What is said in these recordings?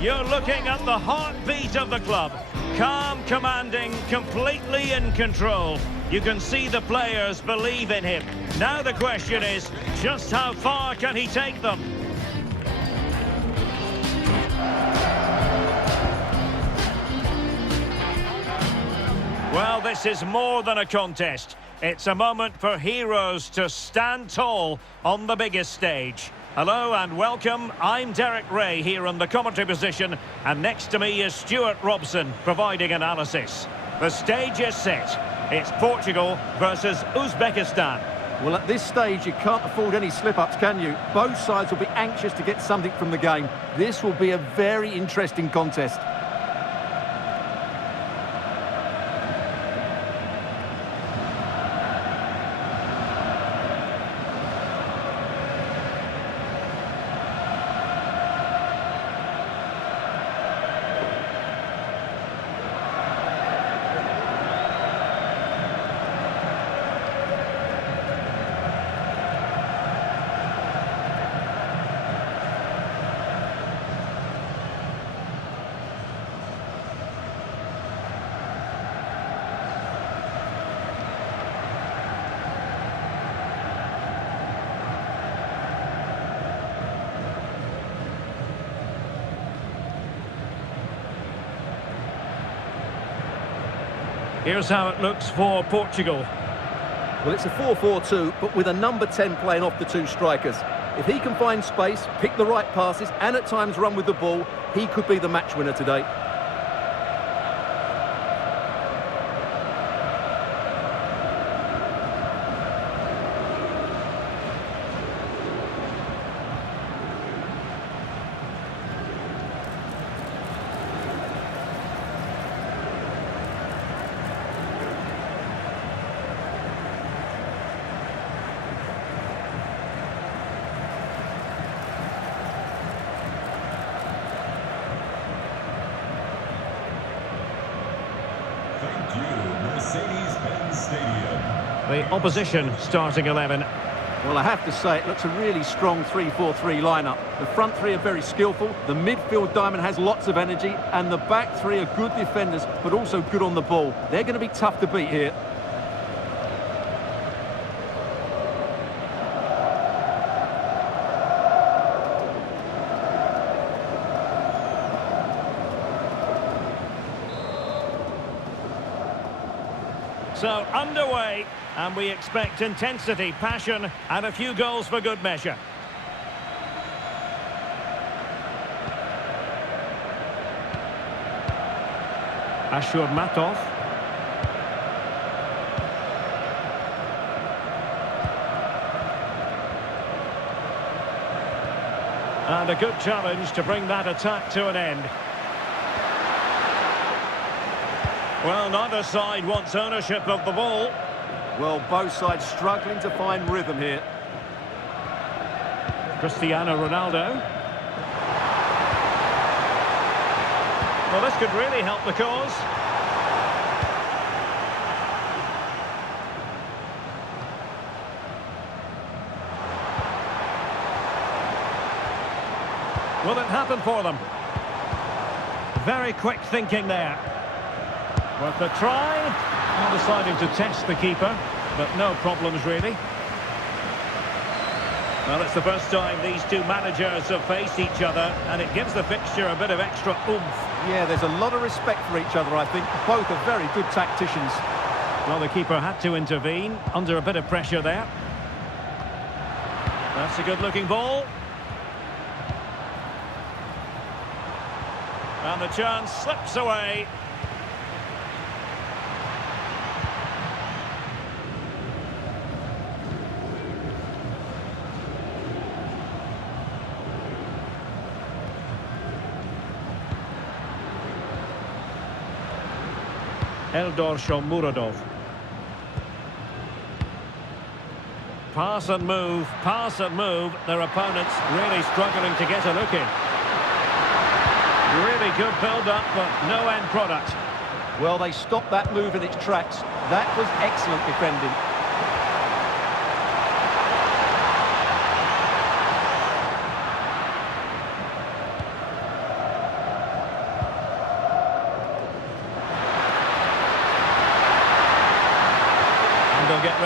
You're looking at the heartbeat of the club. Calm, commanding, completely in control. You can see the players believe in him. Now the question is, just how far can he take them? Well, this is more than a contest. It's a moment for heroes to stand tall on the biggest stage. Hello and welcome, I'm Derek Ray here in the commentary position, and next to me is Stuart Robson providing analysis. The stage is set. It's Portugal versus Uzbekistan. Well, at this stage, you can't afford any slip-ups, can you? Both sides will be anxious to get something from the game. This will be a very interesting contest. Here's how it looks for Portugal. Well, it's a 4-4-2, but with a number 10 playing off the two strikers. If he can find space, pick the right passes, and at times run with the ball, he could be the match winner today. The opposition starting 11. Well, I have to say, it looks a really strong 3-4-3 lineup. The front three are very skillful, the midfield diamond has lots of energy, and the back three are good defenders, but also good on the ball. They're going to be tough to beat here. So, underway, and we expect intensity, passion, and a few goals for good measure. Ashurmatov. And a good challenge to bring that attack to an end. Well, neither side wants ownership of the ball. Well, both sides struggling to find rhythm here. Cristiano Ronaldo. Well, this could really help the cause. Will it happen for them? Very quick thinking there. Worth a try. And deciding to test the keeper, but no problems really. Well, it's the first time these two managers have faced each other, and it gives the fixture a bit of extra oomph. Yeah, there's a lot of respect for each other, I think. Both are very good tacticians. Well, the keeper had to intervene under a bit of pressure there. That's a good-looking ball. And the chance slips away. Eldor Shomurodov. Pass and move, pass and move. Their opponents really struggling to get a look in. Really good build-up, but no end product. Well, they stopped that move in its tracks. That was excellent defending.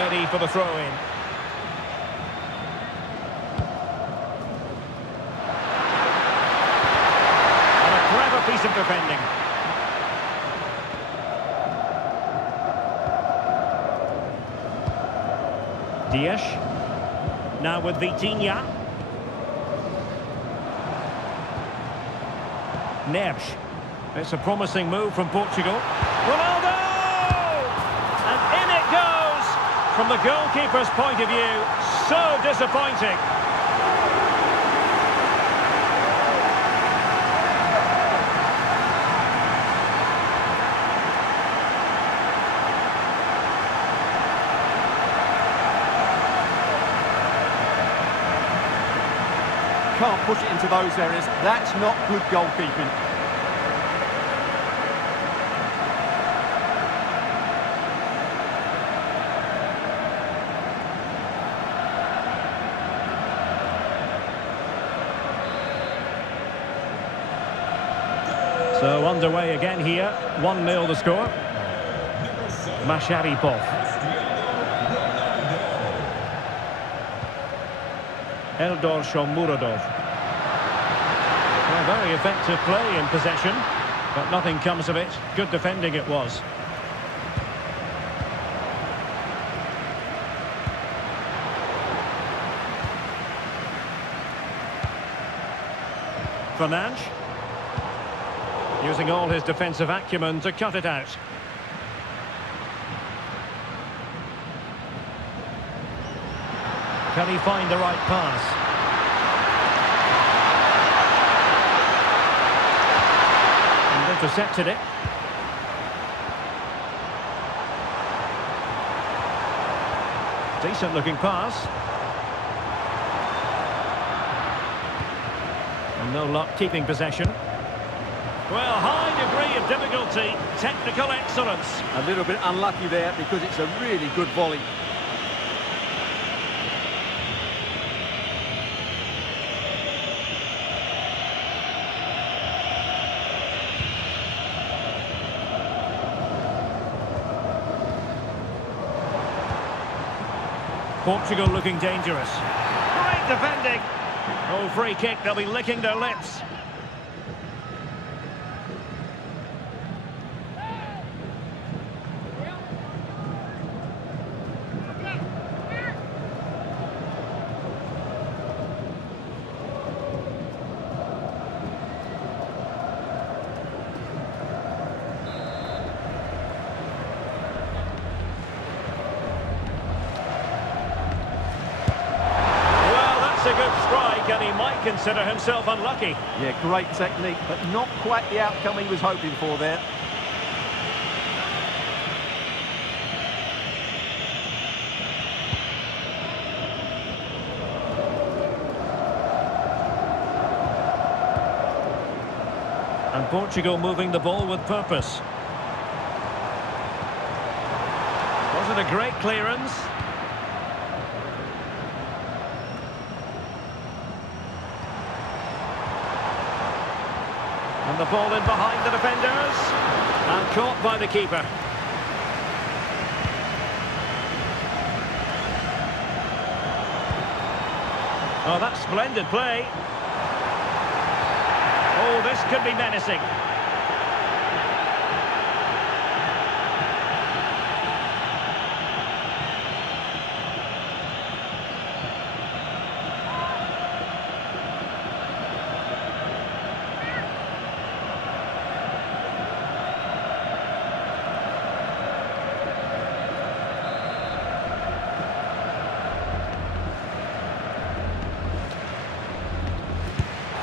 ready for the throw-in. And a clever piece of defending. Dias. Now with Vitinha. Neves. It's a promising move from Portugal. Ronaldo! And in it goes! From the goalkeeper's point of view, so disappointing. Can't push it into those areas. That's not good goalkeeping. So underway again here. 1-0 the score. Masharipov. Eldor Shomurodov. Well, very effective play in possession, but nothing comes of it. Good defending it was. Fernandes. Using all his defensive acumen to cut it out. Can he find the right pass? And intercepted it. Decent looking pass. And no luck keeping possession. Well, high degree of difficulty, technical excellence. A little bit unlucky there because it's a really good volley. Portugal looking dangerous. Great defending. Oh, free kick, they'll be licking their lips. A good strike, and he might consider himself unlucky. Yeah, great technique, but not quite the outcome he was hoping for there. And Portugal moving the ball with purpose. Wasn't a great clearance. And the ball in behind the defenders. And caught by the keeper. Oh, that's splendid play. Oh, this could be menacing.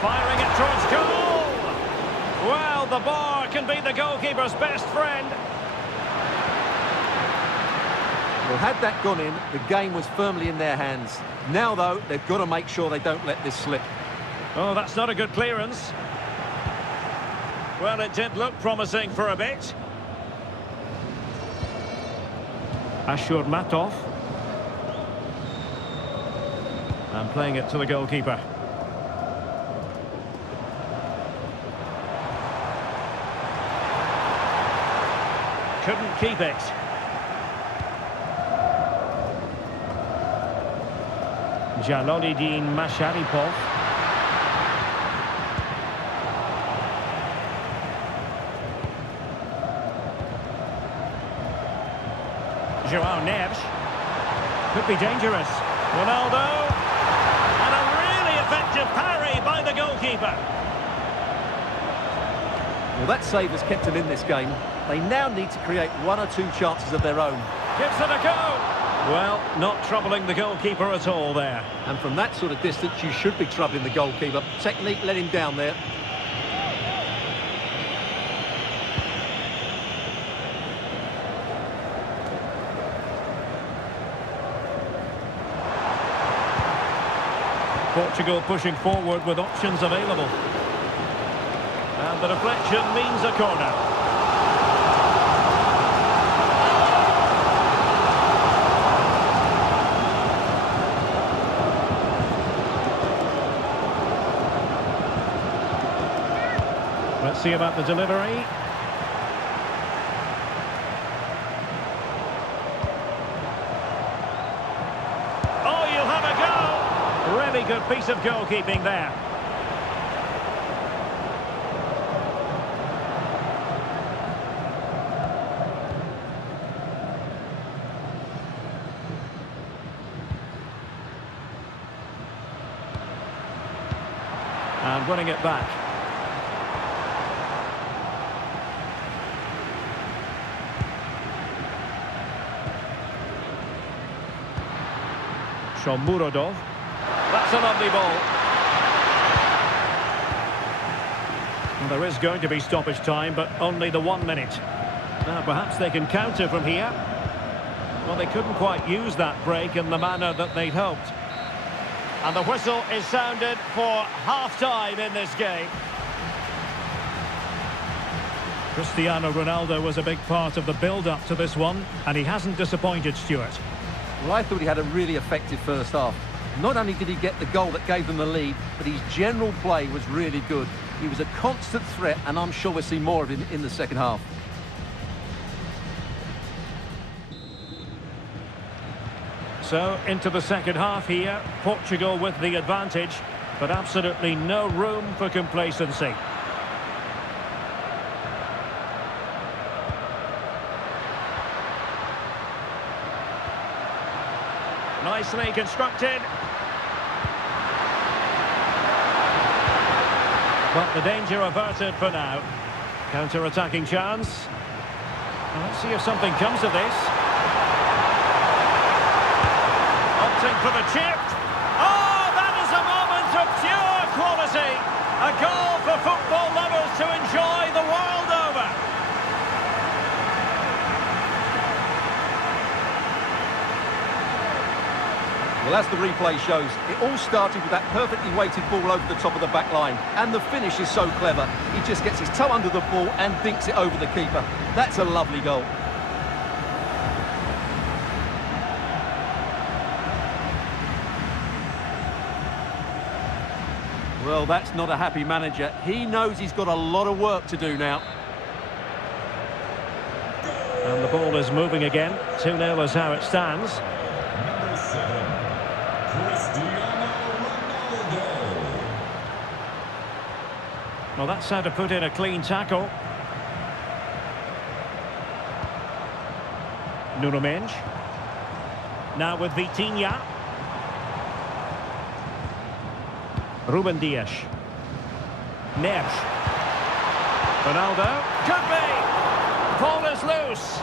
Firing it towards goal! Well, the bar can be the goalkeeper's best friend. Well, had that gone in, the game was firmly in their hands. Now, though, they've got to make sure they don't let this slip. Oh, that's not a good clearance. Well, it did look promising for a bit. Ashur Matov. And playing it to the goalkeeper. Couldn't keep it. Jalolidin Masharipov. João Neves. Could be dangerous. Ronaldo. And a really effective parry by the goalkeeper. Well, that save has kept them in this game. They now need to create one or two chances of their own. Gives it a go. Well, not troubling the goalkeeper at all there. And from that sort of distance, you should be troubling the goalkeeper. Technique let him down there. Portugal pushing forward with options available. And the deflection means a corner. Let's see about the delivery. Oh, you'll have a go! Really good piece of goalkeeping there. And winning it back. Shomurodov. That's a lovely ball. Well, there is going to be stoppage time, but only the 1 minute. Now, perhaps they can counter from here. Well, they couldn't quite use that break in the manner that they'd hoped. And the whistle is sounded for half-time in this game. Cristiano Ronaldo was a big part of the build-up to this one, and he hasn't disappointed, Stuart. Well, I thought he had a really effective first half. Not only did he get the goal that gave them the lead, but his general play was really good. He was a constant threat, and I'm sure we'll see more of him in the second half. So, into the second half here, Portugal with the advantage, but absolutely no room for complacency. Nicely constructed. But the danger averted for now. Counter-attacking chance. Well, let's see if something comes of this. Opting for the chip. Oh, that is a moment of pure quality. A goal for football lovers to enjoy the world over. Well, as the replay shows, it all started with that perfectly weighted ball over the top of the back line. And the finish is so clever. He just gets his toe under the ball and dinks it over the keeper. That's a lovely goal. Well, that's not a happy manager. He knows he's got a lot of work to do now. And the ball is moving again. 2-0 is how it stands. Number 7, Cristiano Ronaldo. Well, that's how to put in a clean tackle. Nuno Mendes. Now with Vitinha. Ruben Dias. Neves. Ronaldo. Could be! Ball is loose.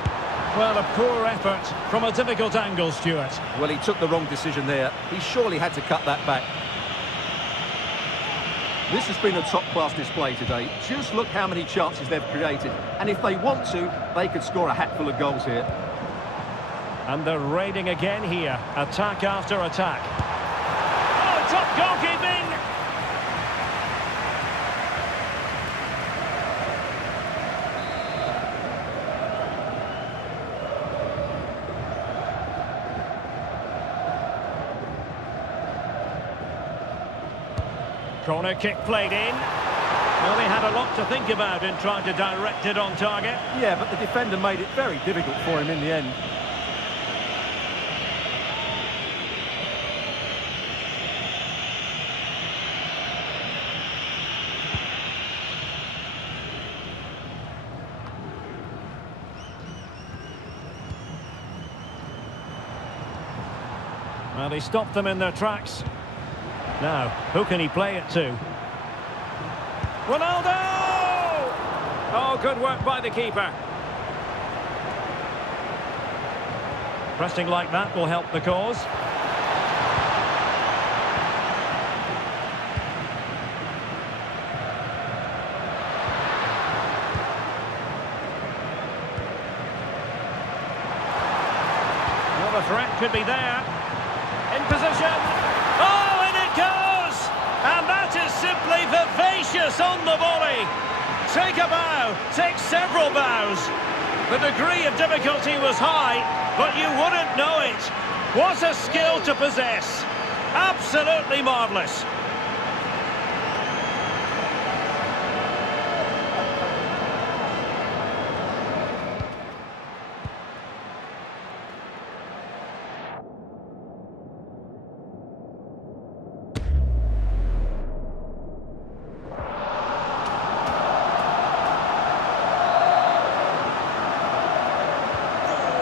Well, a poor effort from a difficult angle, Stuart. Well, he took the wrong decision there. He surely had to cut that back. This has been a top-class display today. Just look how many chances they've created. And if they want to, they could score a hatful of goals here. And they're raiding again here. Attack after attack. Oh, top goalkeeping! Corner kick played in. Well, they had a lot to think about in trying to direct it on target. Yeah, but the defender made it very difficult for him in the end. Well, he stopped them in their tracks. Now, who can he play it to? Ronaldo! Oh, good work by the keeper. Pressing like that will help the cause. Well, the threat could be there. In position. Oh, and it goes! And that is simply vivacious on the volley. Take a bow, take several bows. The degree of difficulty was high, but you wouldn't know it. What a skill to possess. Absolutely marvellous.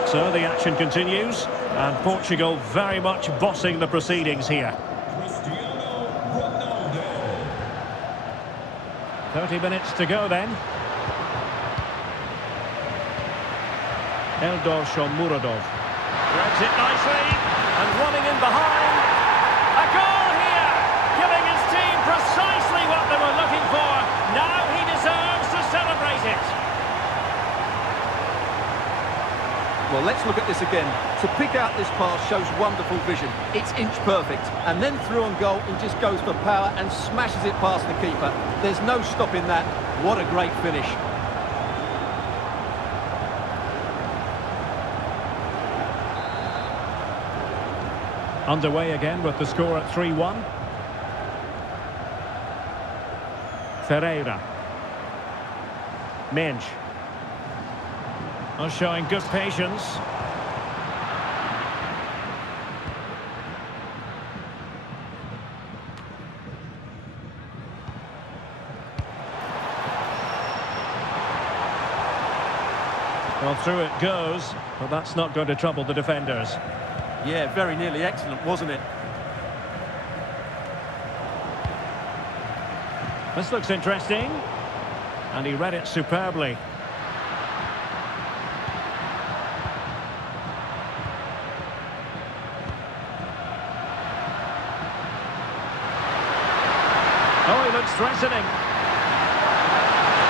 So the action continues, and Portugal very much bossing the proceedings here. Cristiano Ronaldo. 30 minutes to go then. Eldor Shomurodov. Grabs it nicely, and running in behind. A goal here, giving his team precisely what they were looking for. Now he deserves to celebrate it. Well, let's look at this again. To pick out this pass shows wonderful vision. It's inch perfect. And then through on goal, he just goes for power and smashes it past the keeper. There's no stopping that. What a great finish. Underway again with the score at 3-1. Ferreira. Menj. Are showing good patience. Well, through it goes, but that's not going to trouble the defenders. Yeah, very nearly excellent, wasn't it? This looks interesting. And he read it superbly. Oh, he looks threatening.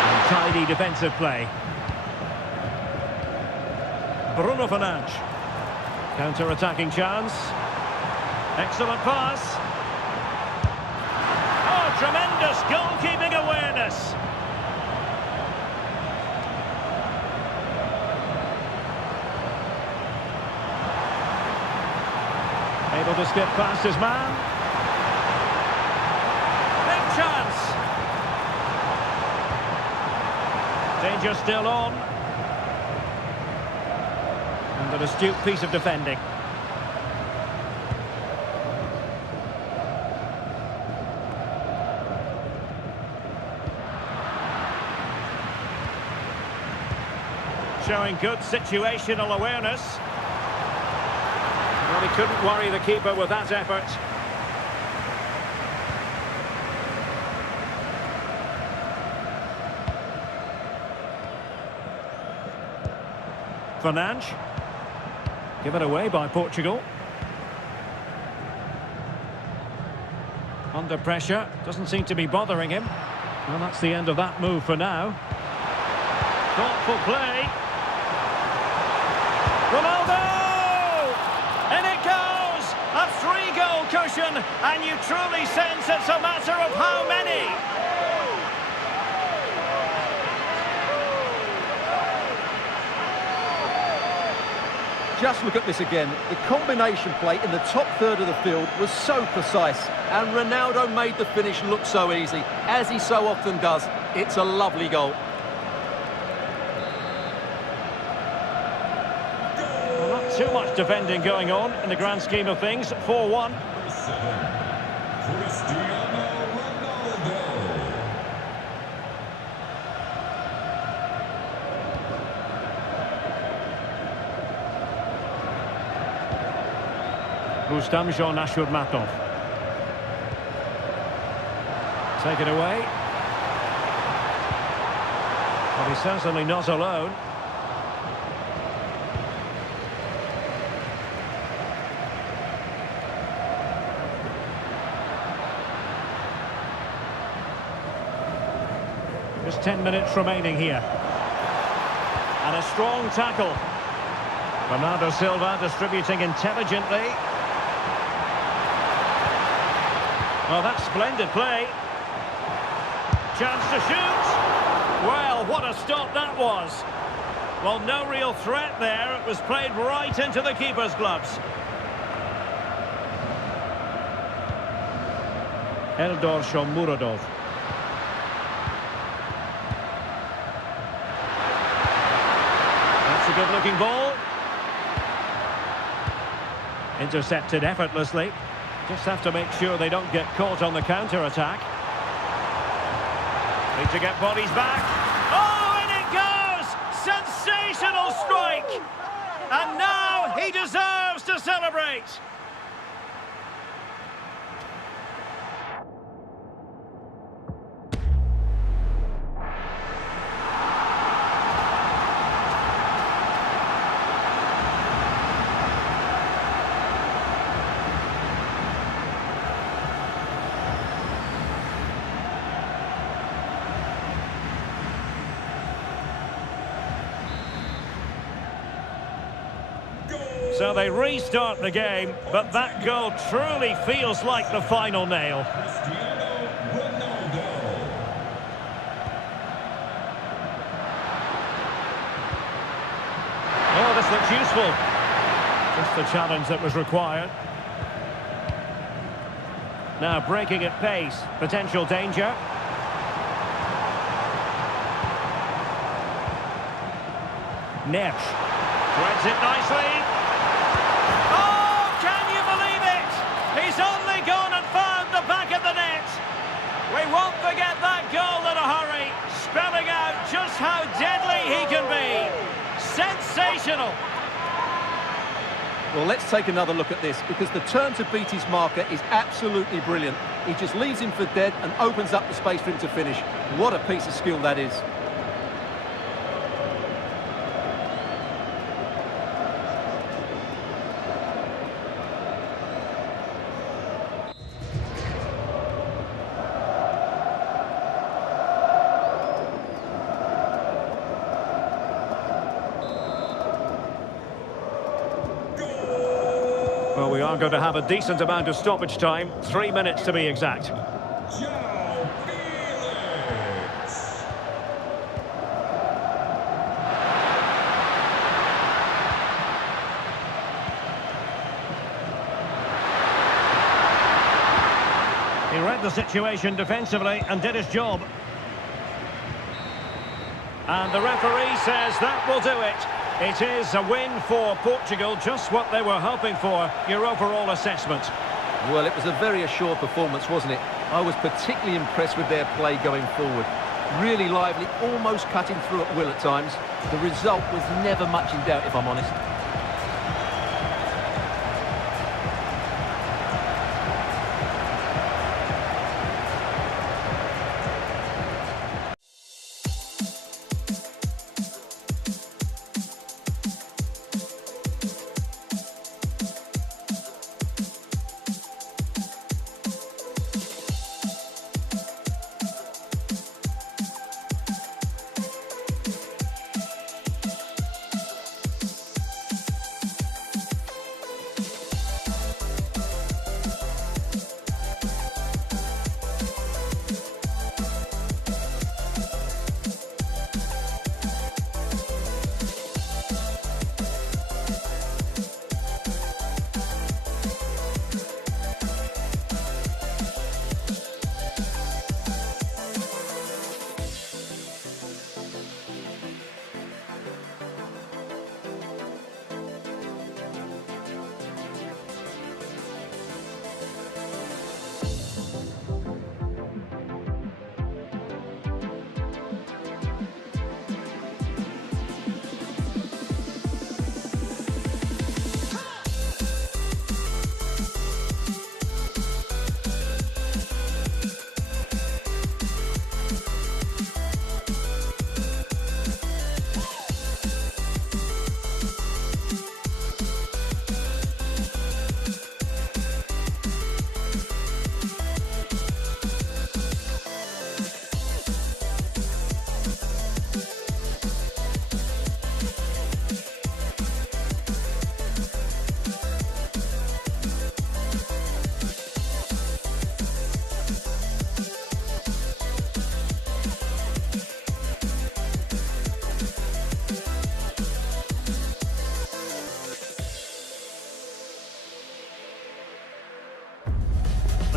And tidy defensive play. Bruno Fernandes. Counter-attacking chance. Excellent pass. Oh, tremendous goalkeeping awareness. Able to skip past his man. Chance. Danger still on. And an astute piece of defending. Showing good situational awareness. Well, he couldn't worry the keeper with that effort. Fernandes. Given away by Portugal. Under pressure. Doesn't seem to be bothering him. Well, that's the end of that move for now. Thoughtful play. Ronaldo! And it goes! A 3-goal cushion, and you truly sense it's a matter of how many. Just look at this again. The combination play in the top third of the field was so precise. And Ronaldo made the finish look so easy, as he so often does. It's a lovely goal. Well, not too much defending going on in the grand scheme of things. 4-1. Cristiano Ronaldo. Rustamjon Ashurmatov. Taken away. But he's certainly not alone. Just 10 minutes remaining here. And a strong tackle. Bernardo Silva distributing intelligently. Well, that's splendid play. Chance to shoot. Well, what a stop that was. Well, no real threat there. It was played right into the keeper's gloves. Eldor Shomurodov. That's a good-looking ball. Intercepted effortlessly. Just have to make sure they don't get caught on the counter-attack. Need to get bodies back. Oh, and it goes! Sensational strike! And now he deserves to celebrate. So they restart the game, but that goal truly feels like the final nail. Cristiano Ronaldo. Oh, this looks useful. Just the challenge that was required. Now breaking at pace, potential danger. Nesh threads it nicely. Oh, can you believe it? He's only gone and found the back of the net. We won't forget that goal in a hurry, spelling out just how deadly he can be. Sensational. Well, let's take another look at this, because the turn to beat his marker is absolutely brilliant. He just leaves him for dead and opens up the space for him to finish. What a piece of skill that is. Well, we are going to have a decent amount of stoppage time, 3 minutes to be exact. João Felix. He read the situation defensively and did his job. And the referee says that will do it. It is a win for Portugal, just what they were hoping for. Your overall assessment? Well, it was a very assured performance, wasn't it? I was particularly impressed with their play going forward. Really lively, almost cutting through at will at times. The result was never much in doubt, if I'm honest.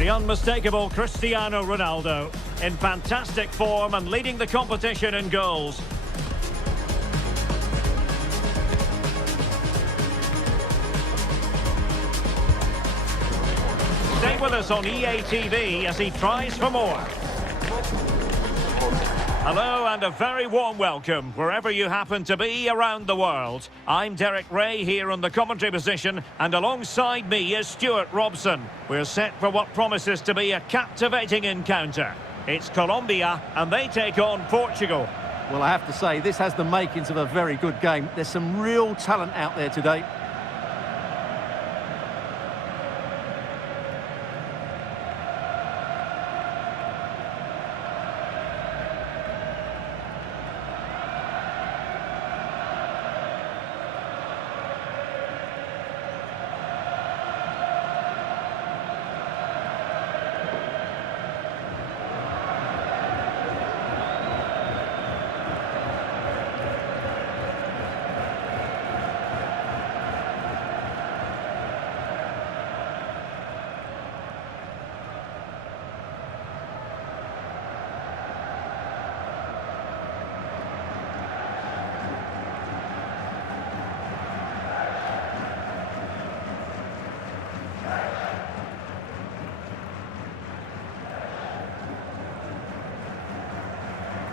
The unmistakable Cristiano Ronaldo, in fantastic form and leading the competition in goals. Stay with us on EA TV as he tries for more. Hello and a very warm welcome wherever you happen to be around the world. I'm Derek Ray here on the commentary position, and alongside me is Stuart Robson. We're set for what promises to be a captivating encounter. It's Colombia and they take on Portugal. Well, I have to say, this has the makings of a very good game. There's some real talent out there today.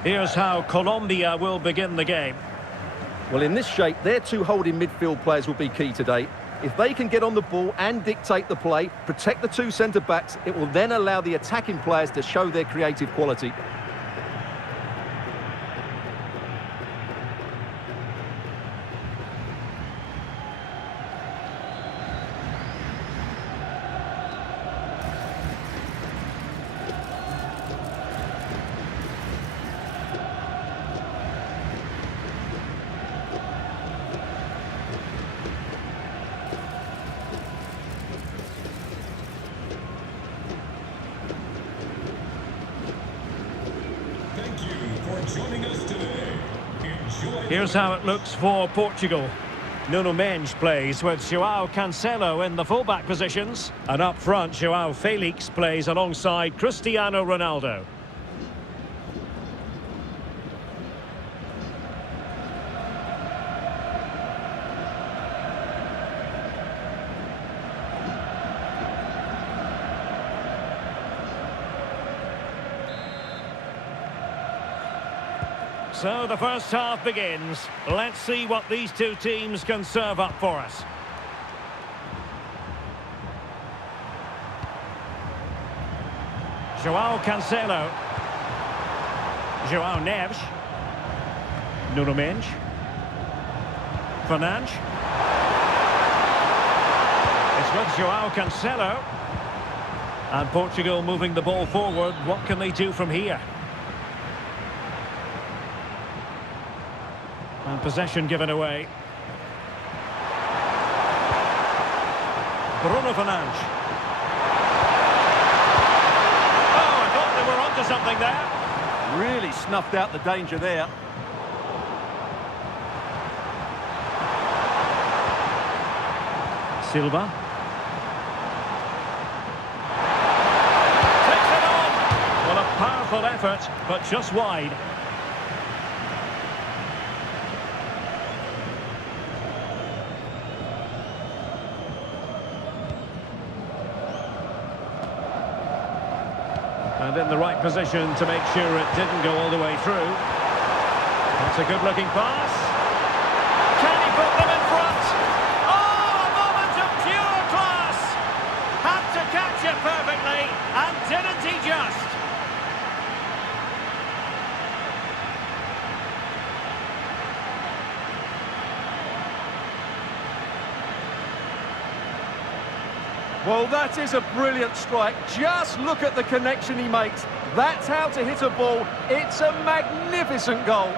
Here's how Colombia will begin the game. Well, in this shape, their two holding midfield players will be key today. If they can get on the ball and dictate the play, protect the two centre-backs, it will then allow the attacking players to show their creative quality. Joining us today. Here's how it looks for Portugal. Nuno Mendes plays with João Cancelo in the fullback positions. And up front, João Felix plays alongside Cristiano Ronaldo. So the first half begins. Let's see what these two teams can serve up for us. João Cancelo. João Neves. Nuno Mendes. Fernandes. It's with João Cancelo. And Portugal moving the ball forward. What can they do from here? And possession given away. Bruno Fernandes. Oh, I thought they were onto something there. Really snuffed out the danger there. Silva. Takes it on. Well, a powerful effort, but just wide. And in the right position to make sure it didn't go all the way through. That's a good-looking pass. Can he put them in front? Oh, a moment of pure class! Had to catch it perfectly, and didn't he just? Well, that is a brilliant strike. Just look at the connection he makes. That's how to hit a ball. It's a magnificent goal.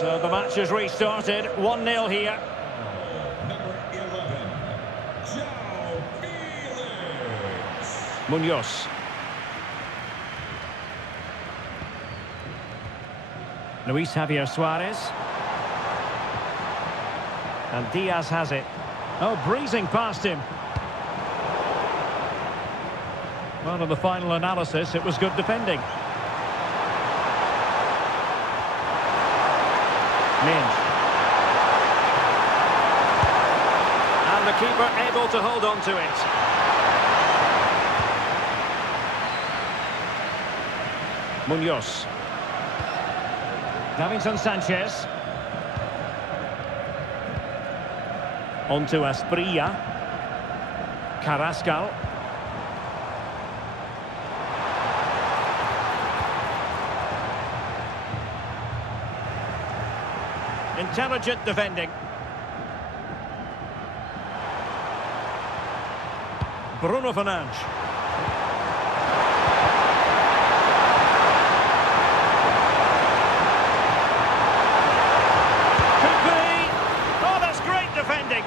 So the match has restarted. 1-0 here. Number 11, João Felix. Munoz. Luis Javier Suarez. And Diaz has it. Oh, breezing past him. Well, in the final analysis, it was good defending. Minge. And the keeper able to hold on to it. Munoz. Davinson Sanchez. On to Asprilla. Carrascal. Intelligent defending. Bruno Fernandes. Could be. Oh, that's great defending.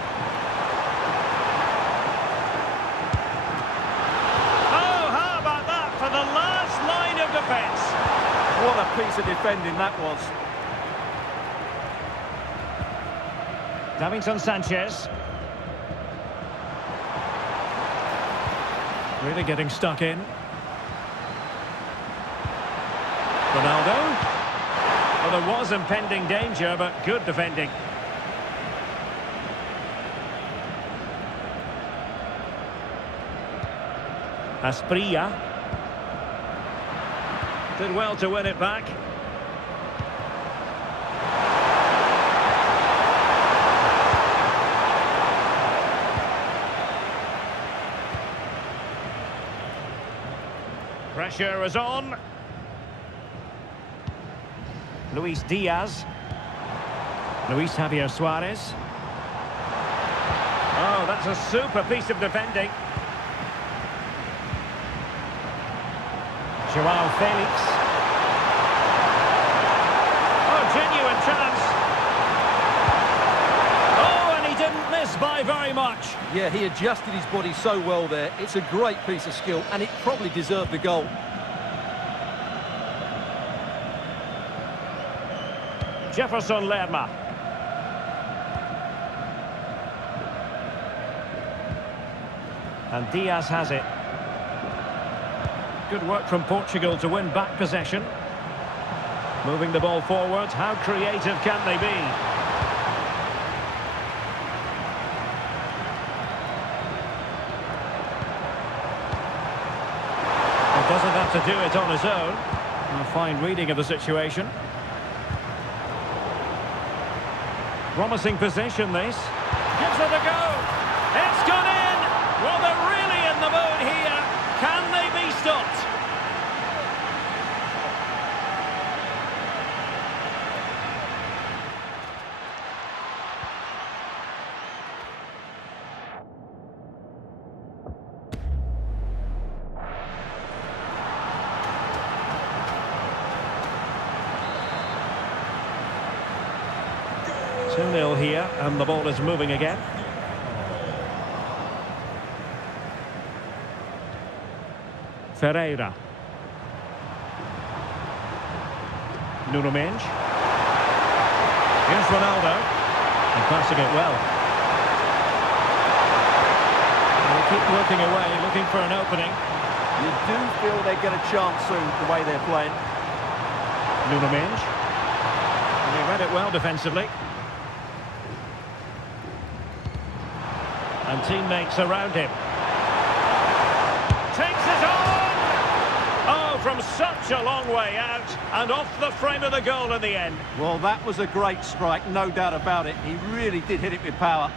Oh, how about that for the last line of defence? What a piece of defending that was. Davinson Sanchez. Really getting stuck in. Ronaldo. Well, there was impending danger, but good defending. Asprilla. Did well to win it back. Pressure is on. Luis Diaz. Luis Javier Suarez. Oh, that's a super piece of defending. Joao Felix. Oh, genuine chance. Oh, and he didn't miss by very much. Yeah, he adjusted his body so well there. It's a great piece of skill, and it probably deserved the goal. Jefferson Lerma. And Diaz has it. Good work from Portugal to win back possession. Moving the ball forward. How creative can they be? He doesn't have to do it on his own. A fine reading of the situation. Promising position, this. Gives it a go. It's gone in. Well, they're really in the mood here. Can they be stopped? Two-nil here, and the ball is moving again. Ferreira. Nuno Mendes. Here's Ronaldo. And passing it well. They keep working away, looking for an opening. You do feel they get a chance soon, the way they're playing. Nuno Mendes. And he read it well defensively. And teammates around him. Takes it on! Oh, from such a long way out, and off the frame of the goal in the end. Well, that was a great strike, no doubt about it. He really did hit it with power.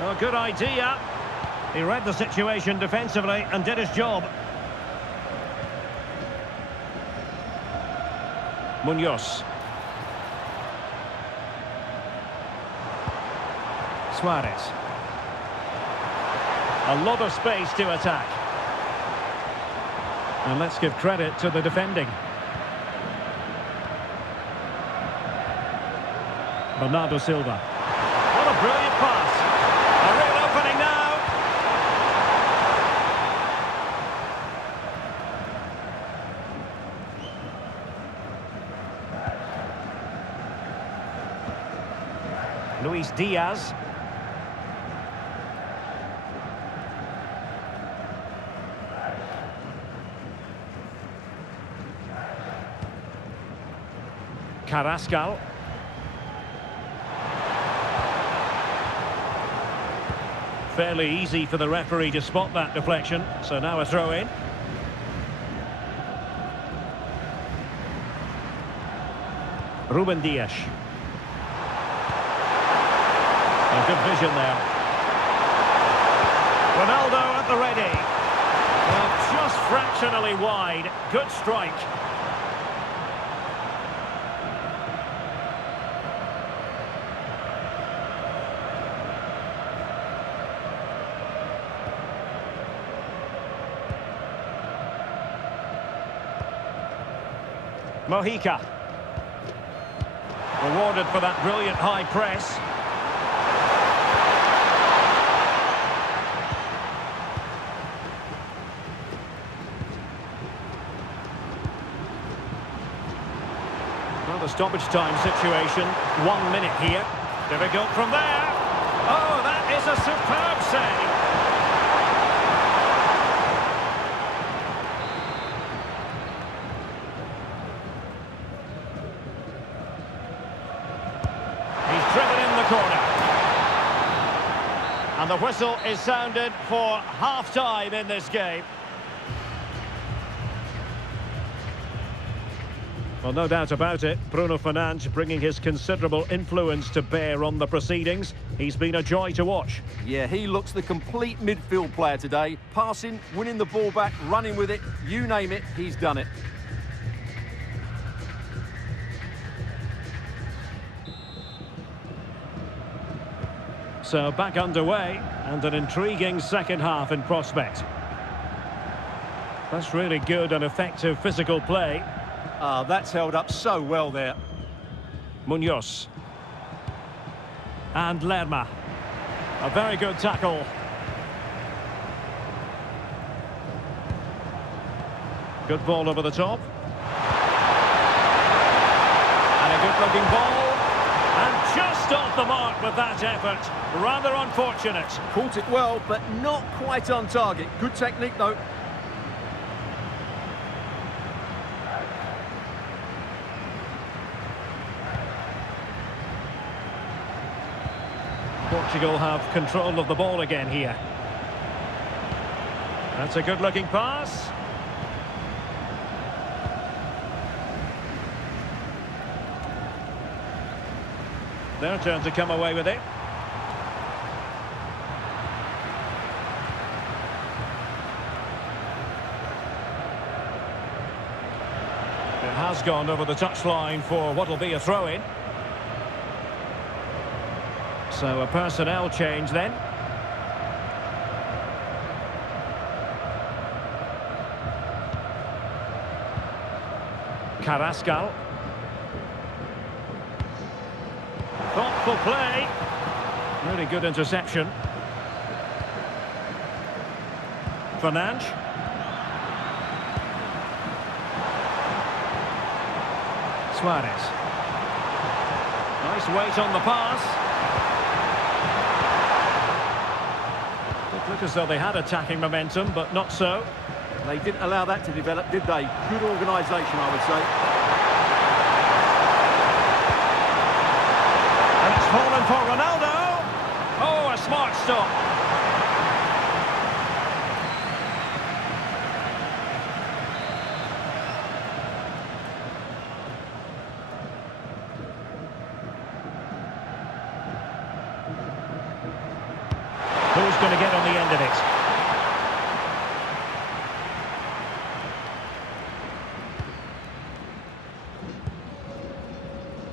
Oh, good idea. He read the situation defensively and did his job. Munoz. Suarez. A lot of space to attack. And let's give credit to the defending. Bernardo Silva. What a brilliant pass. A real opening now. Luis Diaz. Carrascal. Fairly easy for the referee to spot that deflection, so now a throw in. Ruben Dias. A good vision there. Ronaldo at the ready. Well, just fractionally wide. Good strike. Mojica. Rewarded for that brilliant high press. Well, the stoppage time situation, 1 minute here. Difficult from there. Oh, that is a superb save. And the whistle is sounded for half-time in this game. Well, no doubt about it, Bruno Fernandes bringing his considerable influence to bear on the proceedings. He's been a joy to watch. Yeah, he looks the complete midfield player today. Passing, winning the ball back, running with it, you name it, he's done it. So back underway, and an intriguing second half in prospect. That's really good and effective physical play. That's held up so well there. Munoz. And Lerma. A very good tackle. Good ball over the top. And a good-looking ball. And just off the mark with that effort. Rather unfortunate. Caught it well, but not quite on target. Good technique, though. Portugal have control of the ball again here. That's a good-looking pass. Their turn to come away with it. It has gone over the touchline for what will be a throw-in. So a personnel change then. Carrascal. Thoughtful play. Really good interception. Fernandes. Suarez. Nice weight on the pass. It looked as though they had attacking momentum, but not so. They didn't allow that to develop, did they? Good organisation, I would say. And it's fallen for Ronaldo. Oh, a smart stop. Who's going to get on the end of it?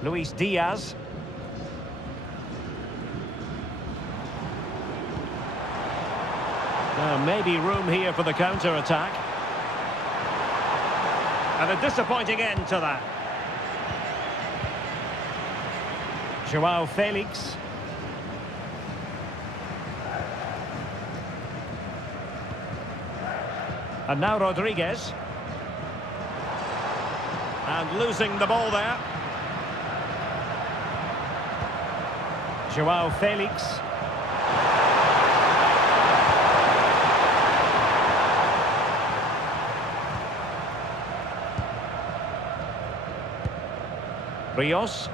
Luis Diaz. Maybe room here for the counter-attack. And a disappointing end to that. Joao Felix. And now Rodriguez. And losing the ball there. Joao Felix. Rios.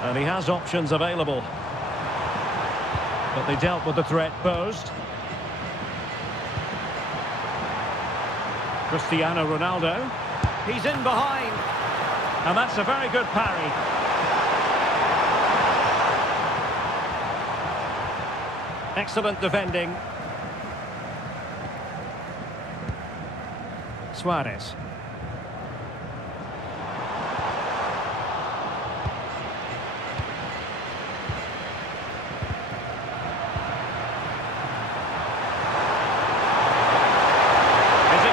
And he has options available. But they dealt with the threat posed. Cristiano Ronaldo. He's in behind. And that's a very good parry. Excellent defending. Suarez.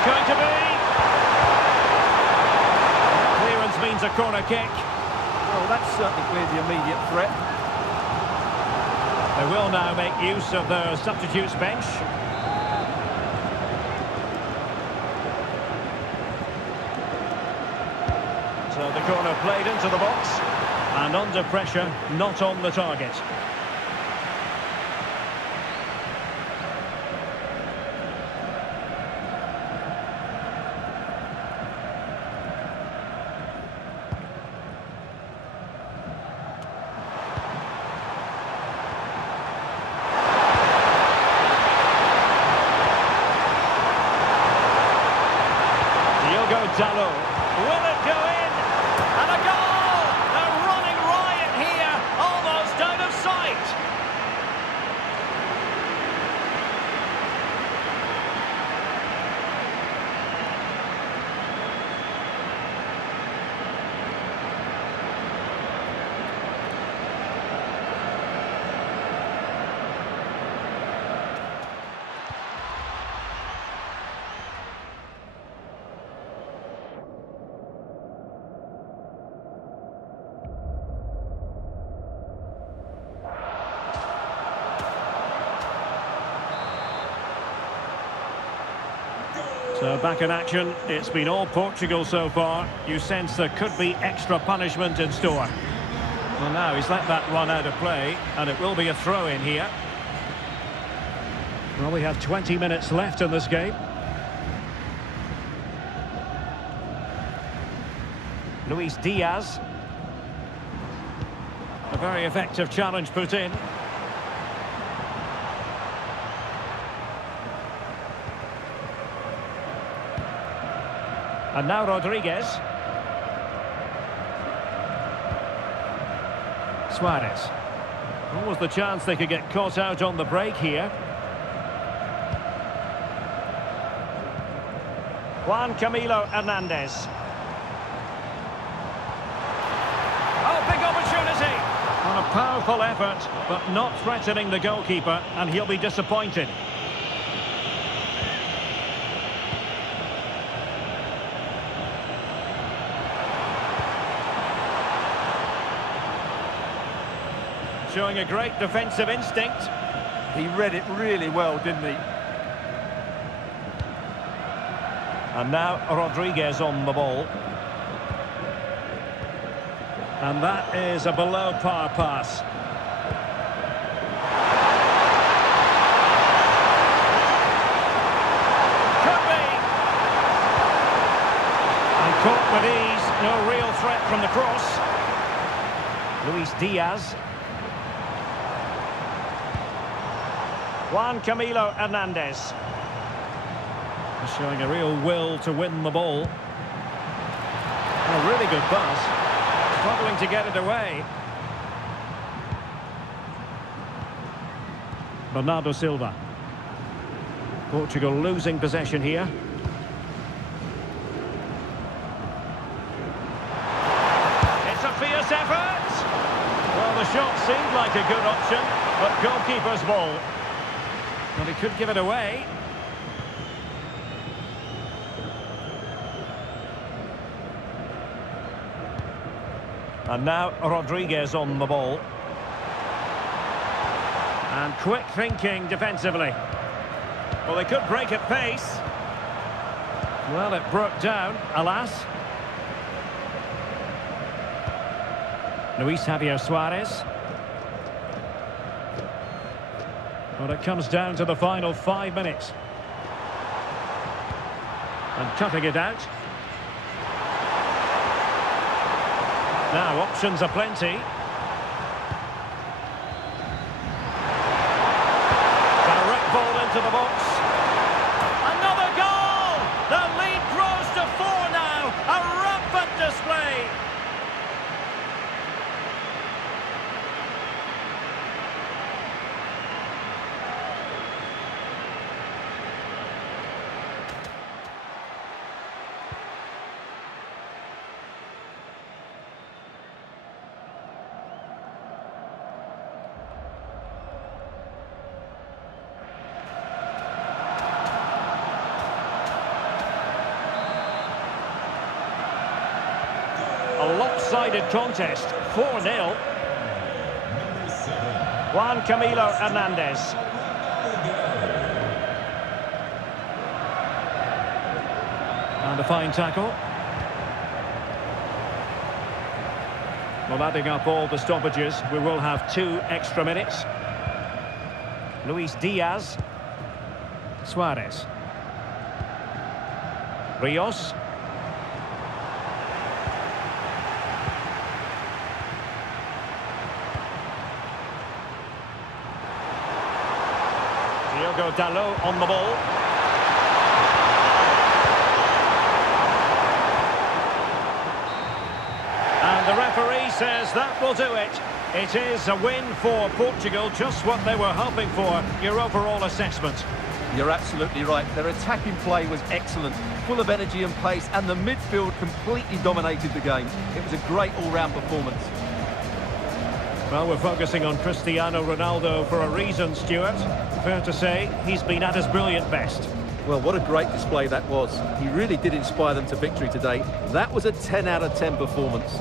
Going to be. Clearance means a corner kick. Well, that's certainly cleared the immediate threat. They will now make use of their substitutes bench. So the corner played into the box. And under pressure, not on the target. Dallo. Will it go in? And a goal! A running riot here, almost out of sight. So back in action, it's been all Portugal so far. You sense there could be extra punishment in store. Well, now he's let that run out of play, and it will be a throw-in here. Well, we have 20 minutes left in this game. Luis Diaz. A very effective challenge put in. And now Rodriguez. Suarez. What was the chance they could get caught out on the break here? Juan Camilo Hernandez. Oh, big opportunity! On a powerful effort, but not threatening the goalkeeper, and he'll be disappointed. Showing a great defensive instinct. He read it really well, didn't he? And now Rodriguez on the ball. And that is a below-par pass. Could be. And caught with ease. No real threat from the cross. Luis Diaz. Juan Camilo Hernandez. Showing a real will to win the ball. A really good pass. Struggling to get it away. Bernardo Silva. Portugal losing possession here. It's a fierce effort. Well, the shot seemed like a good option, but goalkeeper's ball. Well, he could give it away. And now Rodriguez on the ball. And quick thinking defensively. Well, they could break at pace. Well, it broke down, alas. Luis Javier Suarez. Well, it comes down to the final 5 minutes. And cutting it out. Now, options are plenty. Direct ball into the box. Another goal! The lead grows to 4 now. A rampant display. A lopsided contest, 4-0. Juan Camilo Hernandez. And a fine tackle. Well, adding up all the stoppages, we will have 2 extra minutes. Luis Diaz. Suarez. Rios. Diogo Dalot on the ball. And the referee says that will do it. It is a win for Portugal, just what they were hoping for. Your overall assessment? You're absolutely right. Their attacking play was excellent, full of energy and pace, and the midfield completely dominated the game. It was a great all-round performance. Well, we're focusing on Cristiano Ronaldo for a reason, Stuart. Fair to say, he's been at his brilliant best. Well, what a great display that was. He really did inspire them to victory today. That was a 10 out of 10 performance.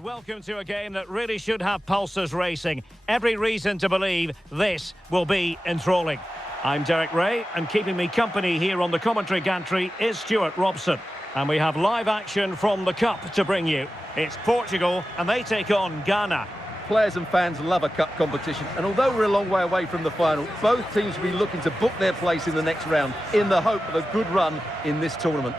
And welcome to a game that really should have pulses racing. Every reason to believe this will be enthralling. I'm Derek Ray, and keeping me company here on the commentary gantry is Stuart Robson. And we have live action from the Cup to bring you. It's Portugal, and they take on Ghana. Players and fans love a cup competition, and although we're a long way away from the final, both teams will be looking to book their place in the next round in the hope of a good run in this tournament.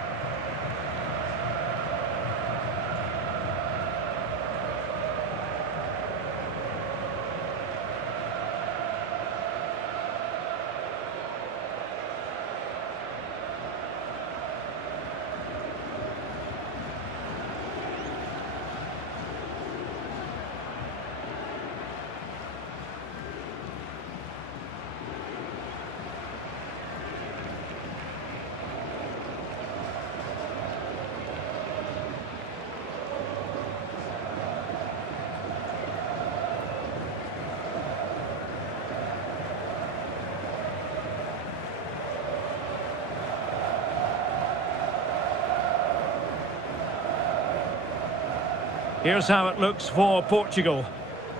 Here's how it looks for Portugal.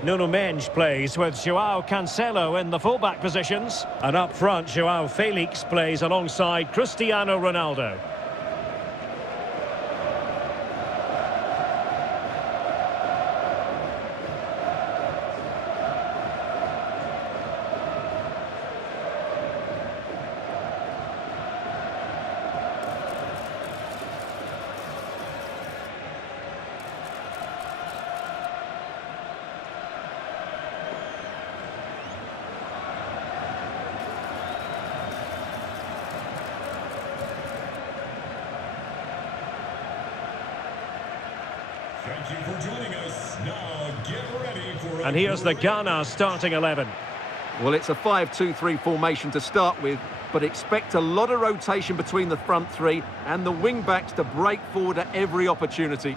Nuno Mendes plays with João Cancelo in the fullback positions. And up front, João Felix plays alongside Cristiano Ronaldo. Thank you for joining us. Now get ready for And here's the Ghana starting 11. Well, it's a 5-2-3 formation to start with, but expect a lot of rotation between the front three and the wing-backs to break forward at every opportunity.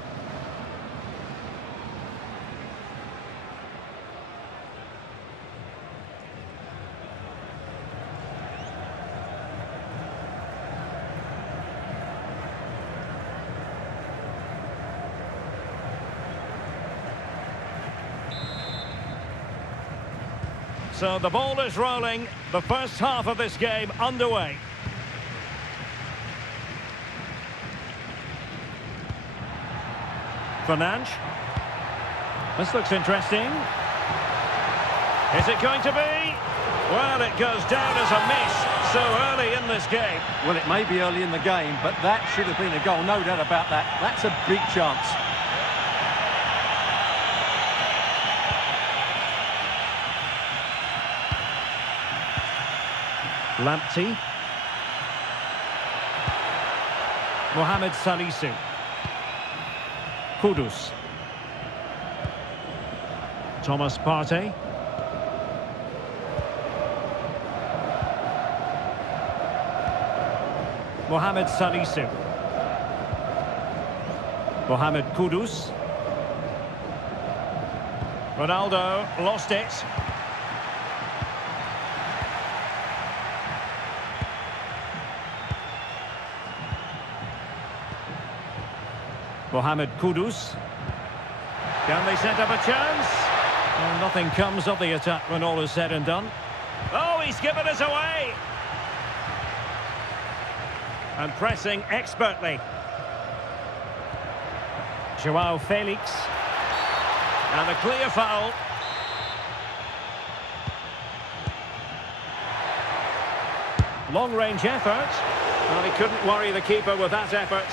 So the ball is rolling, the first half of this game underway. Fernandes. This looks interesting. Is it going to be? Well, it goes down as a miss so early in this game. Well, it may be early in the game, but that should have been a goal, no doubt about that. That's a big chance. Lamptey. Mohamed Salisu. Kudus. Thomas Partey. Mohamed Salisu. Mohamed Kudus. Ronaldo lost it. Mohamed Kudus. Can they set up a chance? Well, nothing comes of the attack when all is said and done. Oh, he's given us away! And pressing expertly. João Felix. And a clear foul. Long-range effort. Well, he couldn't worry the keeper with that effort.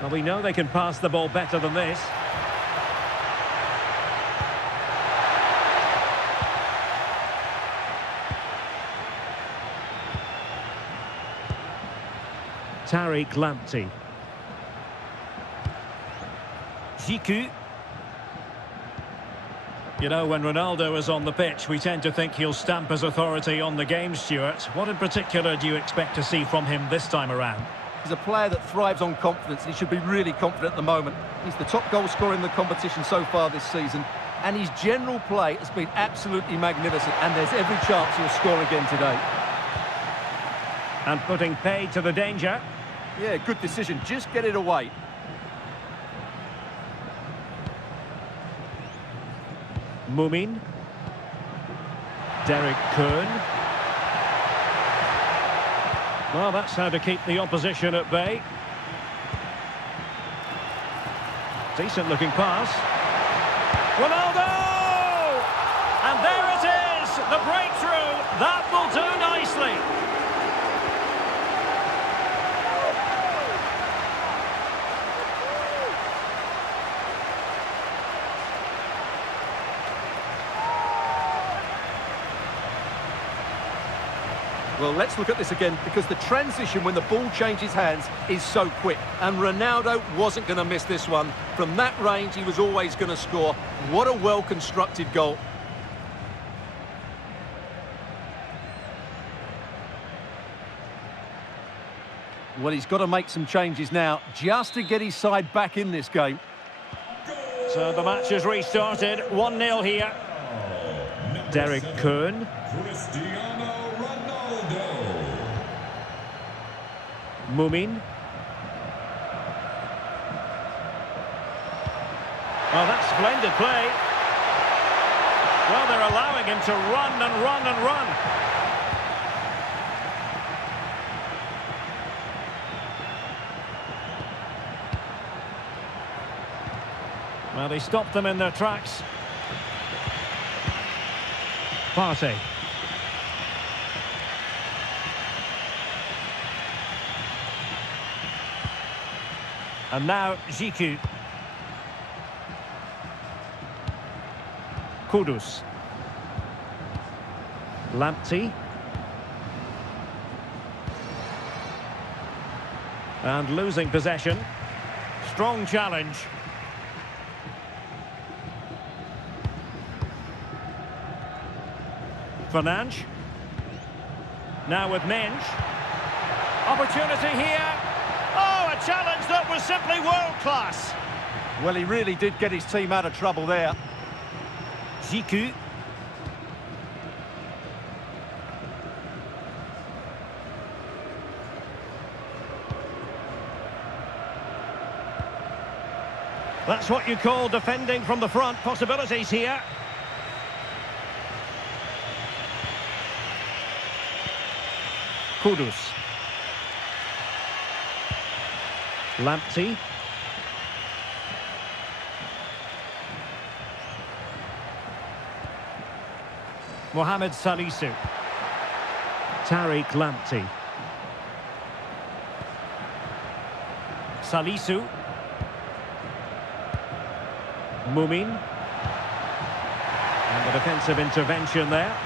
Well, we know they can pass the ball better than this. Tariq Lamptey. Jiku. You know, when Ronaldo is on the pitch, we tend to think he'll stamp his authority on the game, Stuart. What in particular do you expect to see from him this time around? He's a player that thrives on confidence. He should be really confident at the moment. He's the top goal scorer in the competition so far this season, and his general play has been absolutely magnificent, and there's every chance he'll score again today. And putting paid to the danger. Yeah, good decision. Just get it away. Mumin. Derek Kern. Well, that's how to keep the opposition at bay. Decent looking pass. Ronaldo! And there it is, the breakthrough. That will do nicely. Well, let's look at this again, because the transition when the ball changes hands is so quick. And Ronaldo wasn't going to miss this one. From that range, he was always going to score. What a well-constructed goal. Well, he's got to make some changes now, just to get his side back in this game. So the match has restarted, 1-0 here. Derek Kern. Cristiano Ronaldo. Mumin. Oh, that's splendid play. Well, they're allowing him to run and run and run. Well, they stopped them in their tracks. Partey. And now Ziku. Kudus. Lamptey. And losing possession. Strong challenge. Fernandes. Now with Mensch. Opportunity here. Oh, a challenge that was simply world-class. Well, he really did get his team out of trouble there. Ziku. That's what you call defending from the front. Possibilities here. Kudus. Lamptey. Mohamed Salisu. Tariq Lamptey. Salisu. Mumin. And the defensive intervention there.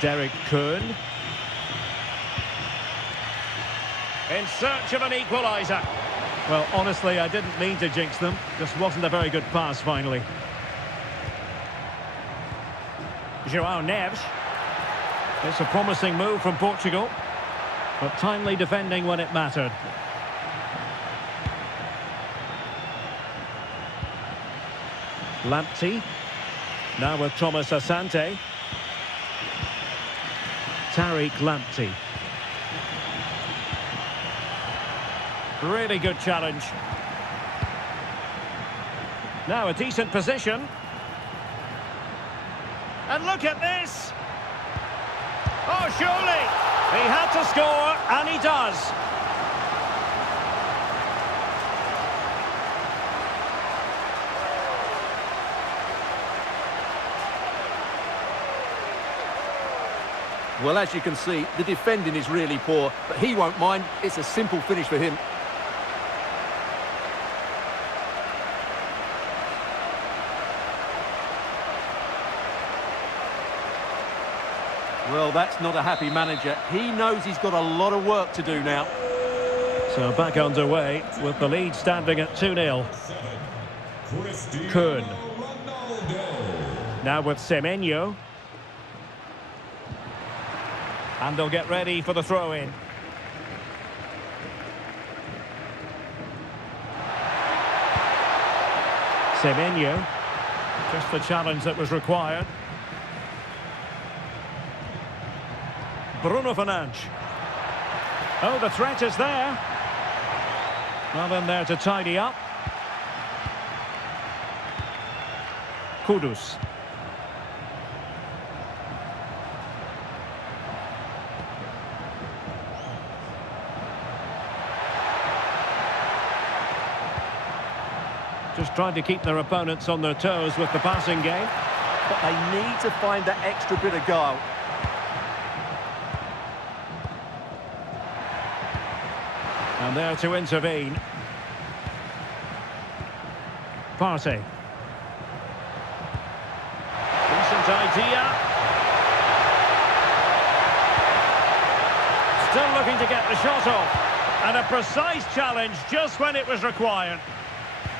Derek Kern. In search of an equaliser. Well, honestly, I didn't mean to jinx them. Just wasn't a very good pass, finally. João Neves. It's a promising move from Portugal, but timely defending when it mattered. Lamptey. Now with Thomas Asante. Tariq Lamptey. Really good challenge. Now a decent position. And look at this. Oh, surely. He had to score, and he does. Well, as you can see, the defending is really poor, but he won't mind. It's a simple finish for him. Well, that's not a happy manager. He knows he's got a lot of work to do now. So back underway with the lead standing at 2-0. Kern. Now with Semenyo. And they'll get ready for the throw-in. Semenyo. Just the challenge that was required. Bruno Fernandes. Oh, the threat is there. Well, in there to tidy up. Kudus. Just trying to keep their opponents on their toes with the passing game. But they need to find that extra bit of guile. And there to intervene. Partey. Decent idea. Still looking to get the shot off. And a precise challenge just when it was required.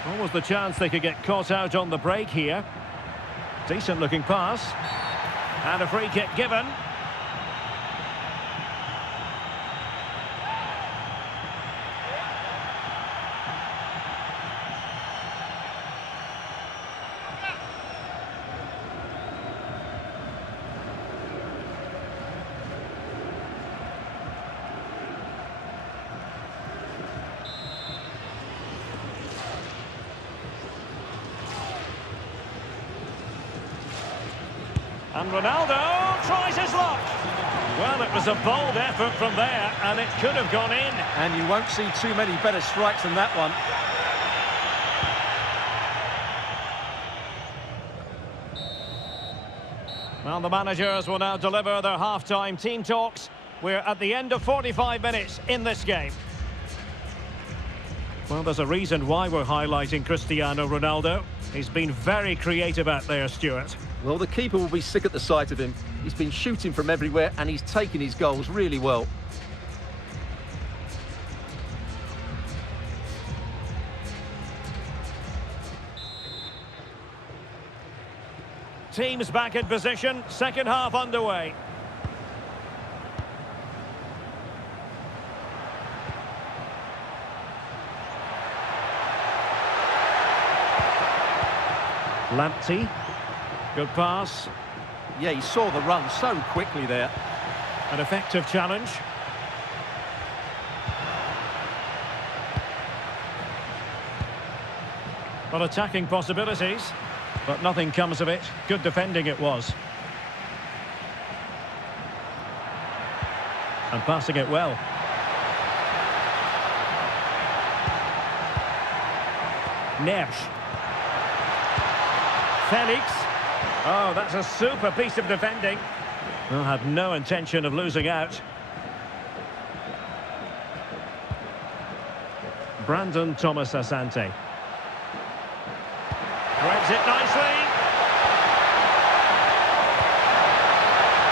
What was the chance they could get caught out on the break here? Decent looking pass. And a free kick given. And Ronaldo tries his luck. Well, it was a bold effort from there, and it could have gone in. And you won't see too many better strikes than that one. Well, the managers will now deliver their half-time team talks. We're at the end of 45 minutes in this game. Well, there's a reason why we're highlighting Cristiano Ronaldo. He's been very creative out there, Stuart. Well, the keeper will be sick at the sight of him. He's been shooting from everywhere and he's taken his goals really well. Teams back in position, second half underway. Lamptey. Good pass. Yeah, he saw the run so quickly there. An effective challenge. Well, attacking possibilities, but nothing comes of it. Good defending it was. And passing it well. Neves. Felix. Oh, that's a super piece of defending. Well, had no intention of losing out. Brandon Thomas Asante. Threads it nicely.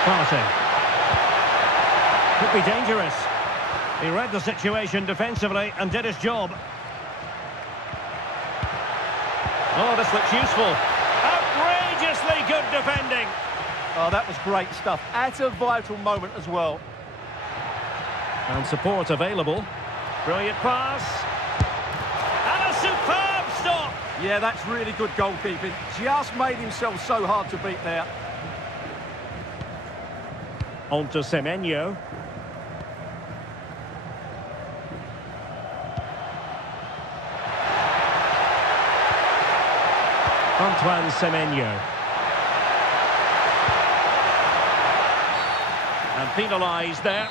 Partey. Could be dangerous. He read the situation defensively and did his job. Oh, this looks useful. Outrageously good defending. Oh, that was great stuff. At a vital moment as well. And support available. Brilliant pass. And a superb stop. Yeah, that's really good goalkeeping. Just made himself so hard to beat there. On to Semenyo. Antoine Semenyo. And penalised there.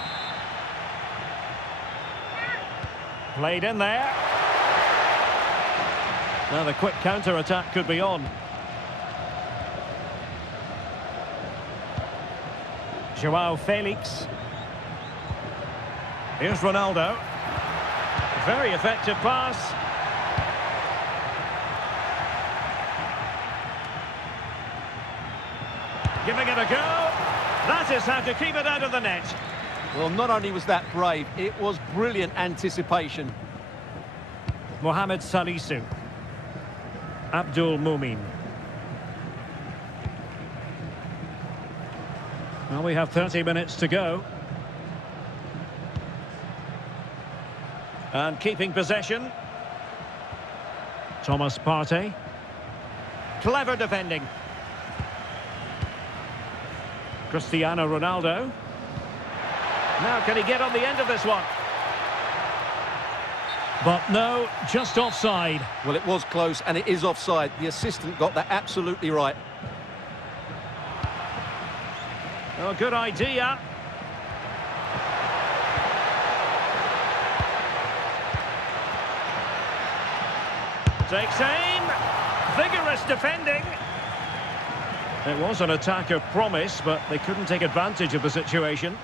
Played in there. Now the quick counter-attack could be on. Joao Felix. Here's Ronaldo. Very effective pass. Giving it a go. That is how to keep it out of the net. Well, not only was that brave, it was brilliant anticipation. Mohamed Salisu. Abdul Mumin. Well, we have 30 minutes to go. And keeping possession. Thomas Partey. Clever defending. Cristiano Ronaldo. Now can he get on the end of this one? But no, just offside. Well, it was close, and it is offside. The assistant got that absolutely right. Oh, good idea. Takes aim. Vigorous defending. It was an attack of promise, but they couldn't take advantage of the situation.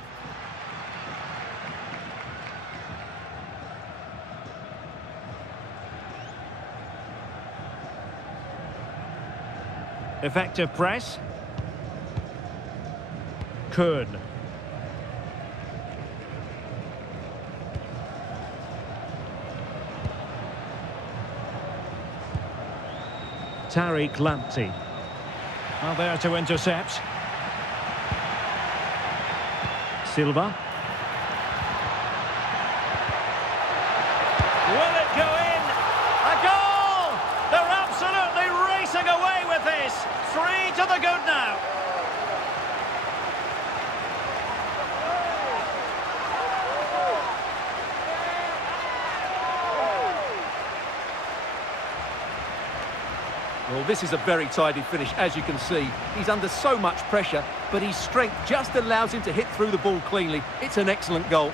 Effective press. Kuhn. Tariq Lamptey. Well, there to intercept. Silva. Will it go in? A goal! They're absolutely racing away with this. 3 to the good now. Well, this is a very tidy finish, as you can see. He's under so much pressure, but his strength just allows him to hit through the ball cleanly. It's an excellent goal.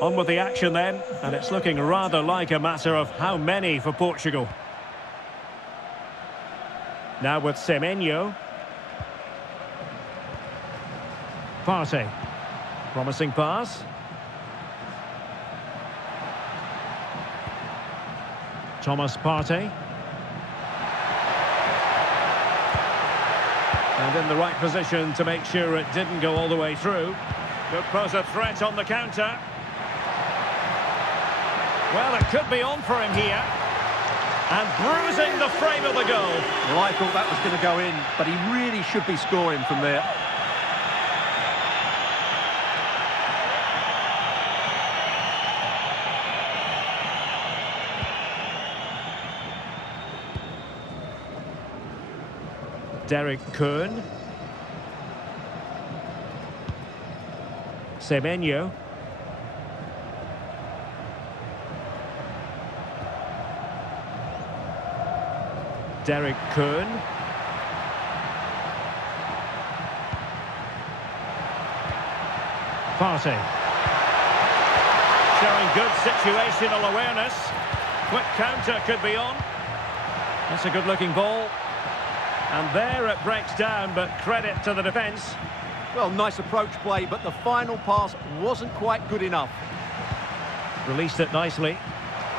On with the action then, and it's looking rather like a matter of how many for Portugal. Now with Semenyo. Partey. Promising pass. Thomas Partey. And in the right position to make sure it didn't go all the way through. Could pose a threat on the counter. Well, it could be on for him here. And bruising the frame of the goal. Well, I thought that was going to go in, but he really should be scoring from there. Derek Kuhn. Semenyo. Derek Kuhn. Partey. Showing good situational awareness. Quick counter could be on. That's a good-looking ball. And there it breaks down, but credit to the defence. Well, nice approach play, but the final pass wasn't quite good enough. Released it nicely.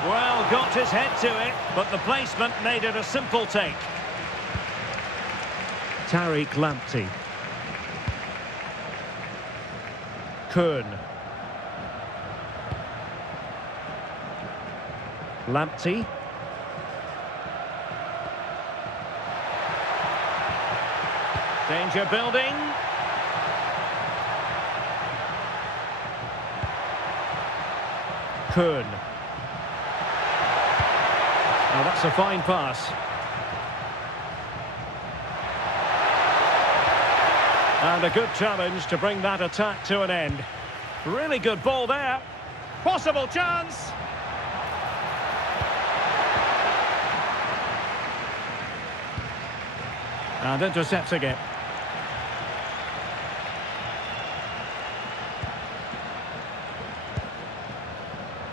Well, got his head to it, but the placement made it a simple take. Tariq Lamptey. Kuhn. Lamptey. Danger building. Kuhn. Oh, that's a fine pass. And a good challenge to bring that attack to an end. Really good ball there. Possible chance. And intercepts again.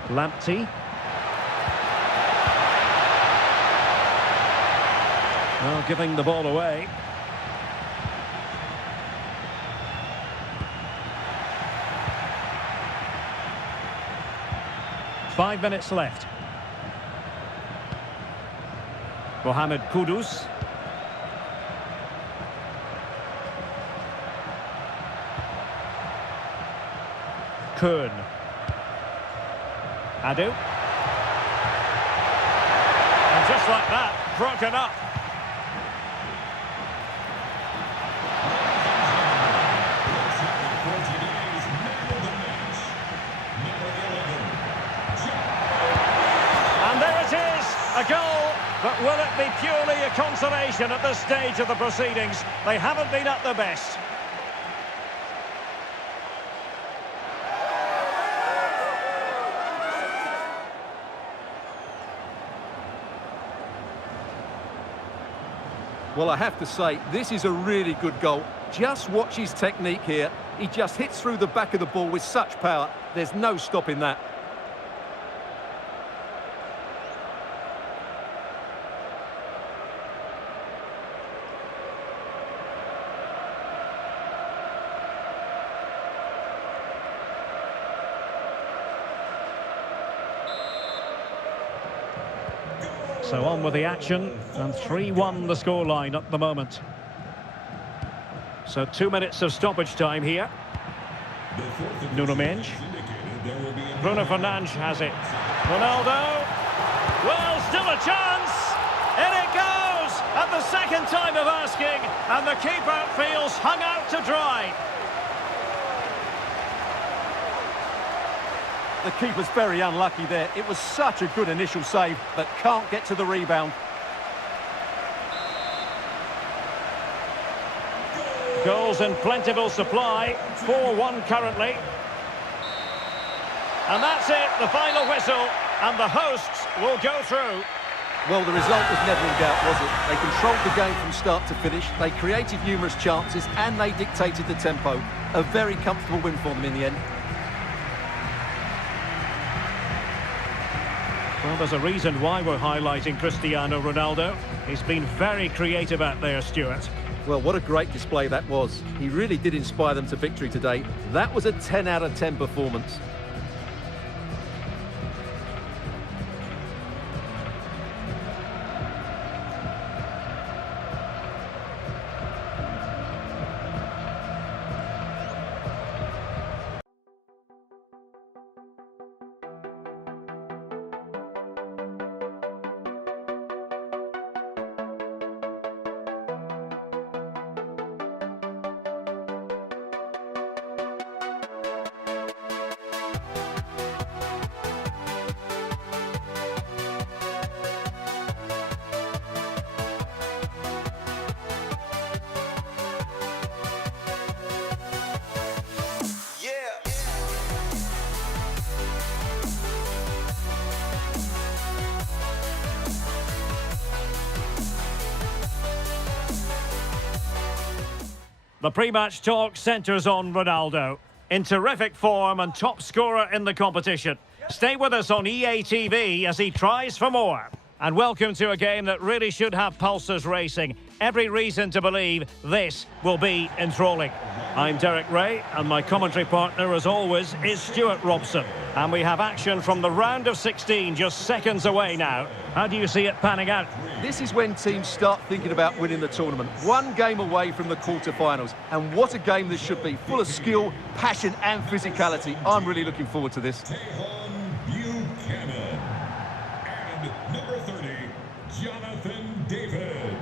Lamptey. Well, giving the ball away. Five minutes left. Mohamed Kudus. Kuhn. Adu. And just like that, broken up. And there A goal, but will it be purely a consolation at this stage of the proceedings? They haven't been at their best. Well, I have to say, this is a really good goal. Just watch his technique here. He just hits through the back of the ball with such power. There's no stopping that. So on with the action, and 3-1 the scoreline at the moment. So 2 minutes of stoppage time here. Nuno Mendes. Bruno Fernandes has it. Ronaldo. Well, still a chance. In it goes at the second time of asking, and the keeper feels hung out to dry. The keeper's very unlucky there. It was such a good initial save, but can't get to the rebound. Goals in plentiful supply. 4-1 currently. And that's it, the final whistle. And the hosts will go through. Well, the result was never in doubt, was it? They controlled the game from start to finish. They created numerous chances, and they dictated the tempo. A very comfortable win for them in the end. Well, there's a reason why we're highlighting Cristiano Ronaldo. He's been very creative out there, Stuart. Well, what a great display that was. He really did inspire them to victory today. That was a 10 out of 10 performance. The pre-match talk centres on Ronaldo. In terrific form and top scorer in the competition. Stay with us on EA TV as he tries for more. And welcome to a game that really should have pulses racing. Every reason to believe this will be enthralling. I'm Derek Ray, and my commentary partner, as always, is Stuart Robson. And we have action from the round of 16 just seconds away now. How do you see it panning out? This is when teams start thinking about winning the tournament. One game away from the quarter-finals. And what a game this should be. Full of skill, passion and physicality. I'm really looking forward to this. Buchanan. And number 30, Jonathan David.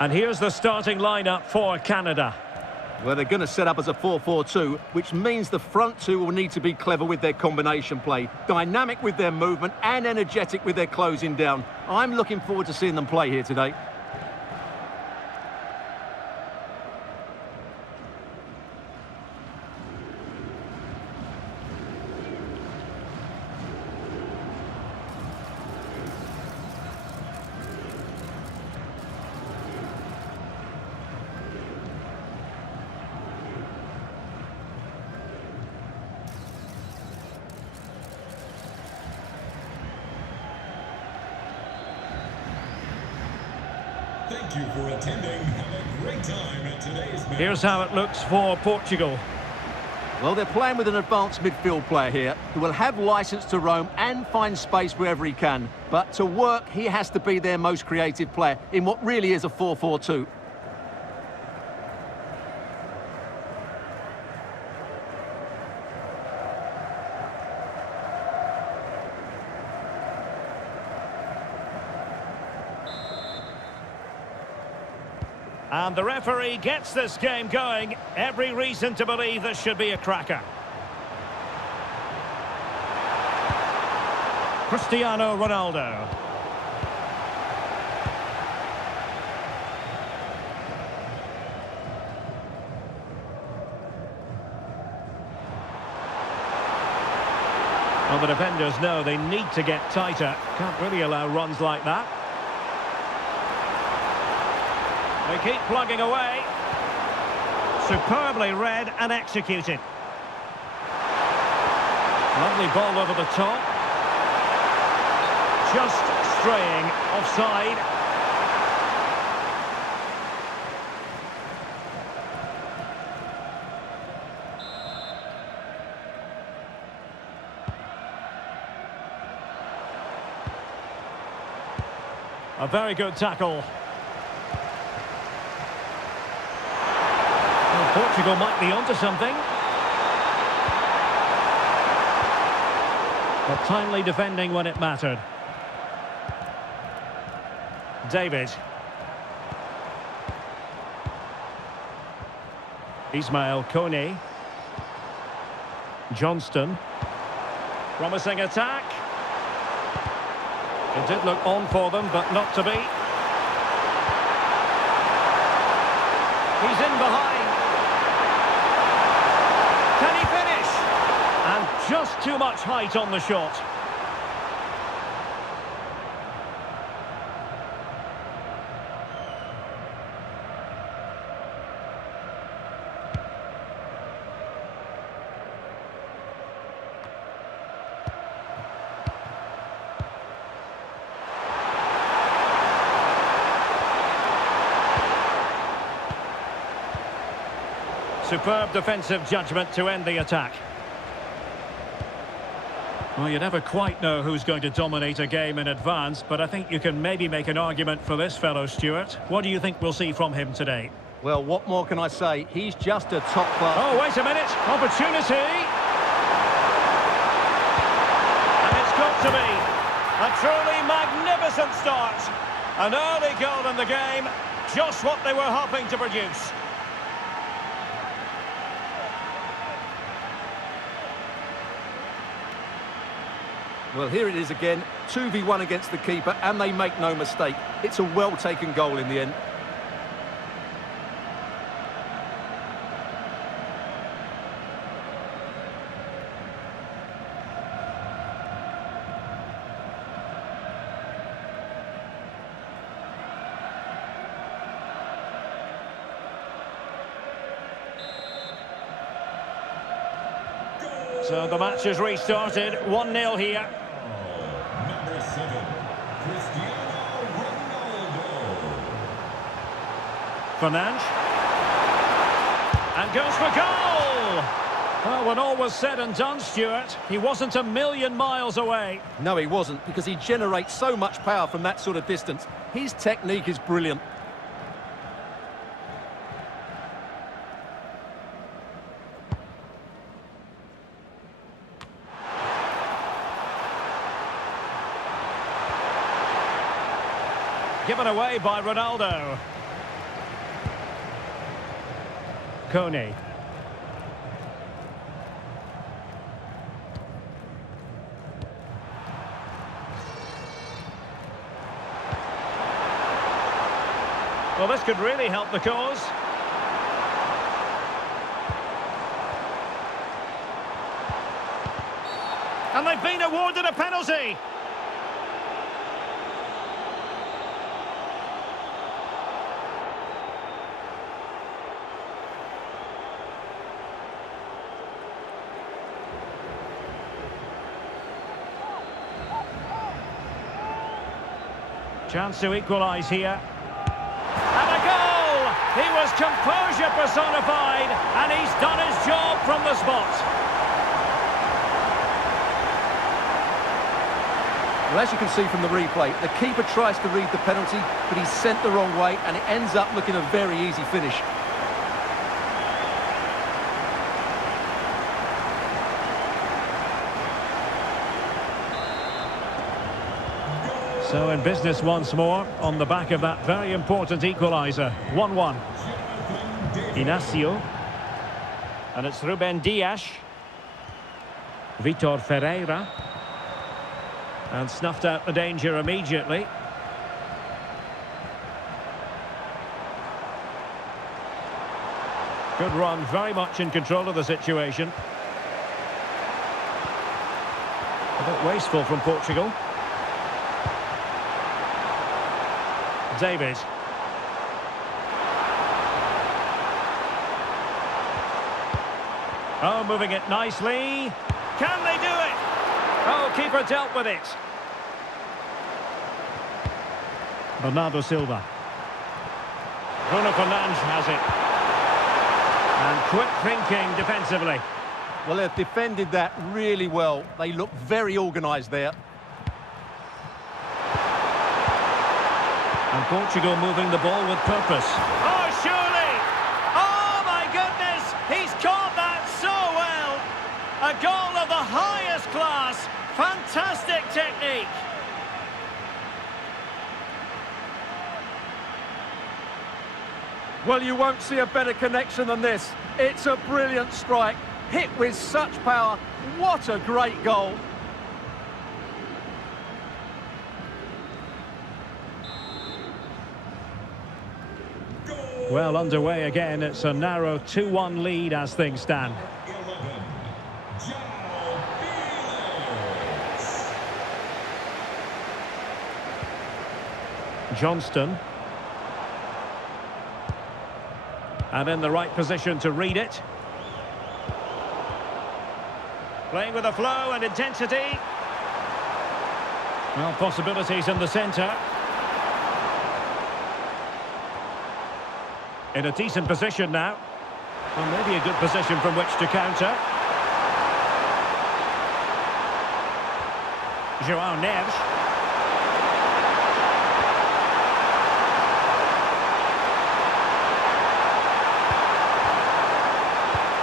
And here's the starting lineup for Canada. Well, they're going to set up as a 4-4-2, which means the front two will need to be clever with their combination play, dynamic with their movement and energetic with their closing down. I'm looking forward to seeing them play here today. thank you for attending. Have a great time at today's match. Here's how it looks for Portugal. Well, they're playing with an advanced midfield player here who will have licence to roam and find space wherever he can. But to work, he has to be their most creative player in what really is a 4-4-2. And the referee gets this game going. Every reason to believe this should be a cracker. Cristiano Ronaldo. Well, the defenders know they need to get tighter. Can't really allow runs like that. They keep plugging away. Superbly read and executed. Lovely ball over the top. Just straying offside. A very good tackle. Portugal might be onto something. But timely defending when it mattered. David. Ismail Kone. Johnston. Promising attack. It did look on for them, but not to be. He's in behind. Can he finish? And just too much height on the shot. Superb defensive judgment to end the attack. Well, you never quite know who's going to dominate a game in advance, but I think you can maybe make an argument for this fellow, Stuart. What do you think we'll see from him today? Well, what more can I say? He's just a top class. Oh, wait a minute. Opportunity. And it's got to be a truly magnificent start. An early goal in the game. Just what they were hoping to produce. Well, here it is again, 2v1 against the keeper, and they make no mistake. It's a well-taken goal in the end. So the match has restarted, 1-0 here. Number 7, Cristiano Ronaldo. Fernandes. And goes for goal! Well, when all was said and done, Stuart, he wasn't a million miles away. No, he wasn't, because he generates so much power from that sort of distance. His technique is brilliant. Given away by Ronaldo. Kone. Well, this could really help the cause. And they've been awarded a penalty. Chance to equalise here. composure personified, and he's done his job from the spot. Well, as you can see from the replay, the keeper tries to read the penalty, but he's sent the wrong way, and it ends up looking a very easy finish. So in business once more, on the back of that very important equaliser. 1-1. Inacio. And it's Ruben Dias. Vitor Ferreira. And snuffed out the danger immediately. Good run, very much in control of the situation. A bit wasteful from Portugal. David. Oh, moving it nicely. Can they do it? Oh, keeper dealt with it. Bernardo Silva. Bruno Fernandes has it. And quick thinking defensively. Well, they've defended that really well. They look very organised there. And Portugal moving the ball with purpose. Oh, surely! Oh, my goodness! He's caught that so well! A goal of the highest class. Fantastic technique. Well, you won't see a better connection than this. It's a brilliant strike, hit with such power. What a great goal. Well, underway again. It's a narrow 2-1 lead as things stand. 11. Johnston. And in the right position to read it. Playing with a flow and intensity. Well, possibilities in the centre. In a decent position now. Well, maybe a good position from which to counter. João Neves.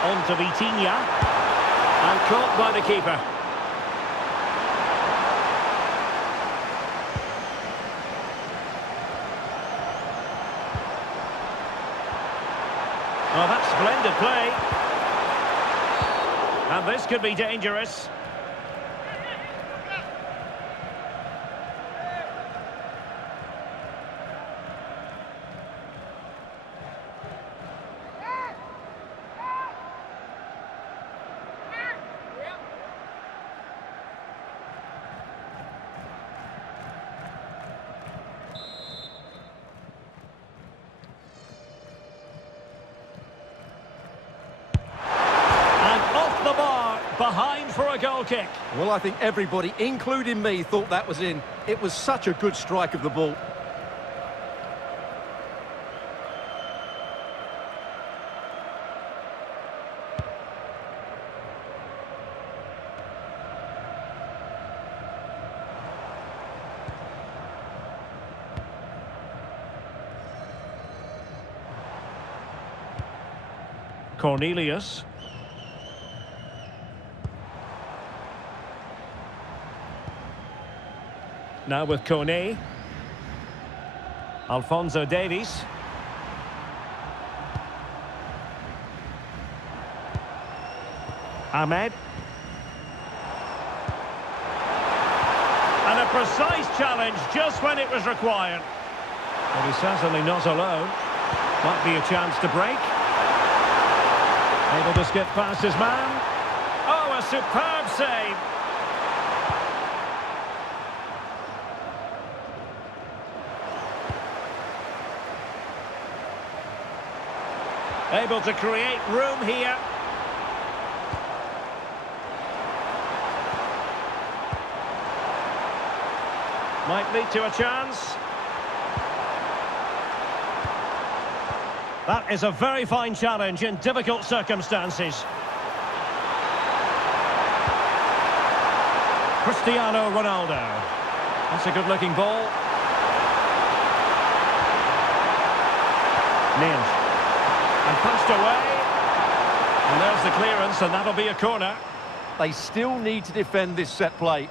On to Vitinha. And caught by the keeper. Oh, that's splendid play. And this could be dangerous. The bar, behind for a goal kick. Well, I think everybody, including me, thought that was in. It was such a good strike of the ball. Cornelius. Now with Kone. Alphonso Davies. Ahmed. And a precise challenge just when it was required. But he's certainly not alone. Might be a chance to break. Able to skip past his man. Oh, a superb save. Able to create room here. Might lead to a chance. That is a very fine challenge in difficult circumstances. Cristiano Ronaldo. That's a good-looking ball. Nailed. And punched away. And there's the clearance, and that'll be a corner. They still need to defend this set play.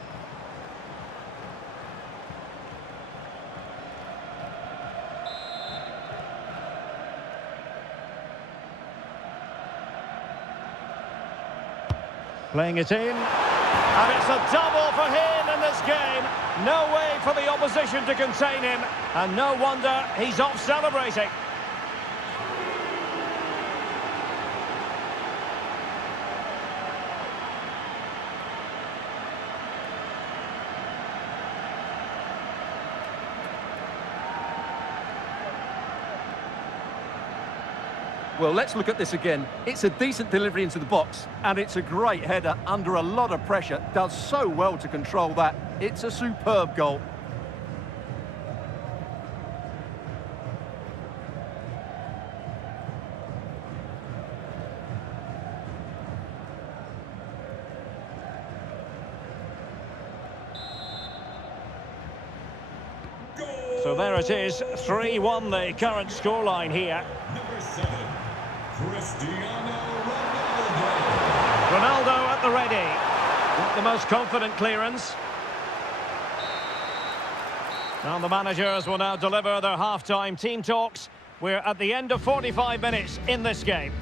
Playing it in. And it's a double for him in this game. No way for the opposition to contain him. And no wonder he's off celebrating. Well, let's look at this again. It's a decent delivery into the box, and it's a great header under a lot of pressure. Does so well to control that. It's a superb goal. So there it is, 3-1 the current scoreline here. Number 7, Cristiano Ronaldo. Ronaldo at the ready. Not the most confident clearance. And the managers will now deliver their half-time team talks. We're at the end of 45 minutes in this game.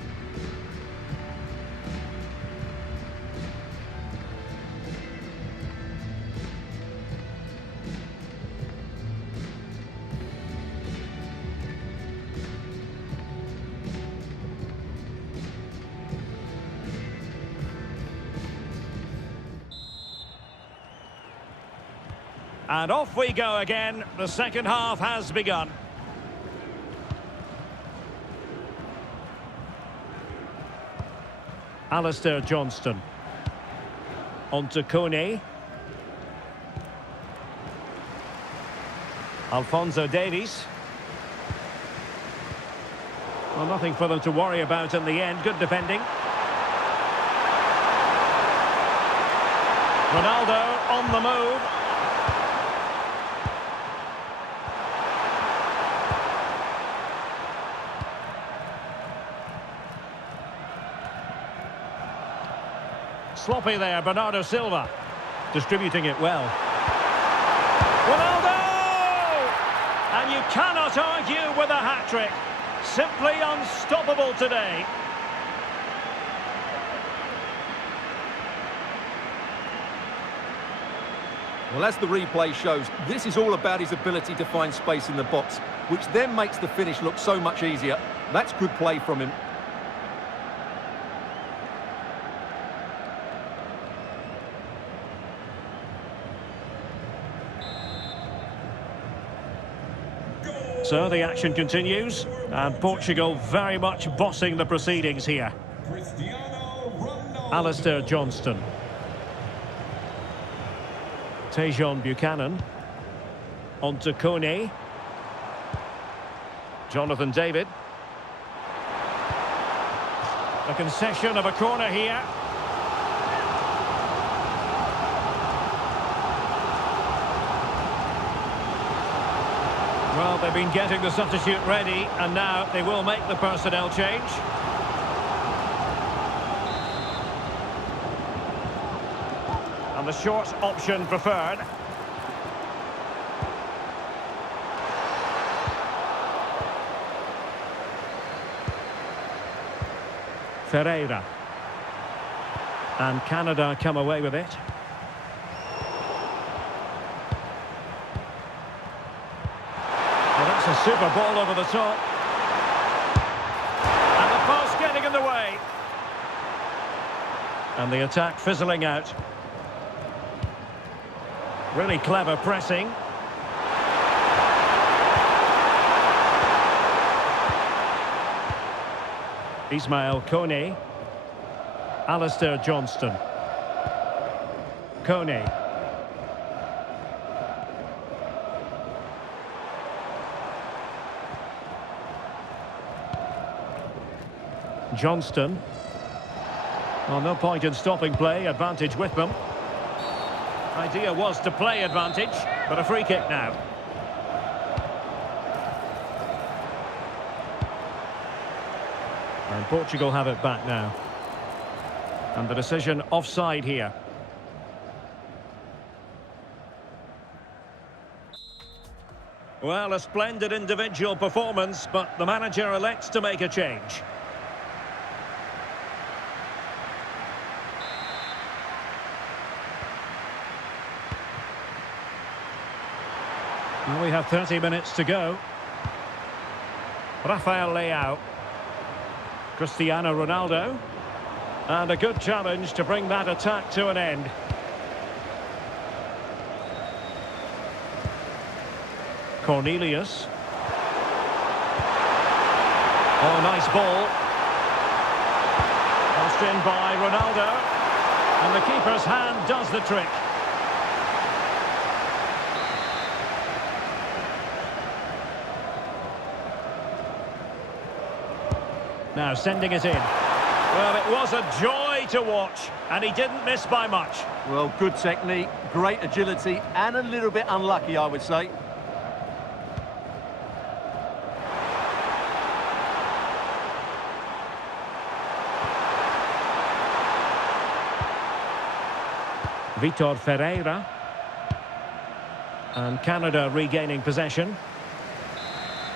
And off we go again. The second half has begun. Alistair Johnston. On to Kone. Alphonso Davies. Well, nothing for them to worry about in the end. Good defending. Ronaldo on the move. Sloppy there, Bernardo Silva. Distributing it well. Ronaldo! And you cannot argue with a hat-trick. Simply unstoppable today. Well, as the replay shows, this is all about his ability to find space in the box, which then makes the finish look so much easier. That's good play from him. So the action continues, and Portugal very much bossing the proceedings here. Cristiano Ronaldo. Alistair Johnston. Tejon Buchanan. On to Kone. Jonathan David. A concession of a corner here. Well, they've been getting the substitute ready, and now they will make the personnel change. And the short option preferred. Ferreira. And Canada come away with it. A super ball over the top. And the pass getting in the way. And the attack fizzling out. Really clever pressing. Ismail Kone. Alistair Johnston. Kone. Johnston. Well, no point in stopping play, advantage with them. Idea was to play advantage, but a free kick now. And Portugal have it back now. And the decision offside here. Well, a splendid individual performance, but the manager elects to make a change. Well, we have 30 minutes to go. Rafael Leao. Cristiano Ronaldo. And a good challenge to bring that attack to an end. Cornelius. Oh, nice ball. Passed in by Ronaldo. And the keeper's hand does the trick. Now sending it in. Well, it was a joy to watch, and he didn't miss by much. Well, good technique, great agility, and a little bit unlucky, I would say. Vitor Ferreira. And Canada regaining possession.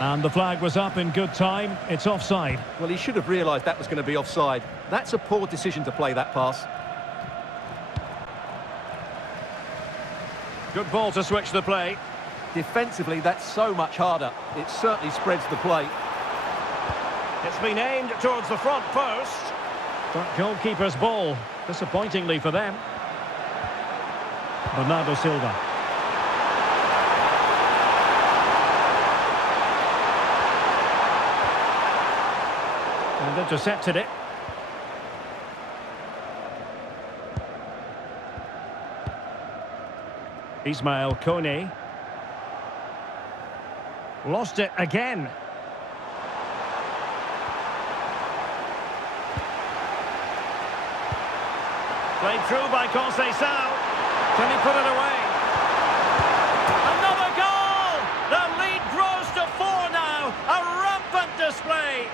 And the flag was up in good time. It's offside. Well, he should have realised that was going to be offside. That's a poor decision to play that pass. Good ball to switch the play. Defensively, that's so much harder. It certainly spreads the play. It's been aimed towards the front post. But goalkeeper's ball, disappointingly for them. Bernardo Silva. And intercepted it. Ismail Kone. Lost it again. Played through by Conceição. Can he put it away? Another goal! The lead grows to 4 now. A rampant display.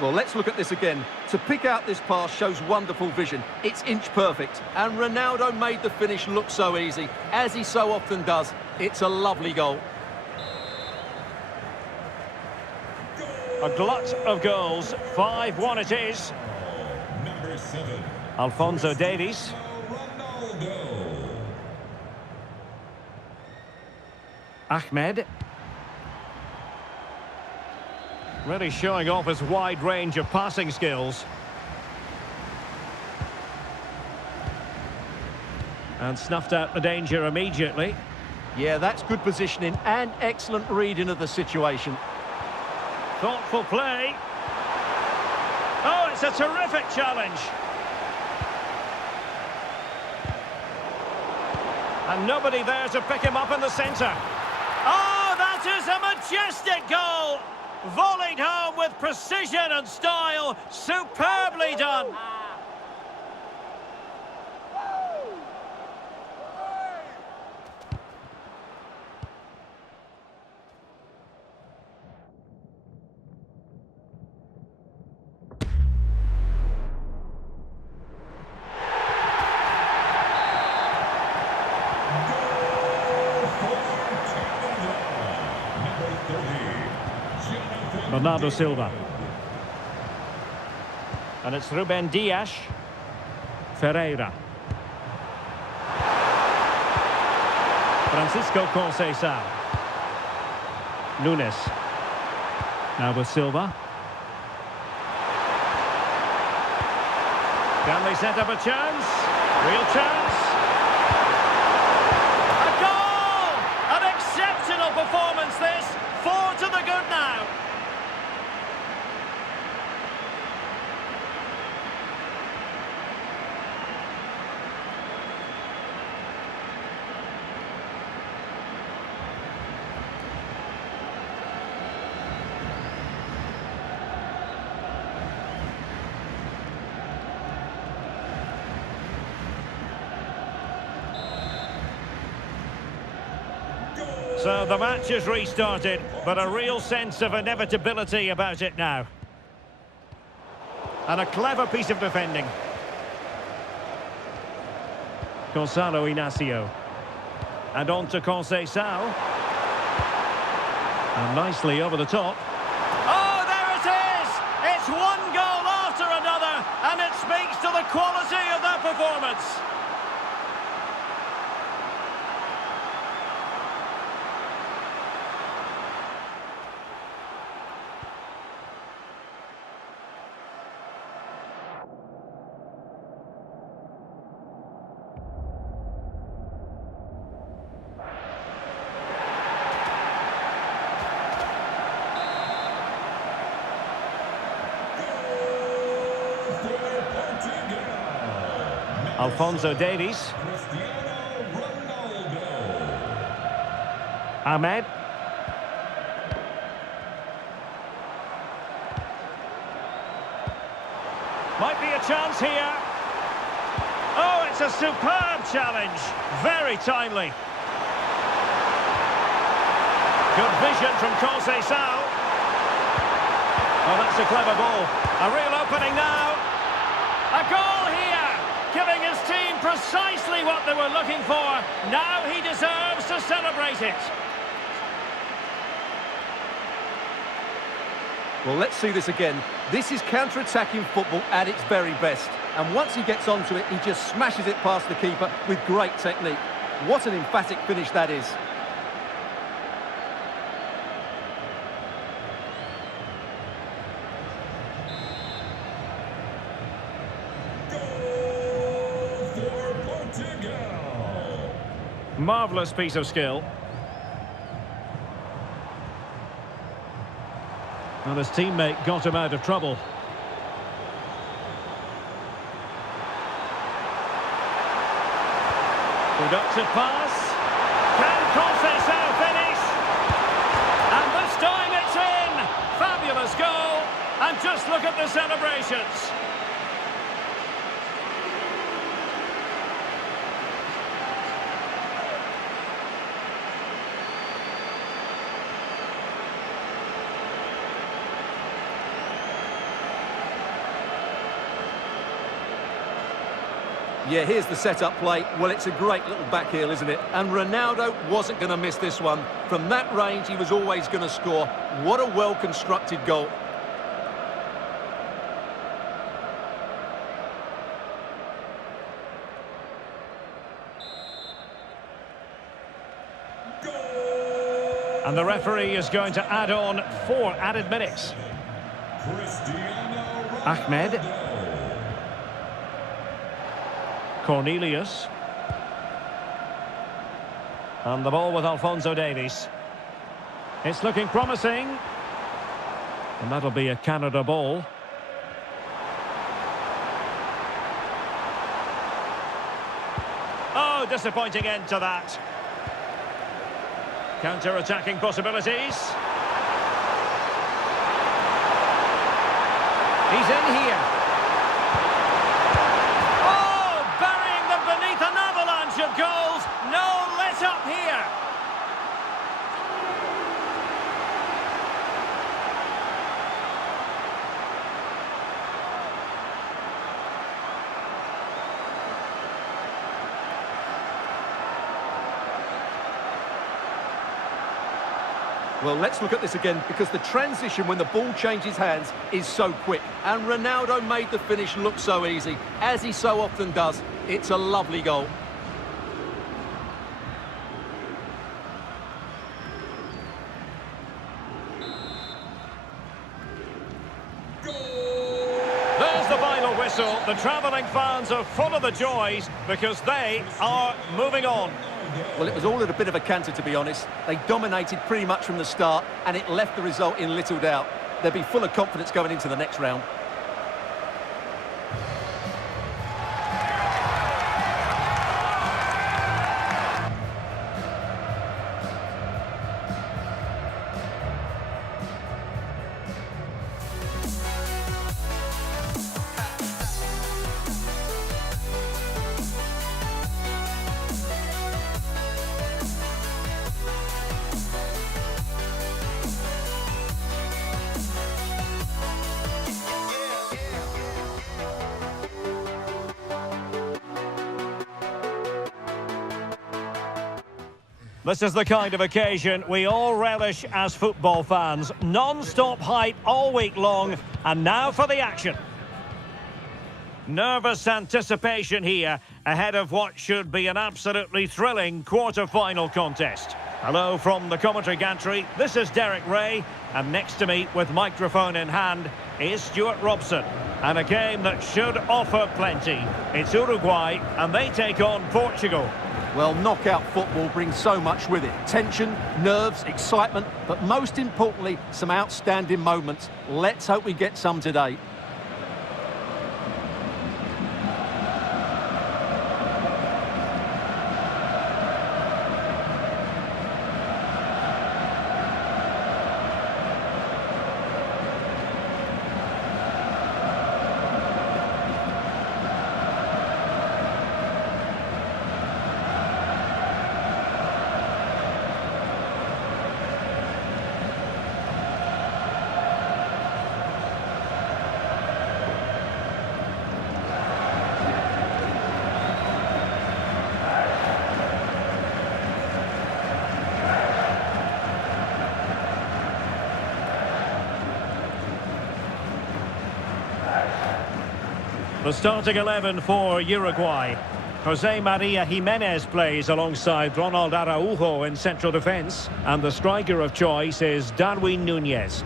Well, let's look at this again. To pick out this pass shows wonderful vision. It's inch perfect. And Ronaldo made the finish look so easy, as he so often does. It's a lovely goal. A glut of goals. 5-1 it is. Number 7. Alphonso Davies. Ronaldo. Ahmed. Really showing off his wide range of passing skills. And snuffed out the danger immediately. Yeah, that's good positioning and excellent reading of the situation. Thoughtful play. Oh, it's a terrific challenge. And nobody there to pick him up in the centre. Oh, that is a majestic goal! Volleyed home with precision and style. Superbly done. Bernardo Silva. And it's Ruben Dias. Ferreira. Francisco Conceição. Nunes. Now with Silva. Can they set up a chance? Real chance. A goal! An exceptional performance this. 4 to the good now. So the match is restarted, but a real sense of inevitability about it now. And a clever piece of defending. Gonzalo Inacio. And on to Conceição. And nicely over the top. Oh, there it is! It's one goal after another, and it speaks to the quality of that performance. Alphonso Davies. Cristiano Ronaldo. Ahmed. Might be a chance here. Oh, it's a superb challenge. Very timely. Good vision from Conceição. Oh, that's a clever ball. A real opening now. A goal here, giving his team precisely what they were looking for. Now he deserves to celebrate it. Well, let's see this again. This is counter-attacking football at its very best. And once he gets onto it, he just smashes it past the keeper with great technique. What an emphatic finish that is. Marvellous piece of skill. Well, his teammate got him out of trouble. Productive pass. Can Conceição finish? And this time it's in! Fabulous goal. And just look at the celebrations. Yeah, here's the set-up play. Well, it's a great little back heel, isn't it? And Ronaldo wasn't going to miss this one. From that range, he was always going to score. What a well-constructed goal. And the referee is going to add on 4 added minutes. Cristiano Ronaldo. Ahmed. Cornelius. And the ball with Alphonso Davies. It's looking promising. And that'll be a Canada ball. Oh, disappointing end to that. Counter-attacking possibilities. He's in here. Oh, burying them beneath an avalanche of goals. No let-up here. Well, let's look at this again, because the transition when the ball changes hands is so quick. And Ronaldo made the finish look so easy, as he so often does. It's a lovely goal. There's the final whistle. The travelling fans are full of the joys because they are moving on. Well, it was all at a bit of a canter, to be honest. They dominated pretty much from the start, and it left the result in little doubt. They'll be full of confidence going into the next round. This is the kind of occasion we all relish as football fans. Non-stop hype all week long, and now for the action. Nervous anticipation here ahead of what should be an absolutely thrilling quarter-final contest. Hello from the commentary gantry, this is Derek Ray, and next to me with microphone in hand is Stuart Robson. And a game that should offer plenty. It's Uruguay, and they take on Portugal. Well, knockout football brings so much with it. Tension, nerves, excitement, but most importantly, some outstanding moments. Let's hope we get some today. The starting 11 for Uruguay. Jose Maria Jimenez plays alongside Ronald Araujo in central defence. And the striker of choice is Darwin Núñez.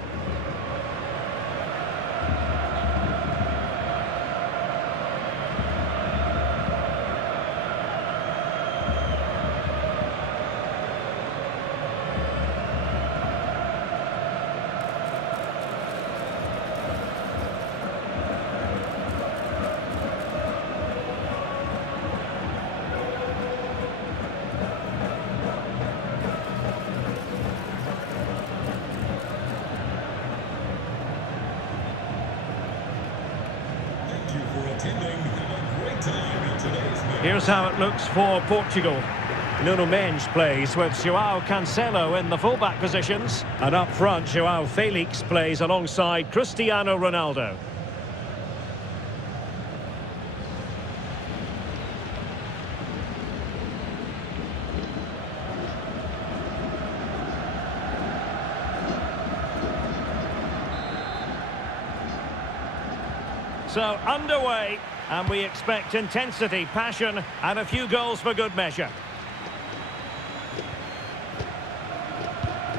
Here's how it looks for Portugal. Nuno Mendes plays with João Cancelo in the fullback positions. And up front, João Felix plays alongside Cristiano Ronaldo. So underway, and we expect intensity, passion, and a few goals for good measure.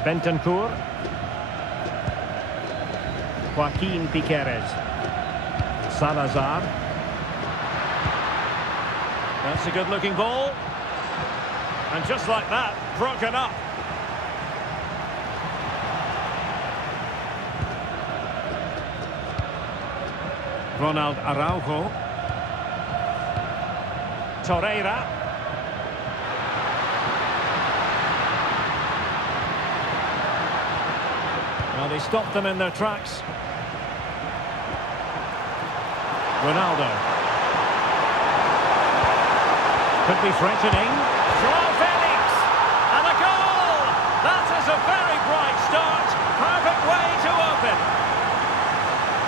Bentancur. Joaquin Piqueres. Salazar. That's a good-looking ball. And just like that, broken up. Ronald Araujo. Torreira. Well, they stopped them in their tracks. Ronaldo. Could be threatening. João Felix! And a goal! That is a very bright start. Perfect way to open.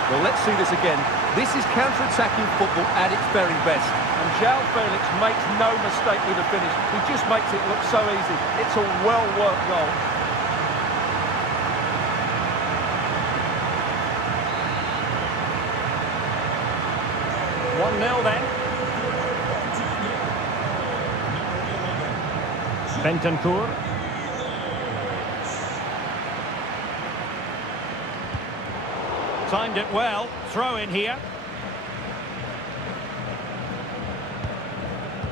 Well, let's see this again. This is counter-attacking football at its very best. And João Felix makes no mistake with the finish. He just makes it look so easy. It's a well-worked goal. Nil then. Bentancur. Timed it well. Throw in here.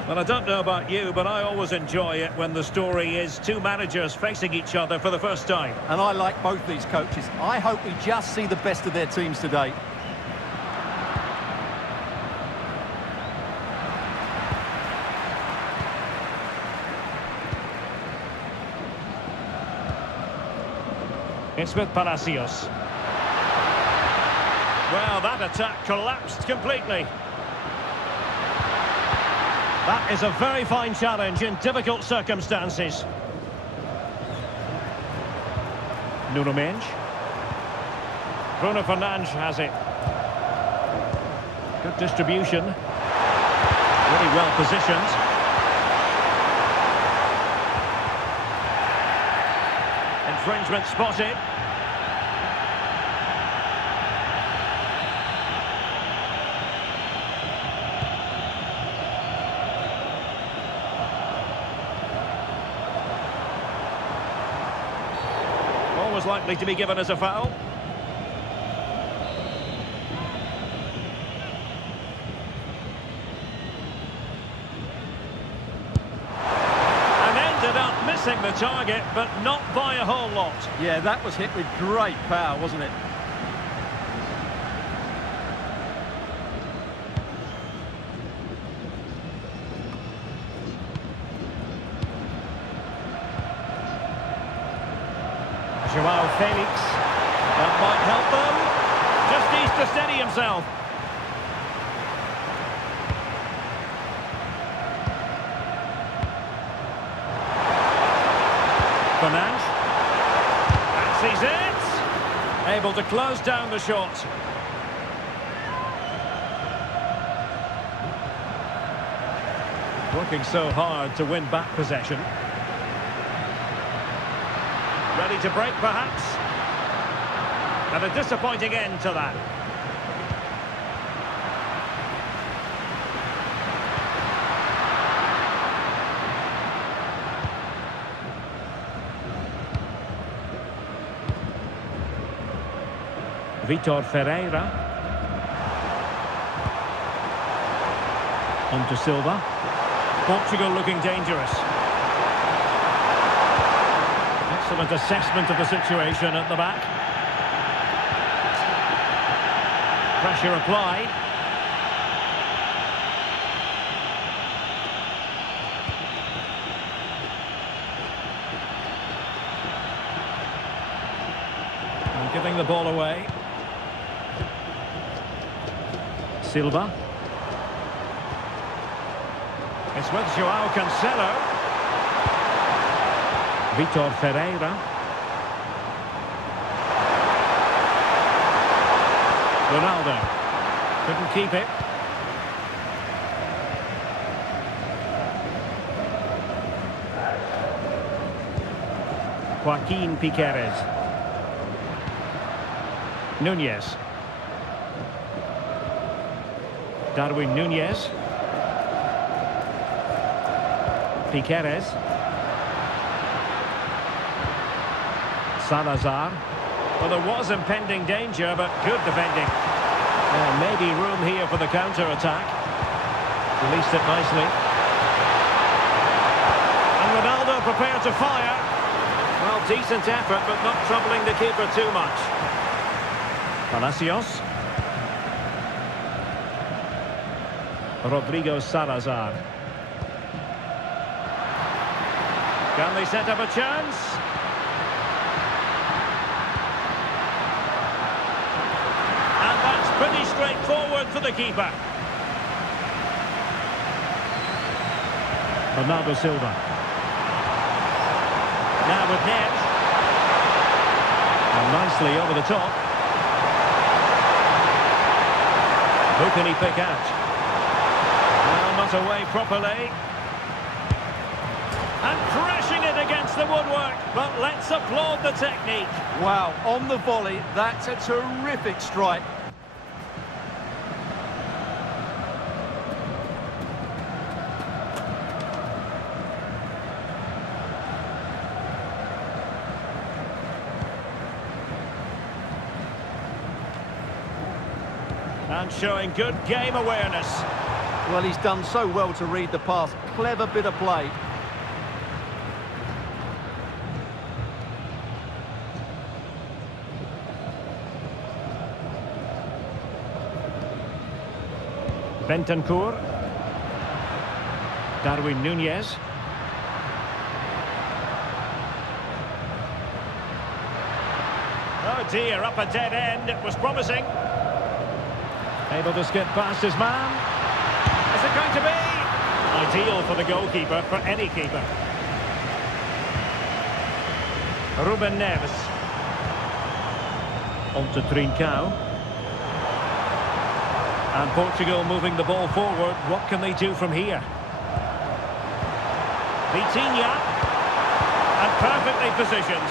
Well, I don't know about you, but I always enjoy it when the story is two managers facing each other for the first time. And I like both these coaches. I hope we just see the best of their teams today. It's with Palacios. Well, that attack collapsed completely. That is a very fine challenge in difficult circumstances. Nuno Mendes. Bruno Fernandes has it. Good distribution. Really well positioned. infringement spotted. Always likely to be given as a foul. Missing the target, but not by a whole lot. Yeah, that was hit with great power, wasn't it? Joao Felix. That might help them. Just needs to steady himself. Fernandes. Fancies it. Able to close down the shot. Working so hard to win back possession. Ready to break, perhaps. And a disappointing end to that. Vitor Ferreira. On to Silva. Portugal looking dangerous. Excellent assessment of the situation at the back. Pressure applied. And giving the ball away. Silva. It's with Joao Cancelo. Vitor Ferreira. Ronaldo. Couldn't keep it. Joaquin Piqueres. Nunez. Darwin Nunez. Piqueres. Salazar. Well, there was impending danger, but good defending. Maybe room here for the counter-attack. Released it nicely. And Ronaldo prepared to fire. Well, decent effort, but not troubling the keeper too much. Palacios. Rodrigo Salazar. Can they set up a chance? And that's pretty straightforward for the keeper. Bernardo Silva. Now with net. And nicely over the top. Who can he pick out? Well, not away properly. And crashing it against the woodwork, but let's applaud the technique. Wow, on the volley, that's a terrific strike. And showing good game awareness. Well, he's done so well to read the pass. Clever bit of play. Bentancur. Darwin Nunez. Oh dear, up a dead end. It was promising. Able to skip past his man. Is it going to be? Ideal for the goalkeeper, for any keeper. Ruben Neves. On to Trincao. And Portugal moving the ball forward. What can they do from here? Vitinha. And perfectly positioned.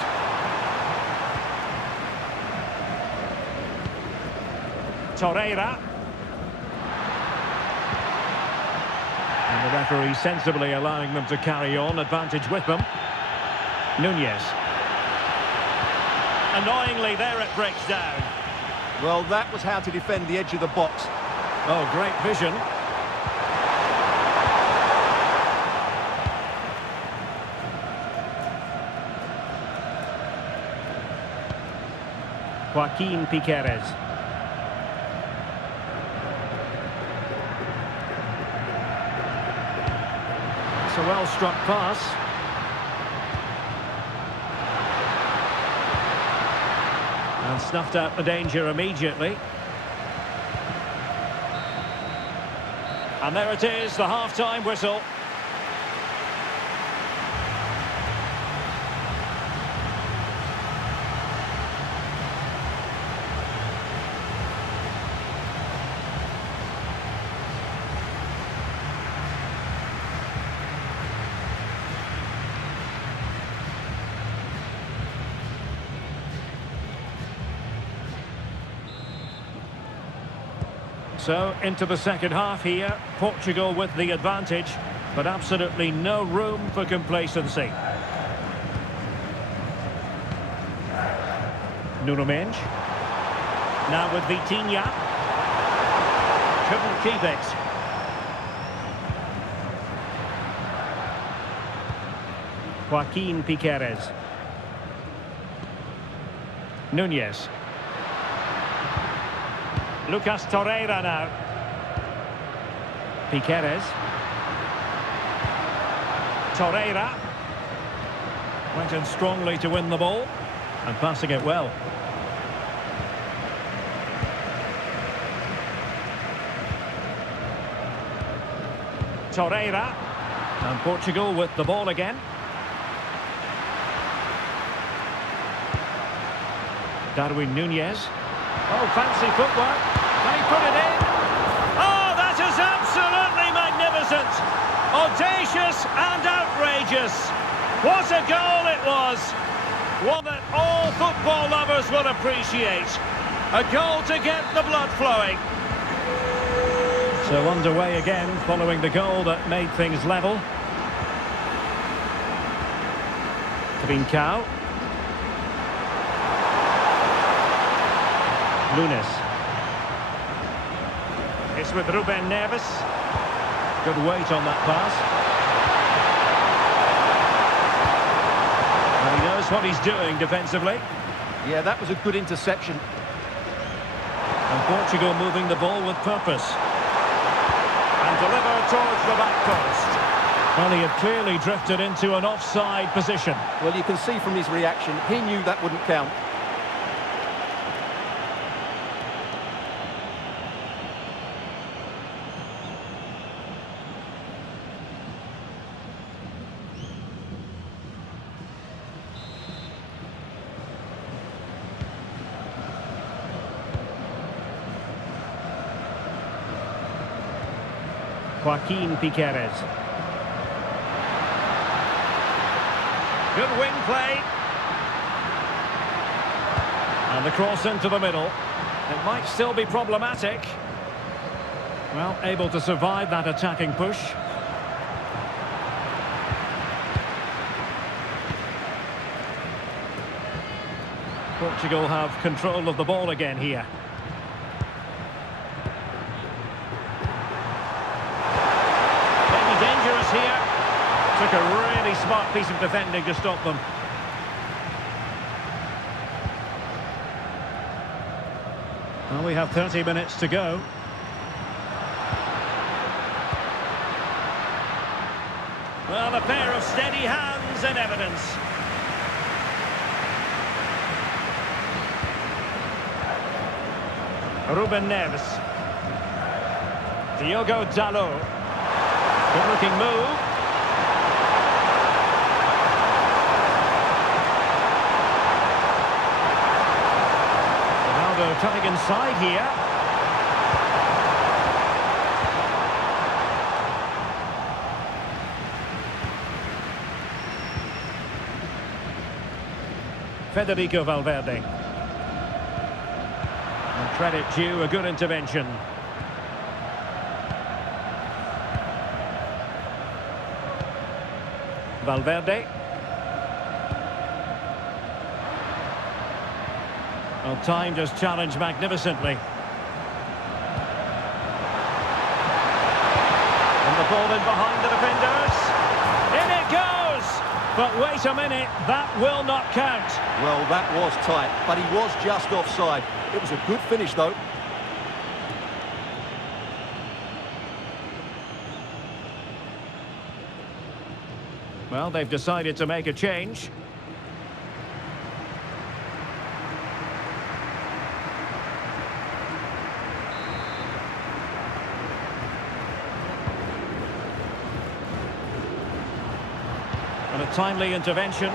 Torreira. And the referee sensibly allowing them to carry on, advantage with them. Nunez. Annoyingly, there it breaks down. Well, that was how to defend the edge of the box. Oh, great vision. Joaquin Piqueres. It's a well-struck pass. And snuffed out the danger immediately. And there it is, the half-time whistle. So, into the second half here, Portugal with the advantage, but absolutely no room for complacency. Nuno Mendes. Now with Vitinha. Couldn't keep it. Joaquin Piqueres. Nunez. Lucas Torreira now. Piqueres. Torreira. Went in strongly to win the ball. And passing it well. Torreira. And Portugal with the ball again. Darwin Nunez. Oh, fancy footwork. Can he put it in? Oh, that is absolutely magnificent. Audacious and outrageous. What a goal it was. One that all football lovers will appreciate. A goal to get the blood flowing. So underway again following the goal that made things level. Trincao. Lunes. It's with Ruben Neves. Good weight on that pass. And he knows what he's doing defensively. Yeah, that was a good interception. And Portugal moving the ball with purpose. And delivered towards the back post. Well, he had clearly drifted into an offside position. Well, you can see from his reaction, he knew that wouldn't count. Joaquin Piqueres. Good wing play. And the cross into the middle. It might still be problematic. Well, able to survive that attacking push. Portugal have control of the ball again here. Dangerous here. Took a really smart piece of defending to stop them. Well, we have 30 minutes to go. Well, a pair of steady hands in evidence. Ruben Neves. Diogo Dalot. Good-looking move. Ronaldo cutting inside here. Federico Valverde. And Credit due, a good intervention. Valverde. Well, timed his challenge magnificently. And the ball in behind the defenders. In it goes! But wait a minute, that will not count. Well, that was tight, but he was just offside. It was a good finish, though. Well, they've decided to make a change. And a timely intervention.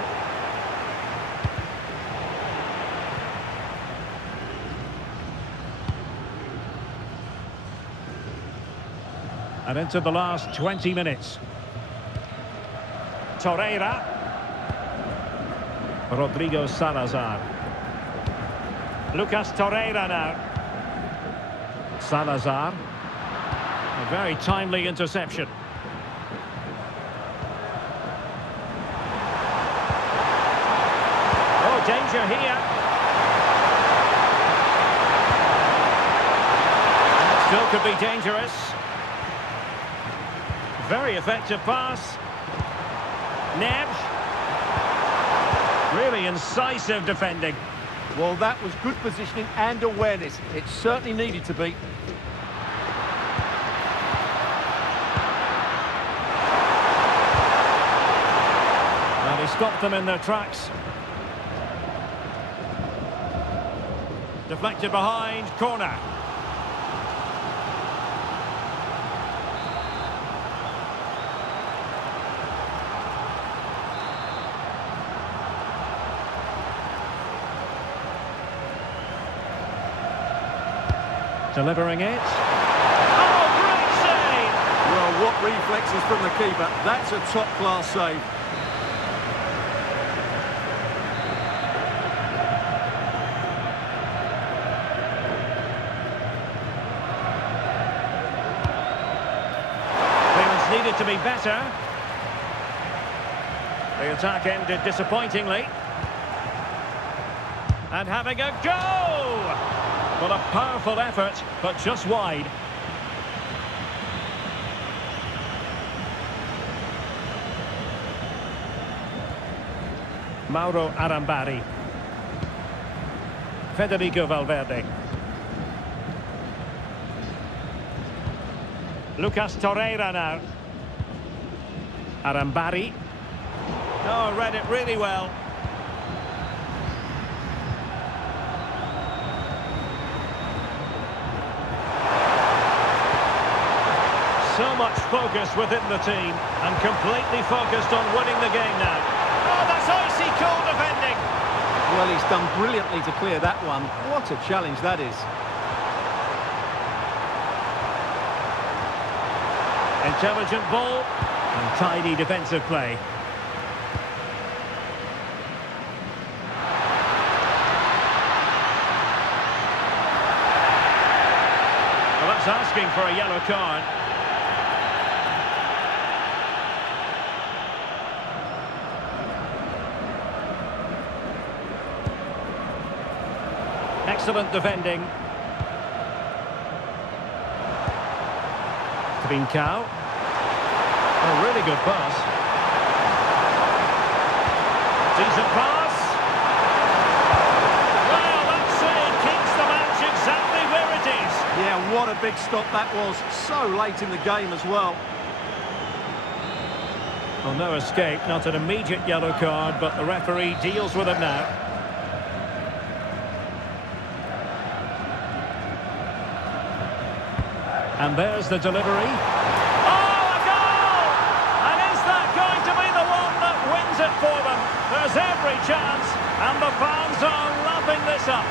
And into the last 20 minutes. Torreira. Rodrigo Salazar. Lucas Torreira now. Salazar. A very timely interception. Oh, danger here. Still could be dangerous. Very effective pass. Neves. Really incisive defending. Well, that was good positioning and awareness. It certainly needed to be. And he stopped them in their tracks. Deflected behind, corner. Delivering it. Oh, great save! Well, what reflexes from the keeper. That's a top-class save. Clearance needed to be better. The attack ended disappointingly. And having a go! Well, a powerful effort, but just wide. Mauro Arambari. Federico Valverde. Lucas Torreira now. Arambari. Oh, read it really well. So much focus within the team and completely focused on winning the game now. Oh, that's icy cold defending. Well, he's done brilliantly to clear that one. What a challenge that is. Intelligent ball and tidy defensive play. Well, that's asking for a yellow card. Excellent defending. Trincao. A really good pass. Decent pass. Well, that's it. Keeps the match exactly where it is. Yeah, what a big stop that was. So late in the game as well. Well, no escape. Not an immediate yellow card, but the referee deals with it now. And there's the delivery. Oh, a goal! And is that going to be the one that wins it for them? There's every chance, and the fans are lapping this up.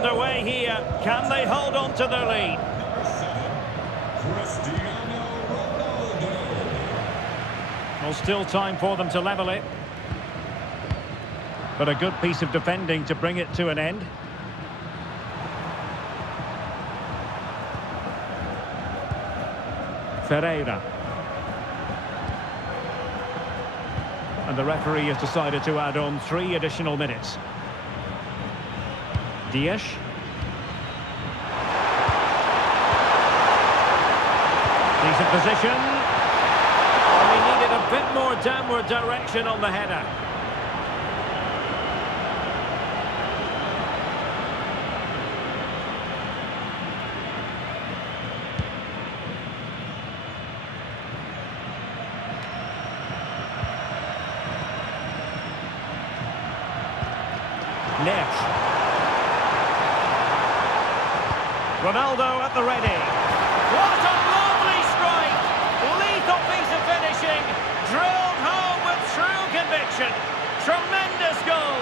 underway here. Can they hold on to their lead? Number 7, Cristiano Ronaldo. Well, still time for them to level it. But a good piece of defending to bring it to an end. Ferreira. And the referee has decided to add on 3 additional minutes. Dias. Decent position. Well, he needed a bit more downward direction on the header. Nesh. Ronaldo at the ready. What a lovely strike! Lethal piece of finishing. Drilled home with true conviction. Tremendous goal.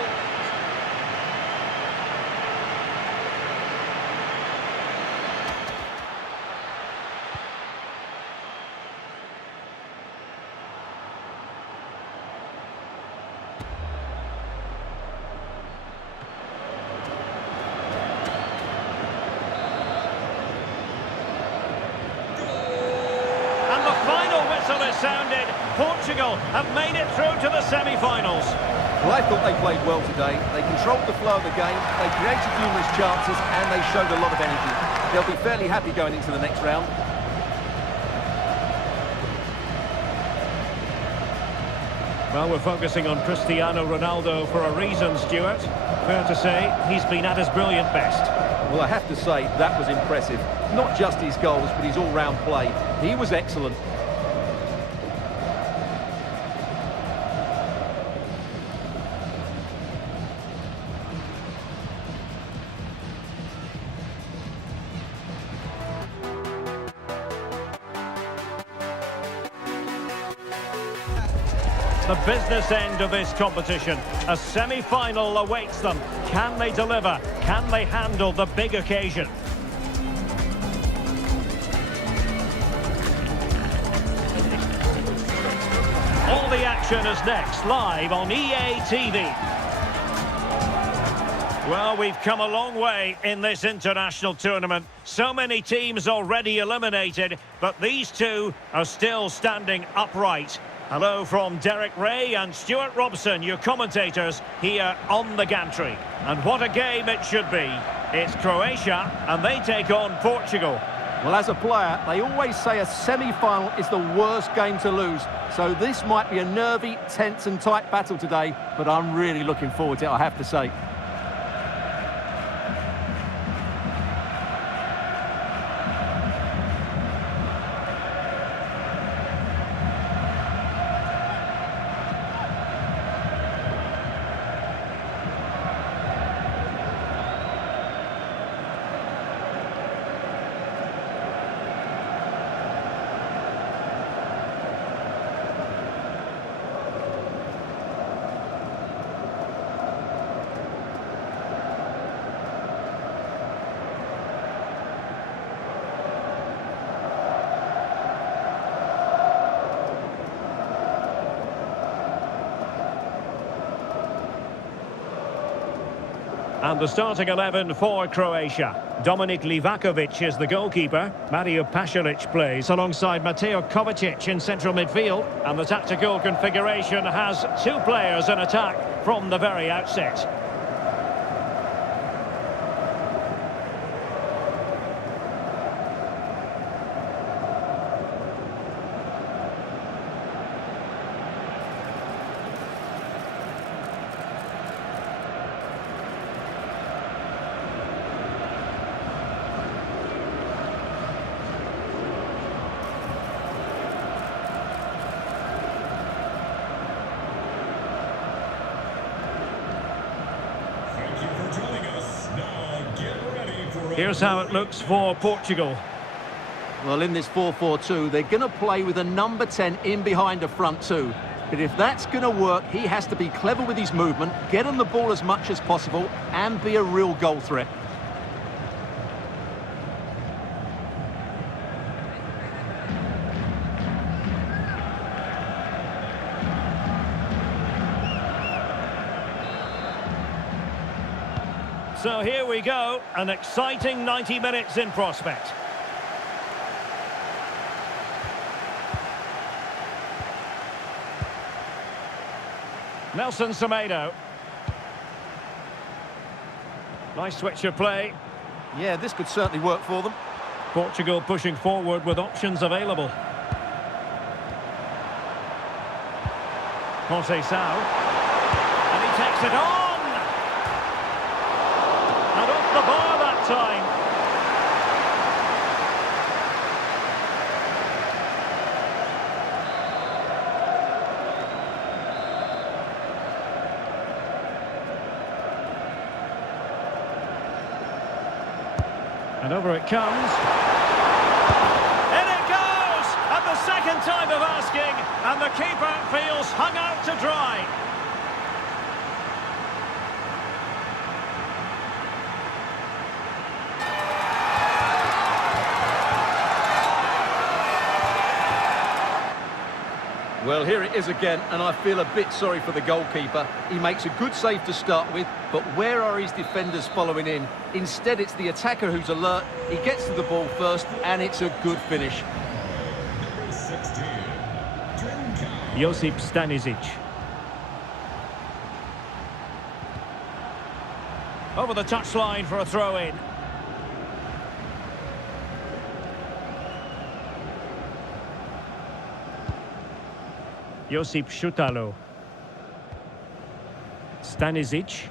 Is sounded. Portugal have made it through to the semi-finals. Well, I thought they played well today. They controlled the flow of the game, they created numerous chances, and they showed a lot of energy. They'll be fairly happy going into the next round. Well, we're focusing on Cristiano Ronaldo for a reason, Stuart. Fair to say, he's been at his brilliant best. Well, I have to say, that was impressive. Not just his goals, but his all-round play. He was excellent. The business end of this competition. A semi-final awaits them. Can they deliver? Can they handle the big occasion? All the action is next, live on EA TV. Well, we've come a long way in this international tournament. So many teams already eliminated, but these two are still standing upright. Hello from Derek Ray and Stuart Robson, your commentators, here on the gantry. And what a game it should be. It's Croatia, and they take on Portugal. Well, as a player, they always say a semi-final is the worst game to lose. So this might be a nervy, tense and tight battle today, but I'm really looking forward to it, I have to say. And the starting 11 for Croatia. Dominik Livakovic is the goalkeeper. Mario Pasalic plays alongside Mateo Kovacic in central midfield. And the tactical configuration has 2 players in attack from the very outset. Here's how it looks for Portugal. Well, in this 4-4-2, they're going to play with a number 10 in behind the front two. But if that's going to work, he has to be clever with his movement, get on the ball as much as possible, and be a real goal threat. So here we go, an exciting 90 minutes in prospect. Nelson Semedo. Nice switch of play. Yeah, this could certainly work for them. Portugal pushing forward with options available. Conceição. And he takes it on! And off the bar that time. And over it comes. In it goes! At the second time of asking, and the keeper feels hung out to dry. Well, here it is again, and I feel a bit sorry for the goalkeeper. He makes a good save to start with, but where are his defenders following in? Instead, it's the attacker who's alert. He gets to the ball first, and it's a good finish. Number 16, Trincao. Josip Stanisic. Over the touchline for a throw-in. Josip Šutalo. Stanisic.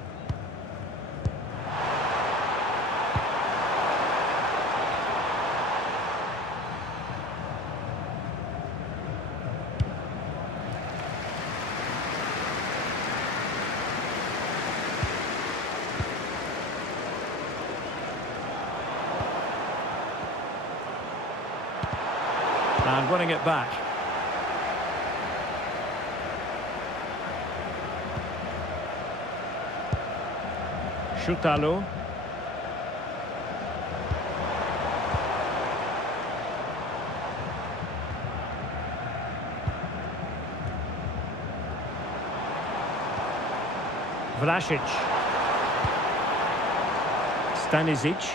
And winning it back. Šutalo. Vlasic. Stanisic.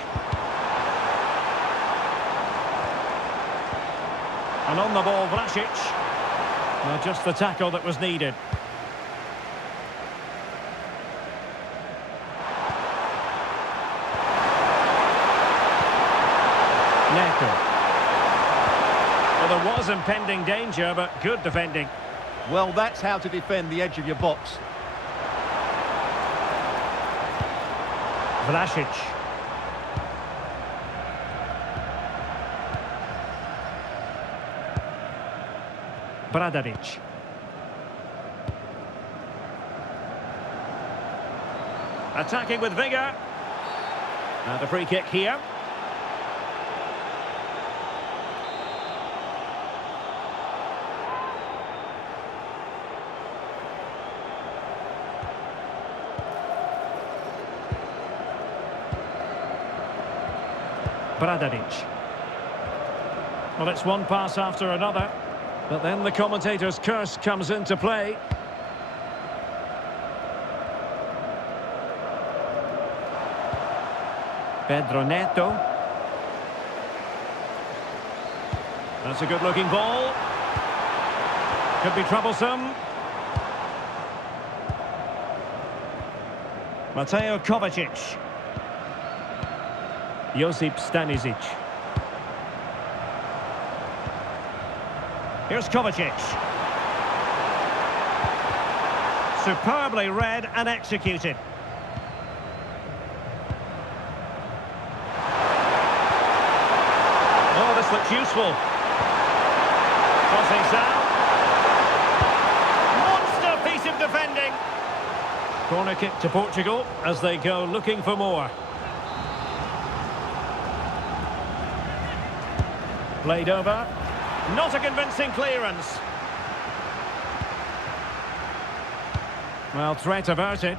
And on the ball, Vlasic. Well, just the tackle that was needed. Neto. Well, there was impending danger, but good defending. Well, that's how to defend the edge of your box. Vlasic. Bradaric. Attacking with vigour. And a free kick here. Bradaric. Well, it's one pass after another, but then the commentator's curse comes into play. Pedro Neto. That's a good-looking ball. Could be troublesome. Mateo Kovacic. Josip Stanisic. Here's Kovacic. Superbly read and executed. Oh, this looks useful. Conceição. Monster piece of defending. Corner kick to Portugal as they go looking for more. Played over. Not a convincing clearance. Well, threat averted.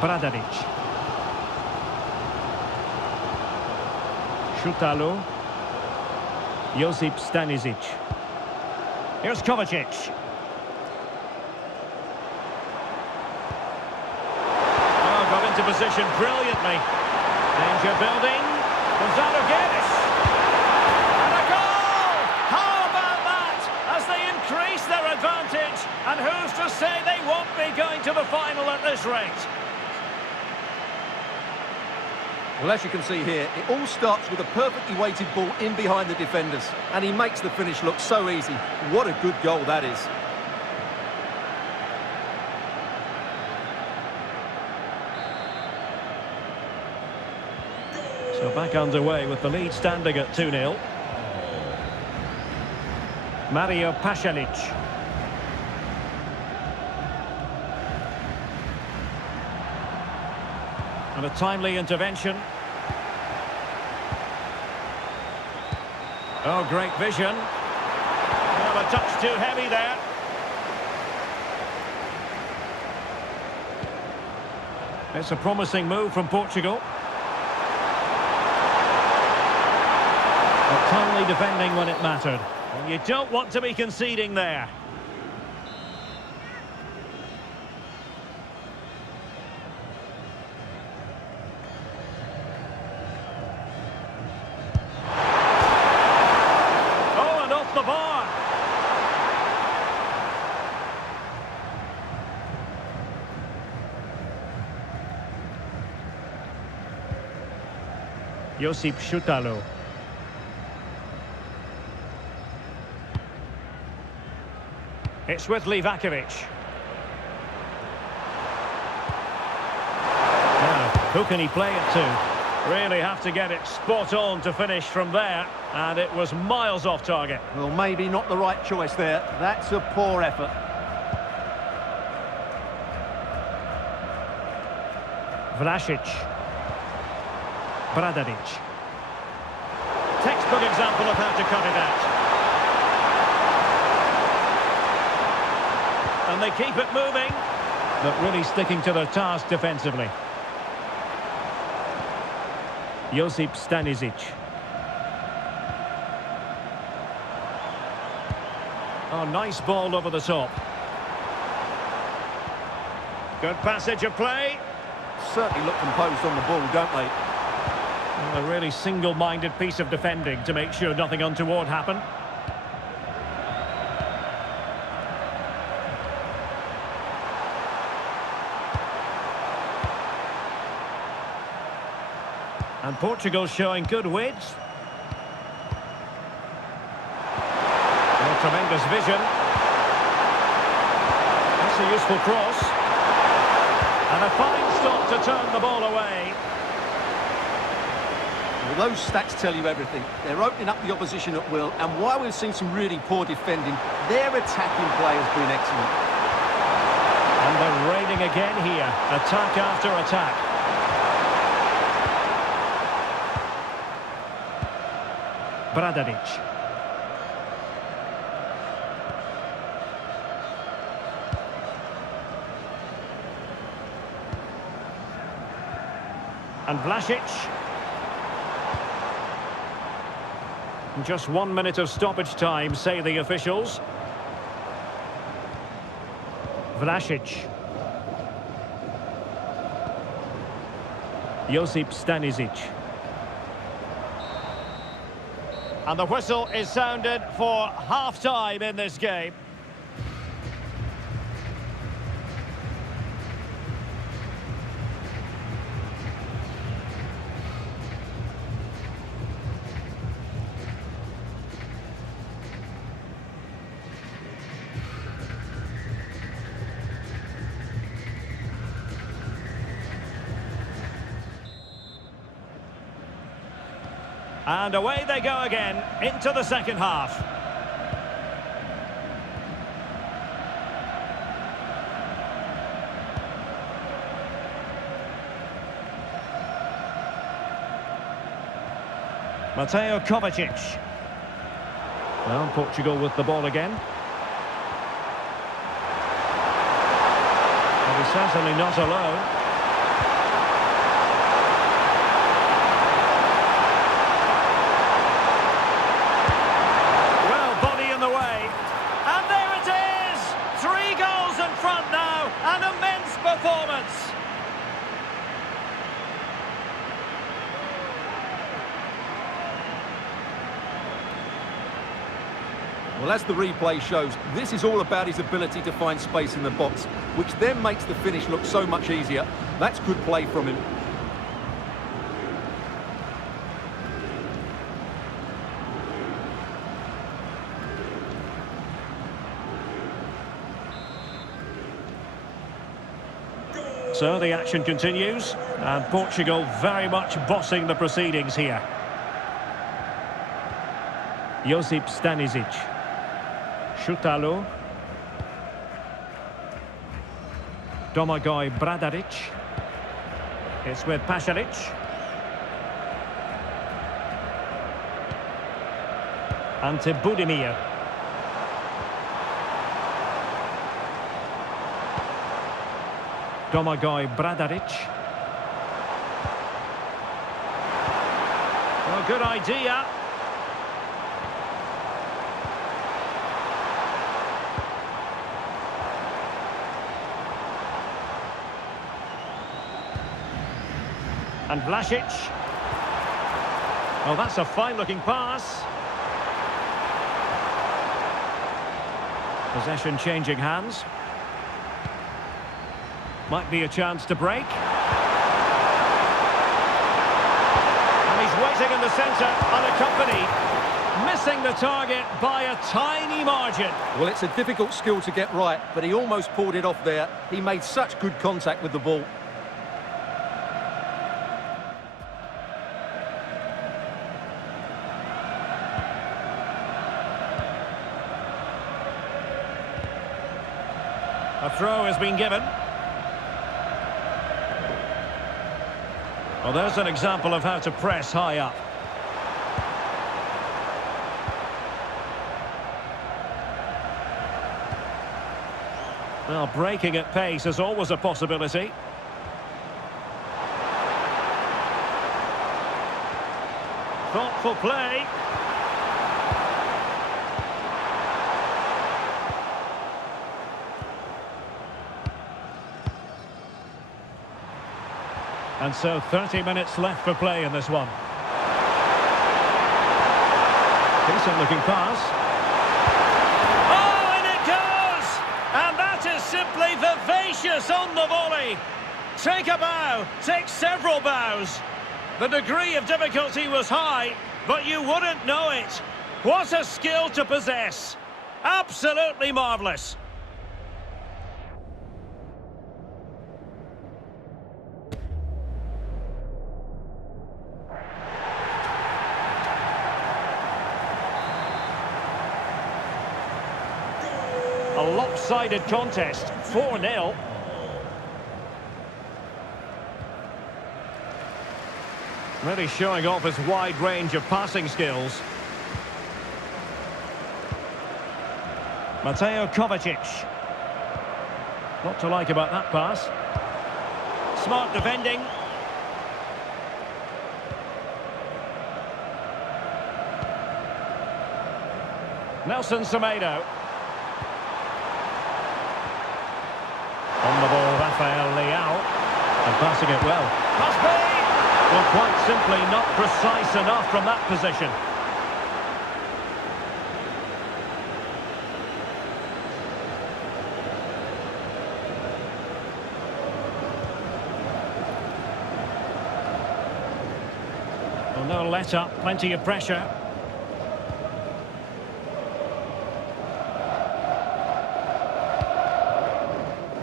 Bradaric. Šutalo. Josip Stanisic. Here's Kovacic. into position brilliantly. Danger building. Gonzalo Guedes. And a goal! How about that? As they increase their advantage. And who's to say they won't be going to the final at this rate? Well, as you can see here, it all starts with a perfectly weighted ball in behind the defenders. And he makes the finish look so easy. What a good goal that is. So back underway with the lead standing at 2-0. Mario Pasalic. And a timely intervention. Oh, great vision. Well, a touch too heavy there. It's a promising move from Portugal. But timely defending when it mattered. And you don't want to be conceding there. Oh, and off the bar. Josip Šutalo. It's with Livakovic. Now, who can he play it to? Really have to get it spot on to finish from there. And it was miles off target. Well, maybe not the right choice there. That's a poor effort. Vlasic. Bradaric. Textbook example of how to cut it out. And they keep it moving, but really sticking to their task defensively. Josip Stanisic. Oh, nice ball over the top. Good passage of play. Certainly look composed on the ball, don't they? And a really single-minded piece of defending to make sure nothing untoward happened. And Portugal showing good width. Oh, tremendous vision. That's a useful cross. And a fine stop to turn the ball away. Well, those stats tell you everything. They're opening up the opposition at will, and while we've seen some really poor defending, their attacking play has been excellent. And they're raiding again here. Attack after attack. Bradaric. And Vlasic. Just 1 minute of stoppage time, say the officials. Vlasic. Josip Stanisic. And the whistle is sounded for half-time in this game. And away they go again, into the second half. Mateo Kovacic. Well, Portugal with the ball again. But he's certainly not alone. Well, as the replay shows, this is all about his ability to find space in the box, which then makes the finish look so much easier. That's good play from him. So the action continues, and Portugal very much bossing the proceedings here. Josip Stanisic. Šutalo. Domagoj Bradaric. It's with Pasalic. Ante Budimir. Domagoj Bradaric. Well, good idea. And Vlasic. Oh, that's a fine-looking pass. Possession changing hands. Might be a chance to break. And he's waiting in the centre, unaccompanied. Missing the target by a tiny margin. Well, it's a difficult skill to get right, but he almost pulled it off there. He made such good contact with the ball. A throw has been given. Well, there's an example of how to press high up. Well, breaking at pace is always a possibility. Thoughtful play. And so 30 minutes left for play in this one. Decent looking pass. Oh, and it goes! And that is simply vivacious on the volley. Take a bow, take several bows. The degree of difficulty was high, but you wouldn't know it. What a skill to possess. Absolutely marvellous. A lopsided contest, 4-0. Really showing off his wide range of passing skills. Mateo Kovacic. What to like about that pass. Smart defending. Nelson Semedo. On the ball, Rafael Leao. And passing it well. Must be! Well, quite simply not precise enough from that position. Well, no let-up, plenty of pressure.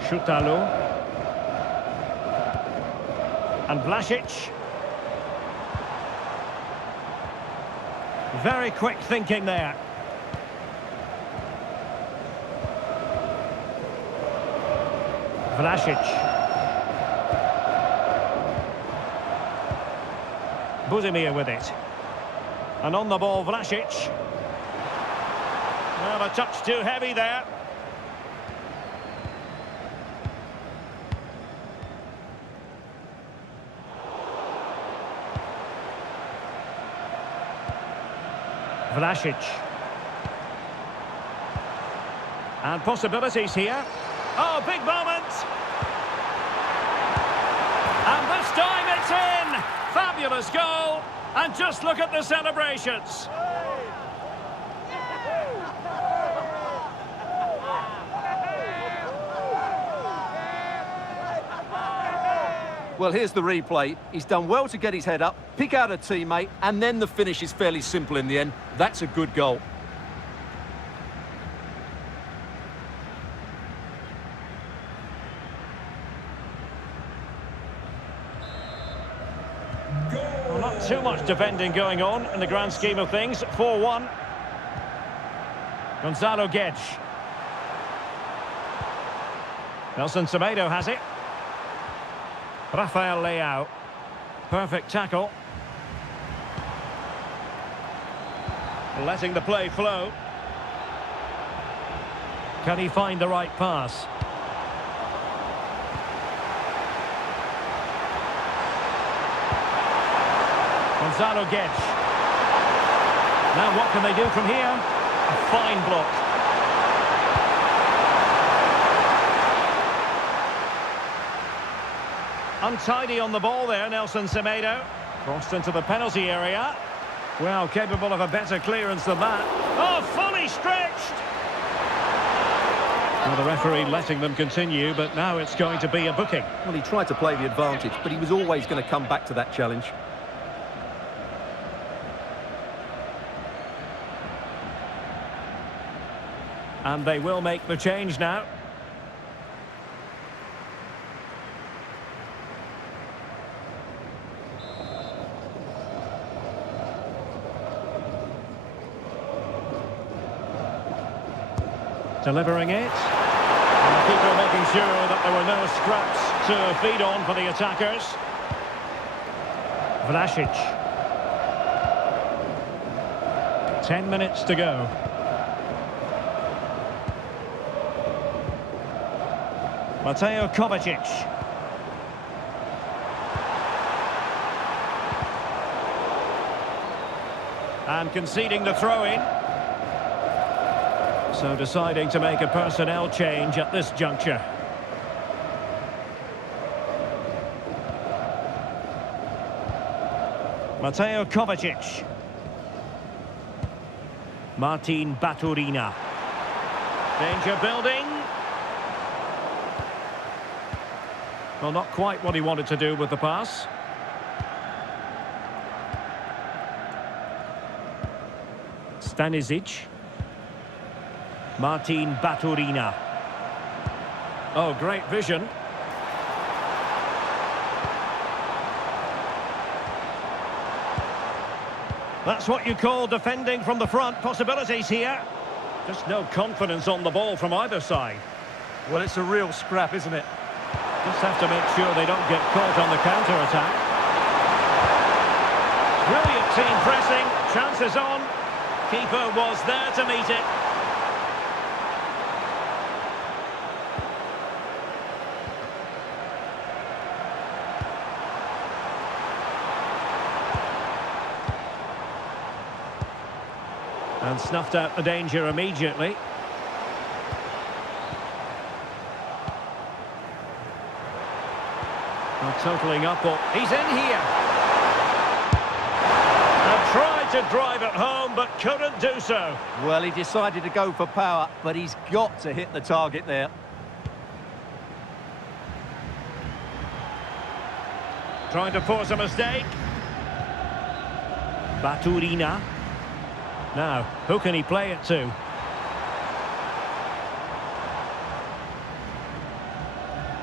Šutalo. And Vlasic. Very quick thinking there. Vlasic. Budimir with it. And on the ball, Vlasic. Well, a touch too heavy there. Vlasic. And possibilities here. Oh, big moment! And this time it's in! Fabulous goal! And just look at the celebrations! Well, here's the replay. He's done well to get his head up, pick out a teammate, and then the finish is fairly simple in the end. That's a good goal. Well, not too much defending going on in the grand scheme of things. 4-1. Gonzalo Guedes. Nelson Semedo has it. Rafael Leao. Perfect tackle. Letting the play flow. Can he find the right pass? Gonzalo Guedes. Now what can they do from here? A fine block. Untidy on the ball there, Nelson Semedo. Crossed into the penalty area. Well, capable of a better clearance than that. Oh, fully stretched! Well, the referee letting them continue, but now it's going to be a booking. Well, he tried to play the advantage, but he was always going to come back to that challenge. And they will make the change now. Delivering it. And the keeper making sure that there were no scraps to feed on for the attackers. Vlasic. 10 minutes to go. Mateo Kovacic. And conceding the throw-in. So deciding to make a personnel change at this juncture. Mateo Kovacic. Martin Baturina. Danger building. Well, not quite what he wanted to do with the pass. Stanisic. Martin Baturina. Oh, great vision. That's what you call defending from the front. Possibilities here. Just no confidence on the ball from either side. Well, it's a real scrap, isn't it? Just have to make sure they don't get caught on the counter-attack. Brilliant team pressing. Chances on. Keeper was there to meet it. And snuffed out the danger immediately. Totaling up, he's in here. And tried to drive it home, but couldn't do so. Well, he decided to go for power, but he's got to hit the target there. Trying to force a mistake. Baturina. Now, who can he play it to?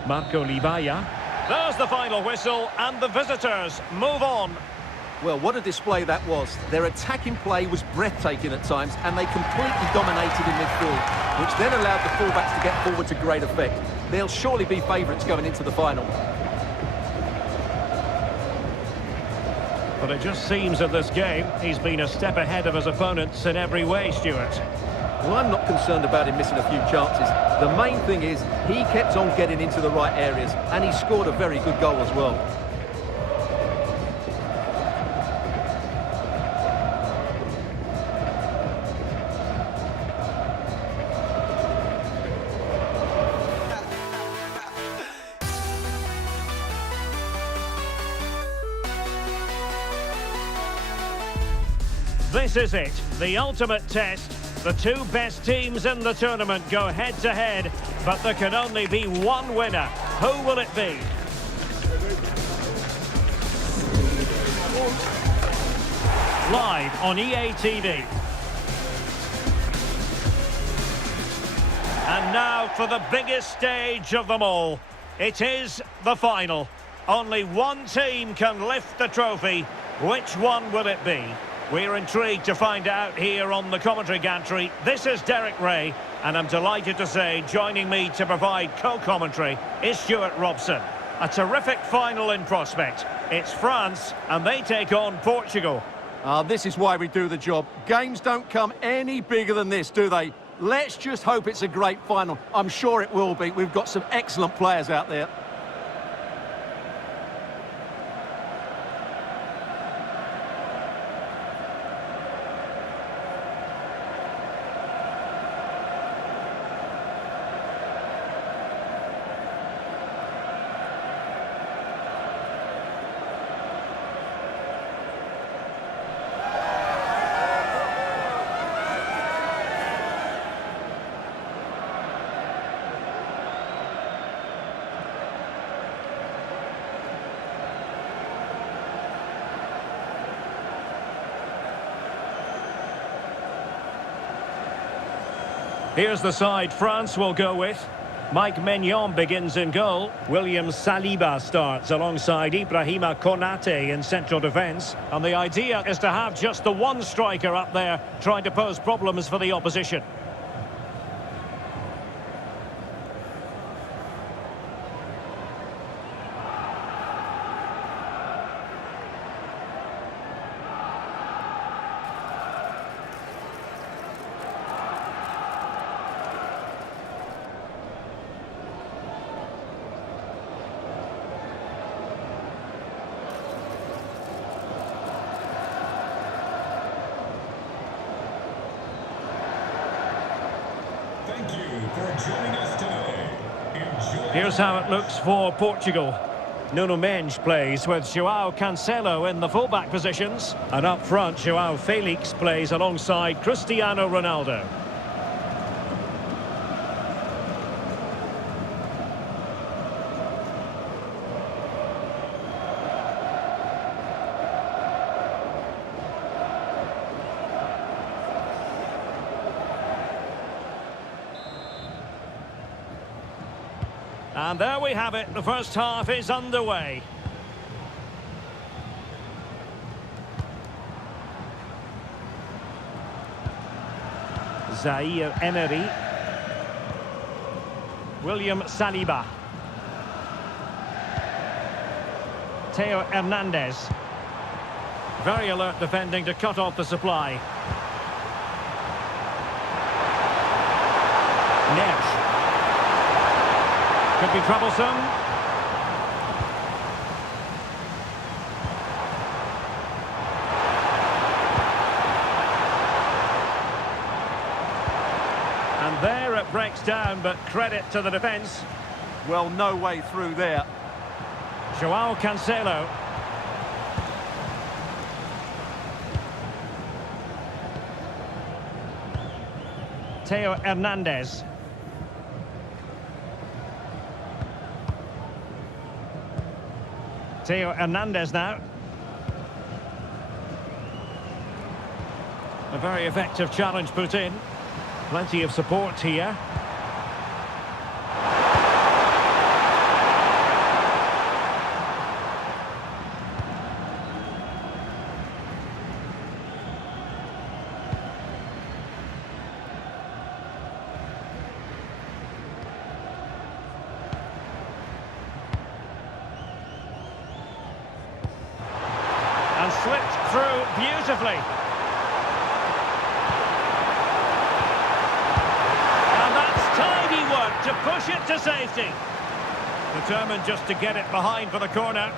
Marco Livaya. There's the final whistle, and the visitors move on. Well, what a display that was. Their attacking play was breathtaking at times, and they completely dominated in midfield, which then allowed the fullbacks to get forward to great effect. They'll surely be favourites going into the final. But it just seems in this game, he's been a step ahead of his opponents in every way, Stuart. Well, I'm not concerned about him missing a few chances. The main thing is he kept on getting into the right areas, and he scored a very good goal as well. This is it, the ultimate test. The two best teams in the tournament go head-to-head, but there can only be one winner. Who will it be? Live on EA TV. And now for the biggest stage of them all. It is the final. Only one team can lift the trophy. Which one will it be? We're intrigued to find out here on the commentary gantry. This is Derek Ray, and I'm delighted to say joining me to provide co-commentary is Stuart Robson. A terrific final in prospect. It's France, and they take on Portugal. This is why we do the job. Games don't come any bigger than this, do they? Let's just hope it's a great final. I'm sure it will be. We've got some excellent players out there. Here's the side France will go with. Mike Maignan begins in goal. William Saliba starts alongside Ibrahima Konate in central defence. And the idea is to have just the one striker up there trying to pose problems for the opposition. Thank you for joining us today. Enjoy. Here's how it looks for Portugal. Nuno Mendes plays with João Cancelo in the fullback positions. And up front, João Felix plays alongside Cristiano Ronaldo. And there we have it, the first half is underway. Zaire Emery. William Saliba. Theo Hernandez. Very alert defending to cut off the supply. Neves. Could be troublesome. And there it breaks down, but credit to the defence. Well, no way through there. João Cancelo. Theo Hernandez. Theo Hernandez now. A very effective challenge put in. Plenty of support here. And slipped through beautifully. And that's tidy work to push it to safety. Determined just to get it behind for the corner.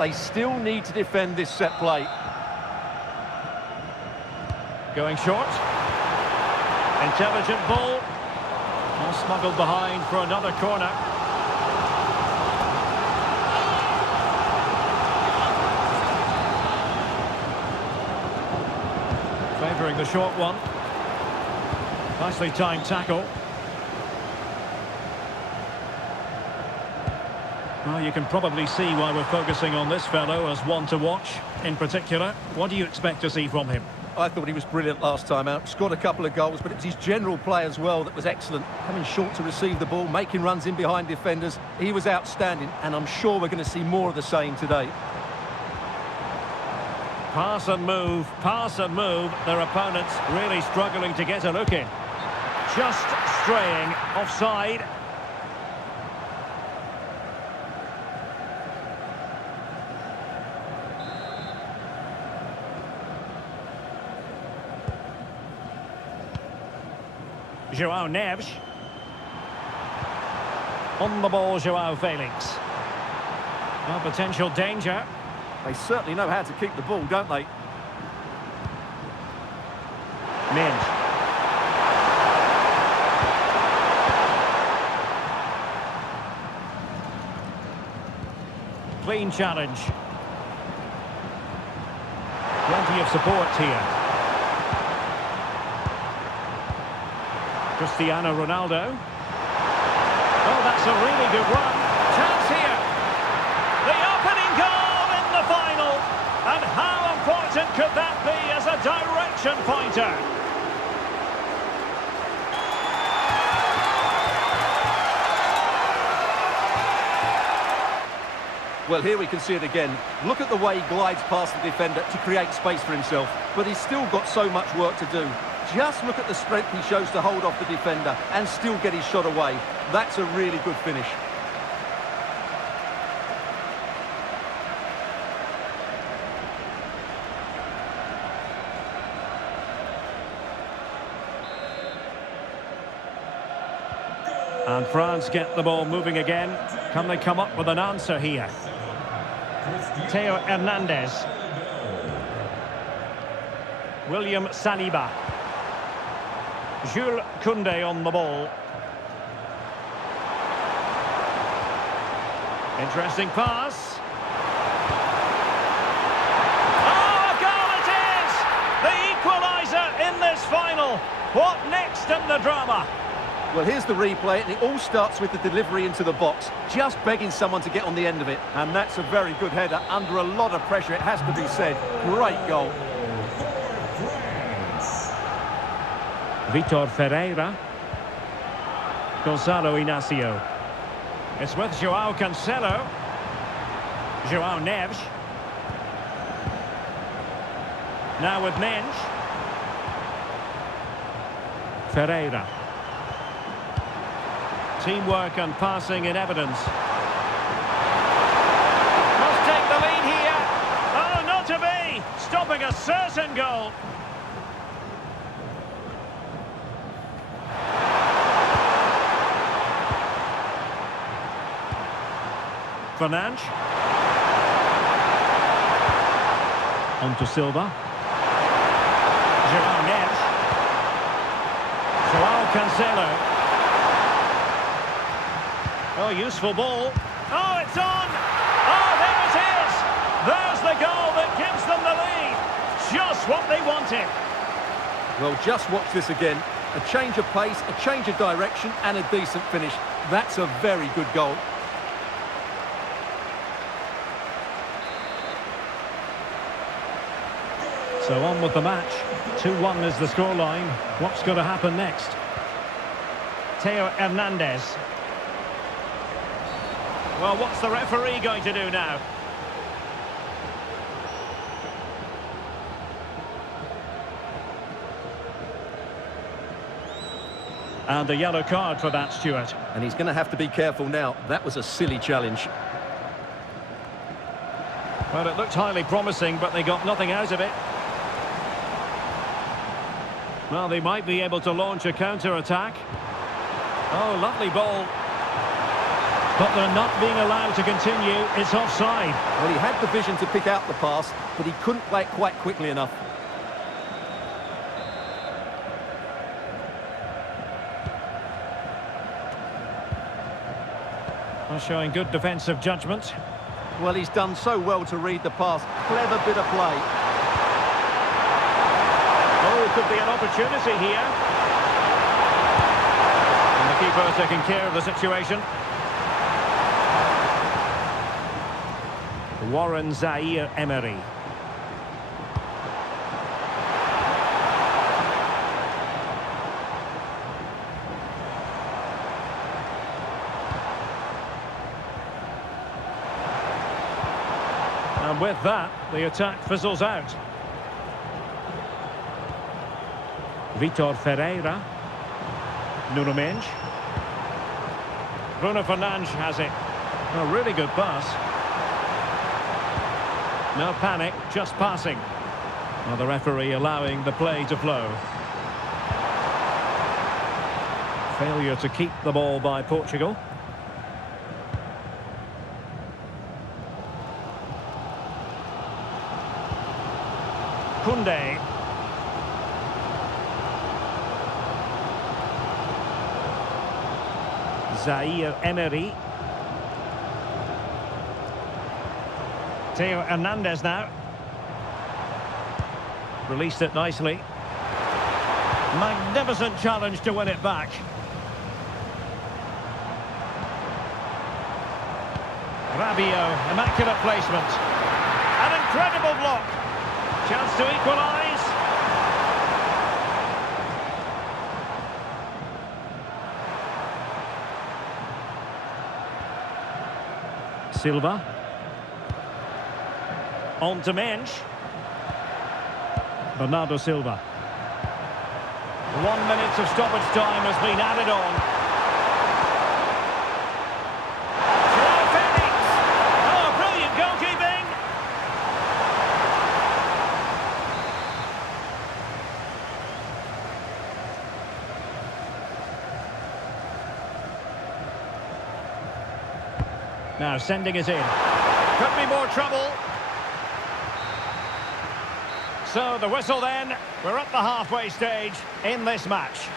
They still need to defend this set play. Going short. Intelligent ball. All smuggled behind for another corner. Favouring the short one. Nicely timed tackle. Well, you can probably see why we're focusing on this fellow as one to watch. In particular, what do you expect to see from him? I thought he was brilliant last time out. Scored a couple of goals, but it was his general play as well that was excellent. Coming short to receive the ball, making runs in behind defenders. He was outstanding, and I'm sure we're going to see more of the same today. Pass and move, their opponents really struggling to get a look in. Just straying offside. João Neves. On the ball, João Felix. Well, potential danger. They certainly know how to keep the ball, don't they? Minge. Clean challenge. Plenty of support here. Cristiano Ronaldo. Oh, that's a really good run. Chance here. The opening goal in the final. And how important could that be as a direction pointer? Well, here we can see it again. Look at the way he glides past the defender to create space for himself. But he's still got so much work to do. Just look at the strength he shows to hold off the defender and still get his shot away. That's a really good finish. And France get the ball moving again. Can they come up with an answer here? Theo Hernandez. William Saliba. Jules Koundé on the ball. Interesting pass. Oh, a goal it is! The equaliser in this final. What next in the drama? Well, here's the replay, and it all starts with the delivery into the box. Just begging someone to get on the end of it. And that's a very good header, under a lot of pressure, it has to be said. Great goal. Vitor Ferreira. Gonzalo Inacio. It's with João Cancelo. João Neves. Now with Minge. Ferreira. Teamwork and passing in evidence. Must take the lead here. Oh, not to be. Stopping a certain goal. Fernandes. On to Silva. João Neves. João Cancelo. Oh, useful ball. Oh, it's on! Oh, there it is! There's the goal that gives them the lead. Just what they wanted. Well, just watch this again. A change of pace, a change of direction, and a decent finish. That's a very good goal. So on with the match. 2-1 is the scoreline. What's going to happen next? Theo Hernandez. Well, what's the referee going to do now? And a yellow card for that, Stuart. And he's going to have to be careful now. That was a silly challenge. Well, it looked highly promising, but they got nothing out of it. Well, they might be able to launch a counter-attack. Oh, lovely ball. But they're not being allowed to continue. It's offside. Well, he had the vision to pick out the pass, but he couldn't play it quite quickly enough. Well, showing good defensive judgment. Well, he's done so well to read the pass. Clever bit of play. Oh, it could be an opportunity here. And the keeper taking care of the situation. Warren Zaire-Emery. And with that, the attack fizzles out. Vitor Ferreira. Nuno Mendes. Bruno Fernandes has it. A really good pass. No panic, just passing. Well, the referee allowing the play to flow. Failure to keep the ball by Portugal. Koundé. Zaire-Emery. Theo Hernandez now. Released it nicely. Magnificent challenge to win it back. Rabiot, immaculate placement. An incredible block. Chance to equalise. Silva. On to Mendes. Bernardo Silva. 1 minute of stoppage time has been added on. Felix! Oh, brilliant goalkeeping! Now sending it in. Could be more trouble. So the whistle then. We're at the halfway stage in this match.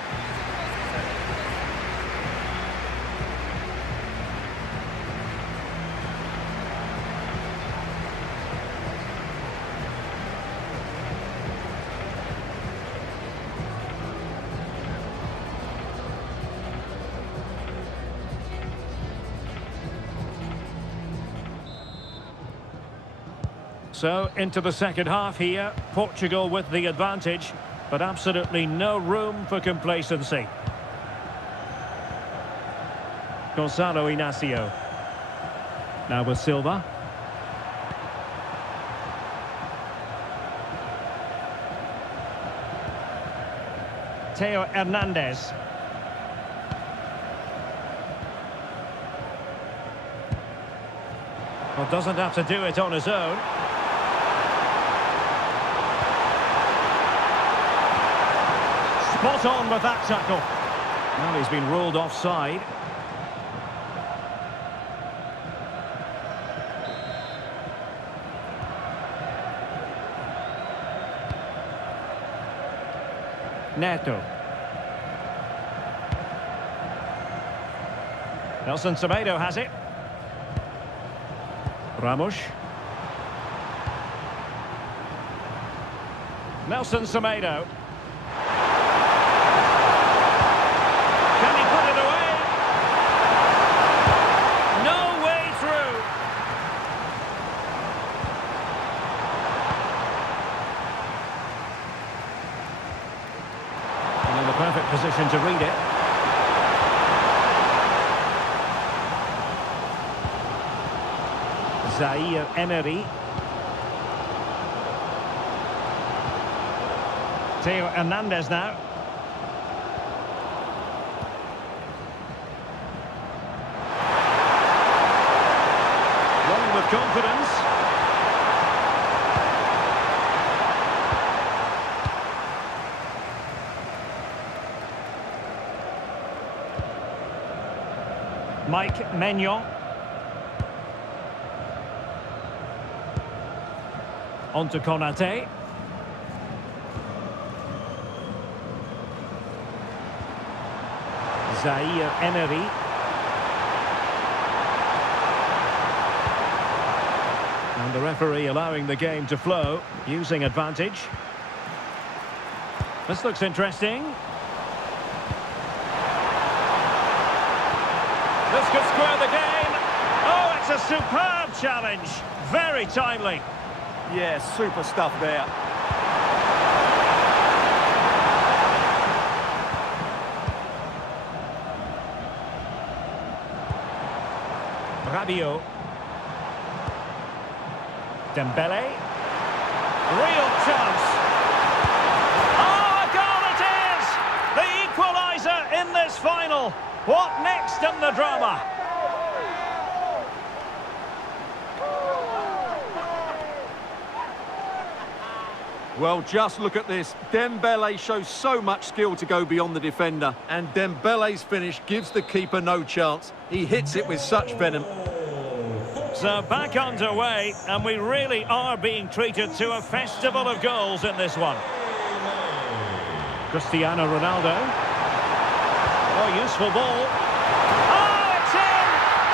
So, into the second half here. Portugal with the advantage, but absolutely no room for complacency. Gonzalo Inacio. Now with Silva. Theo Hernandez. Well, doesn't have to do it on his own. Spot on with that tackle. Well, he's been ruled offside. Neto. Nelson Semedo has it. Ramos. Nelson Semedo. Can he put it away? No way through. And in the perfect position to read it. Zaire-Emery. Theo Hernandez now. Running with confidence. Mike Maignan. On to Konaté. Zaire-Emery. And the referee allowing the game to flow, using advantage. This looks interesting. This could square the game. Oh, That's a superb challenge. Very timely. Yeah, super stuff there. Rabiot. Dembele. Real chance. Oh, a goal it is! The equaliser in this final. What next in the drama? Well, just look at this. Dembele shows so much skill to go beyond the defender. And Dembele's finish gives the keeper no chance. He hits it with such venom. So back underway, and we really are being treated to a festival of goals in this one. Cristiano Ronaldo. Oh, useful ball. Oh, it's in!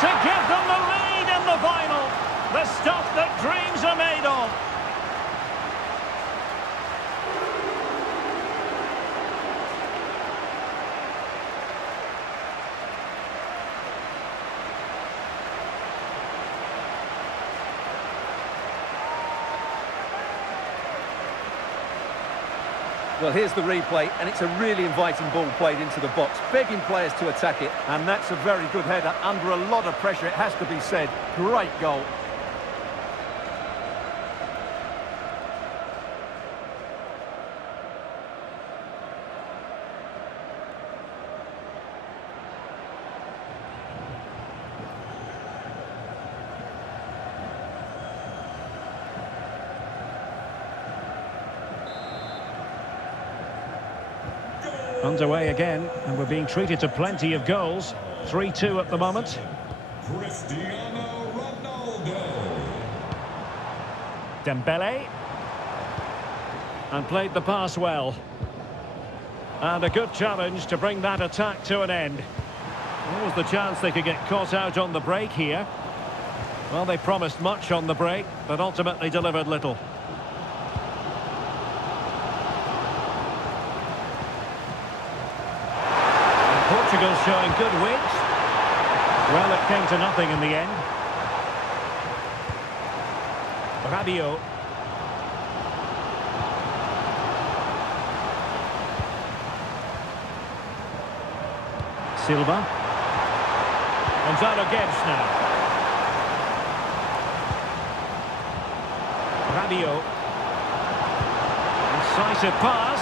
To give them the lead in the final. The stuff that dreams are made of. Well, here's the replay, and it's a really inviting ball played into the box, begging players to attack it, and that's a very good header under a lot of pressure, it has to be said. Great goal. Underway again, and we're being treated to plenty of goals. 3-2 at the moment. Cristiano Ronaldo. Dembele. And played the pass well. And a good challenge to bring that attack to an end. What was the chance they could get caught out on the break here? Well, they promised much on the break, but ultimately delivered little. Portugal showing good wit. Well, it came to nothing in the end. Rabiot. Silva. Gonzalo Guedes now. Rabiot. Incisive pass.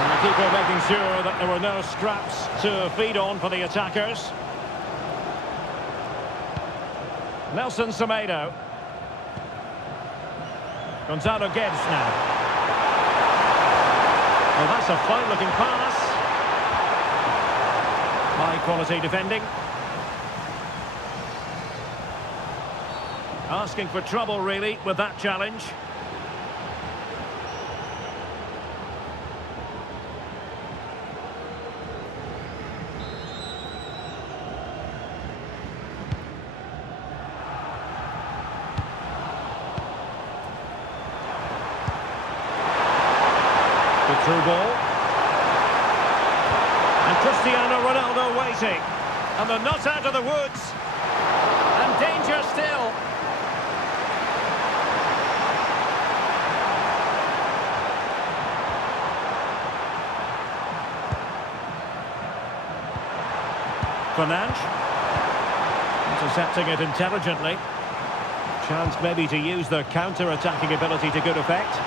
And the keeper making sure that there were no scraps to feed on for the attackers. Nelson Semedo. Gonzalo Guedes now. Well, that's a fine-looking pass. High-quality defending. Asking for trouble, really, with that challenge. Good through ball. And Cristiano Ronaldo waiting. And they're not out of the woods. And danger still. Fernandes. Intercepting it intelligently. Chance maybe to use their counter-attacking ability to good effect.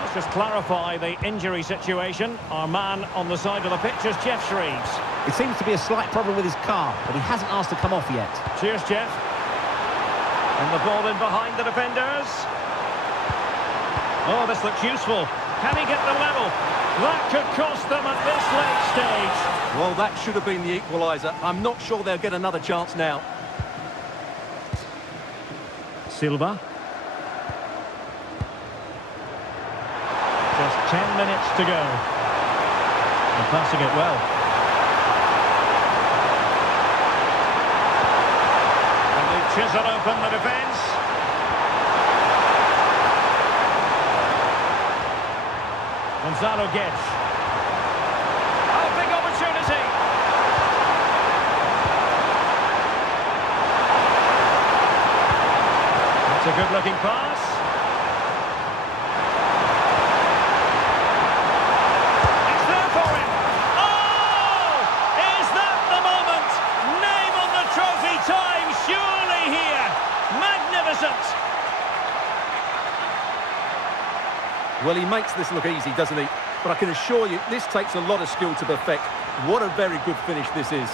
Let's just clarify the injury situation. Our man on the side of the pitch is Jeff Shreves. It seems to be a slight problem with his car, but he hasn't asked to come off yet. Cheers, Jeff. And the ball in behind the defenders. Oh, this looks useful. Can he get the level? That could cost them at this late stage. Well, that should have been the equaliser. I'm not sure they'll get another chance now. Silva. Just 10 minutes to go. And passing it well. And they chisel open the defence. Gonzalo Guedes. Oh, big opportunity. It's a good-looking pass. It's there for him. Oh! Is that the moment? Name on the trophy time, surely here. Magnificent. Well, he makes this look easy, doesn't he? But I can assure you, this takes a lot of skill to perfect. What a very good finish this is.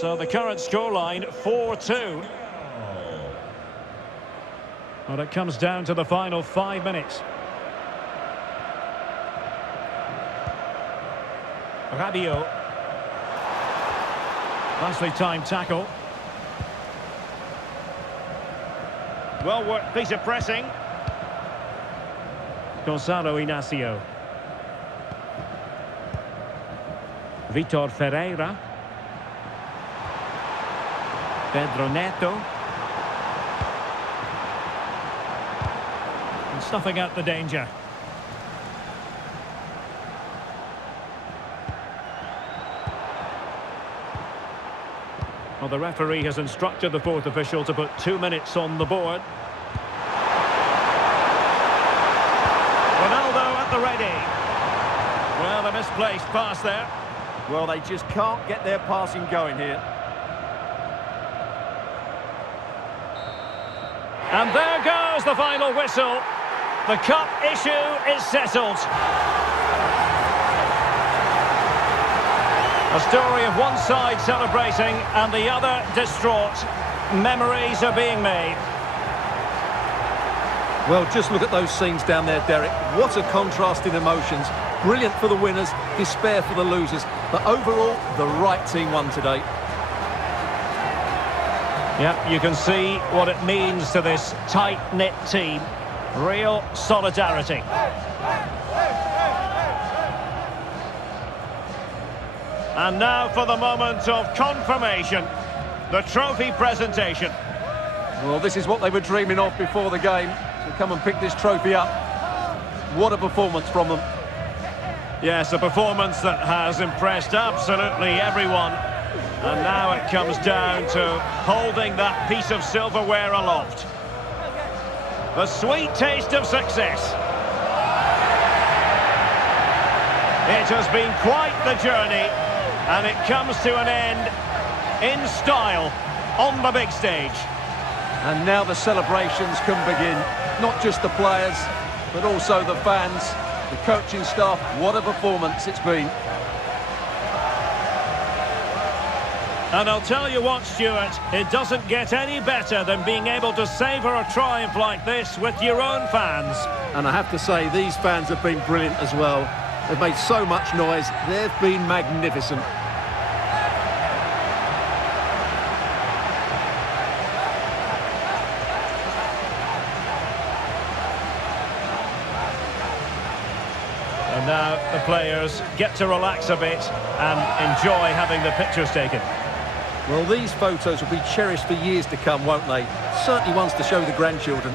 So the current scoreline, 4-2. Well, it comes down to the final 5 minutes. Rabiot. Nicely timed tackle. Well worked piece of pressing. Gonzalo Inacio. Vitor Ferreira. Pedro Neto. And snuffing out the danger. Well, the referee has instructed the fourth official to put 2 minutes on the board. Ronaldo at the ready. Well, a misplaced pass there. Well, they just can't get their passing going here. And there goes the final whistle. The cup issue is settled. A story of one side celebrating and the other distraught. Memories are being made. Well, just look at those scenes down there, Derek. What a contrast in emotions. Brilliant for the winners, despair for the losers. But overall, the right team won today. Yep, you can see what it means to this tight-knit team. Real solidarity. And now for the moment of confirmation. The trophy presentation. Well, this is what they were dreaming of before the game. To come and pick this trophy up. What a performance from them. Yes, a performance that has impressed absolutely everyone. And now it comes down to holding that piece of silverware aloft. The sweet taste of success. It has been quite the journey, and it comes to an end in style on the big stage. And now the celebrations can begin. Not just the players, but also the fans, the coaching staff. What a performance it's been. And I'll tell you what, Stuart, it doesn't get any better than being able to savour a triumph like this with your own fans. And I have to say, these fans have been brilliant as well. They've made so much noise. They've been magnificent. And now the players get to relax a bit and enjoy having the pictures taken. Well, these photos will be cherished for years to come, won't they? Certainly ones to show the grandchildren.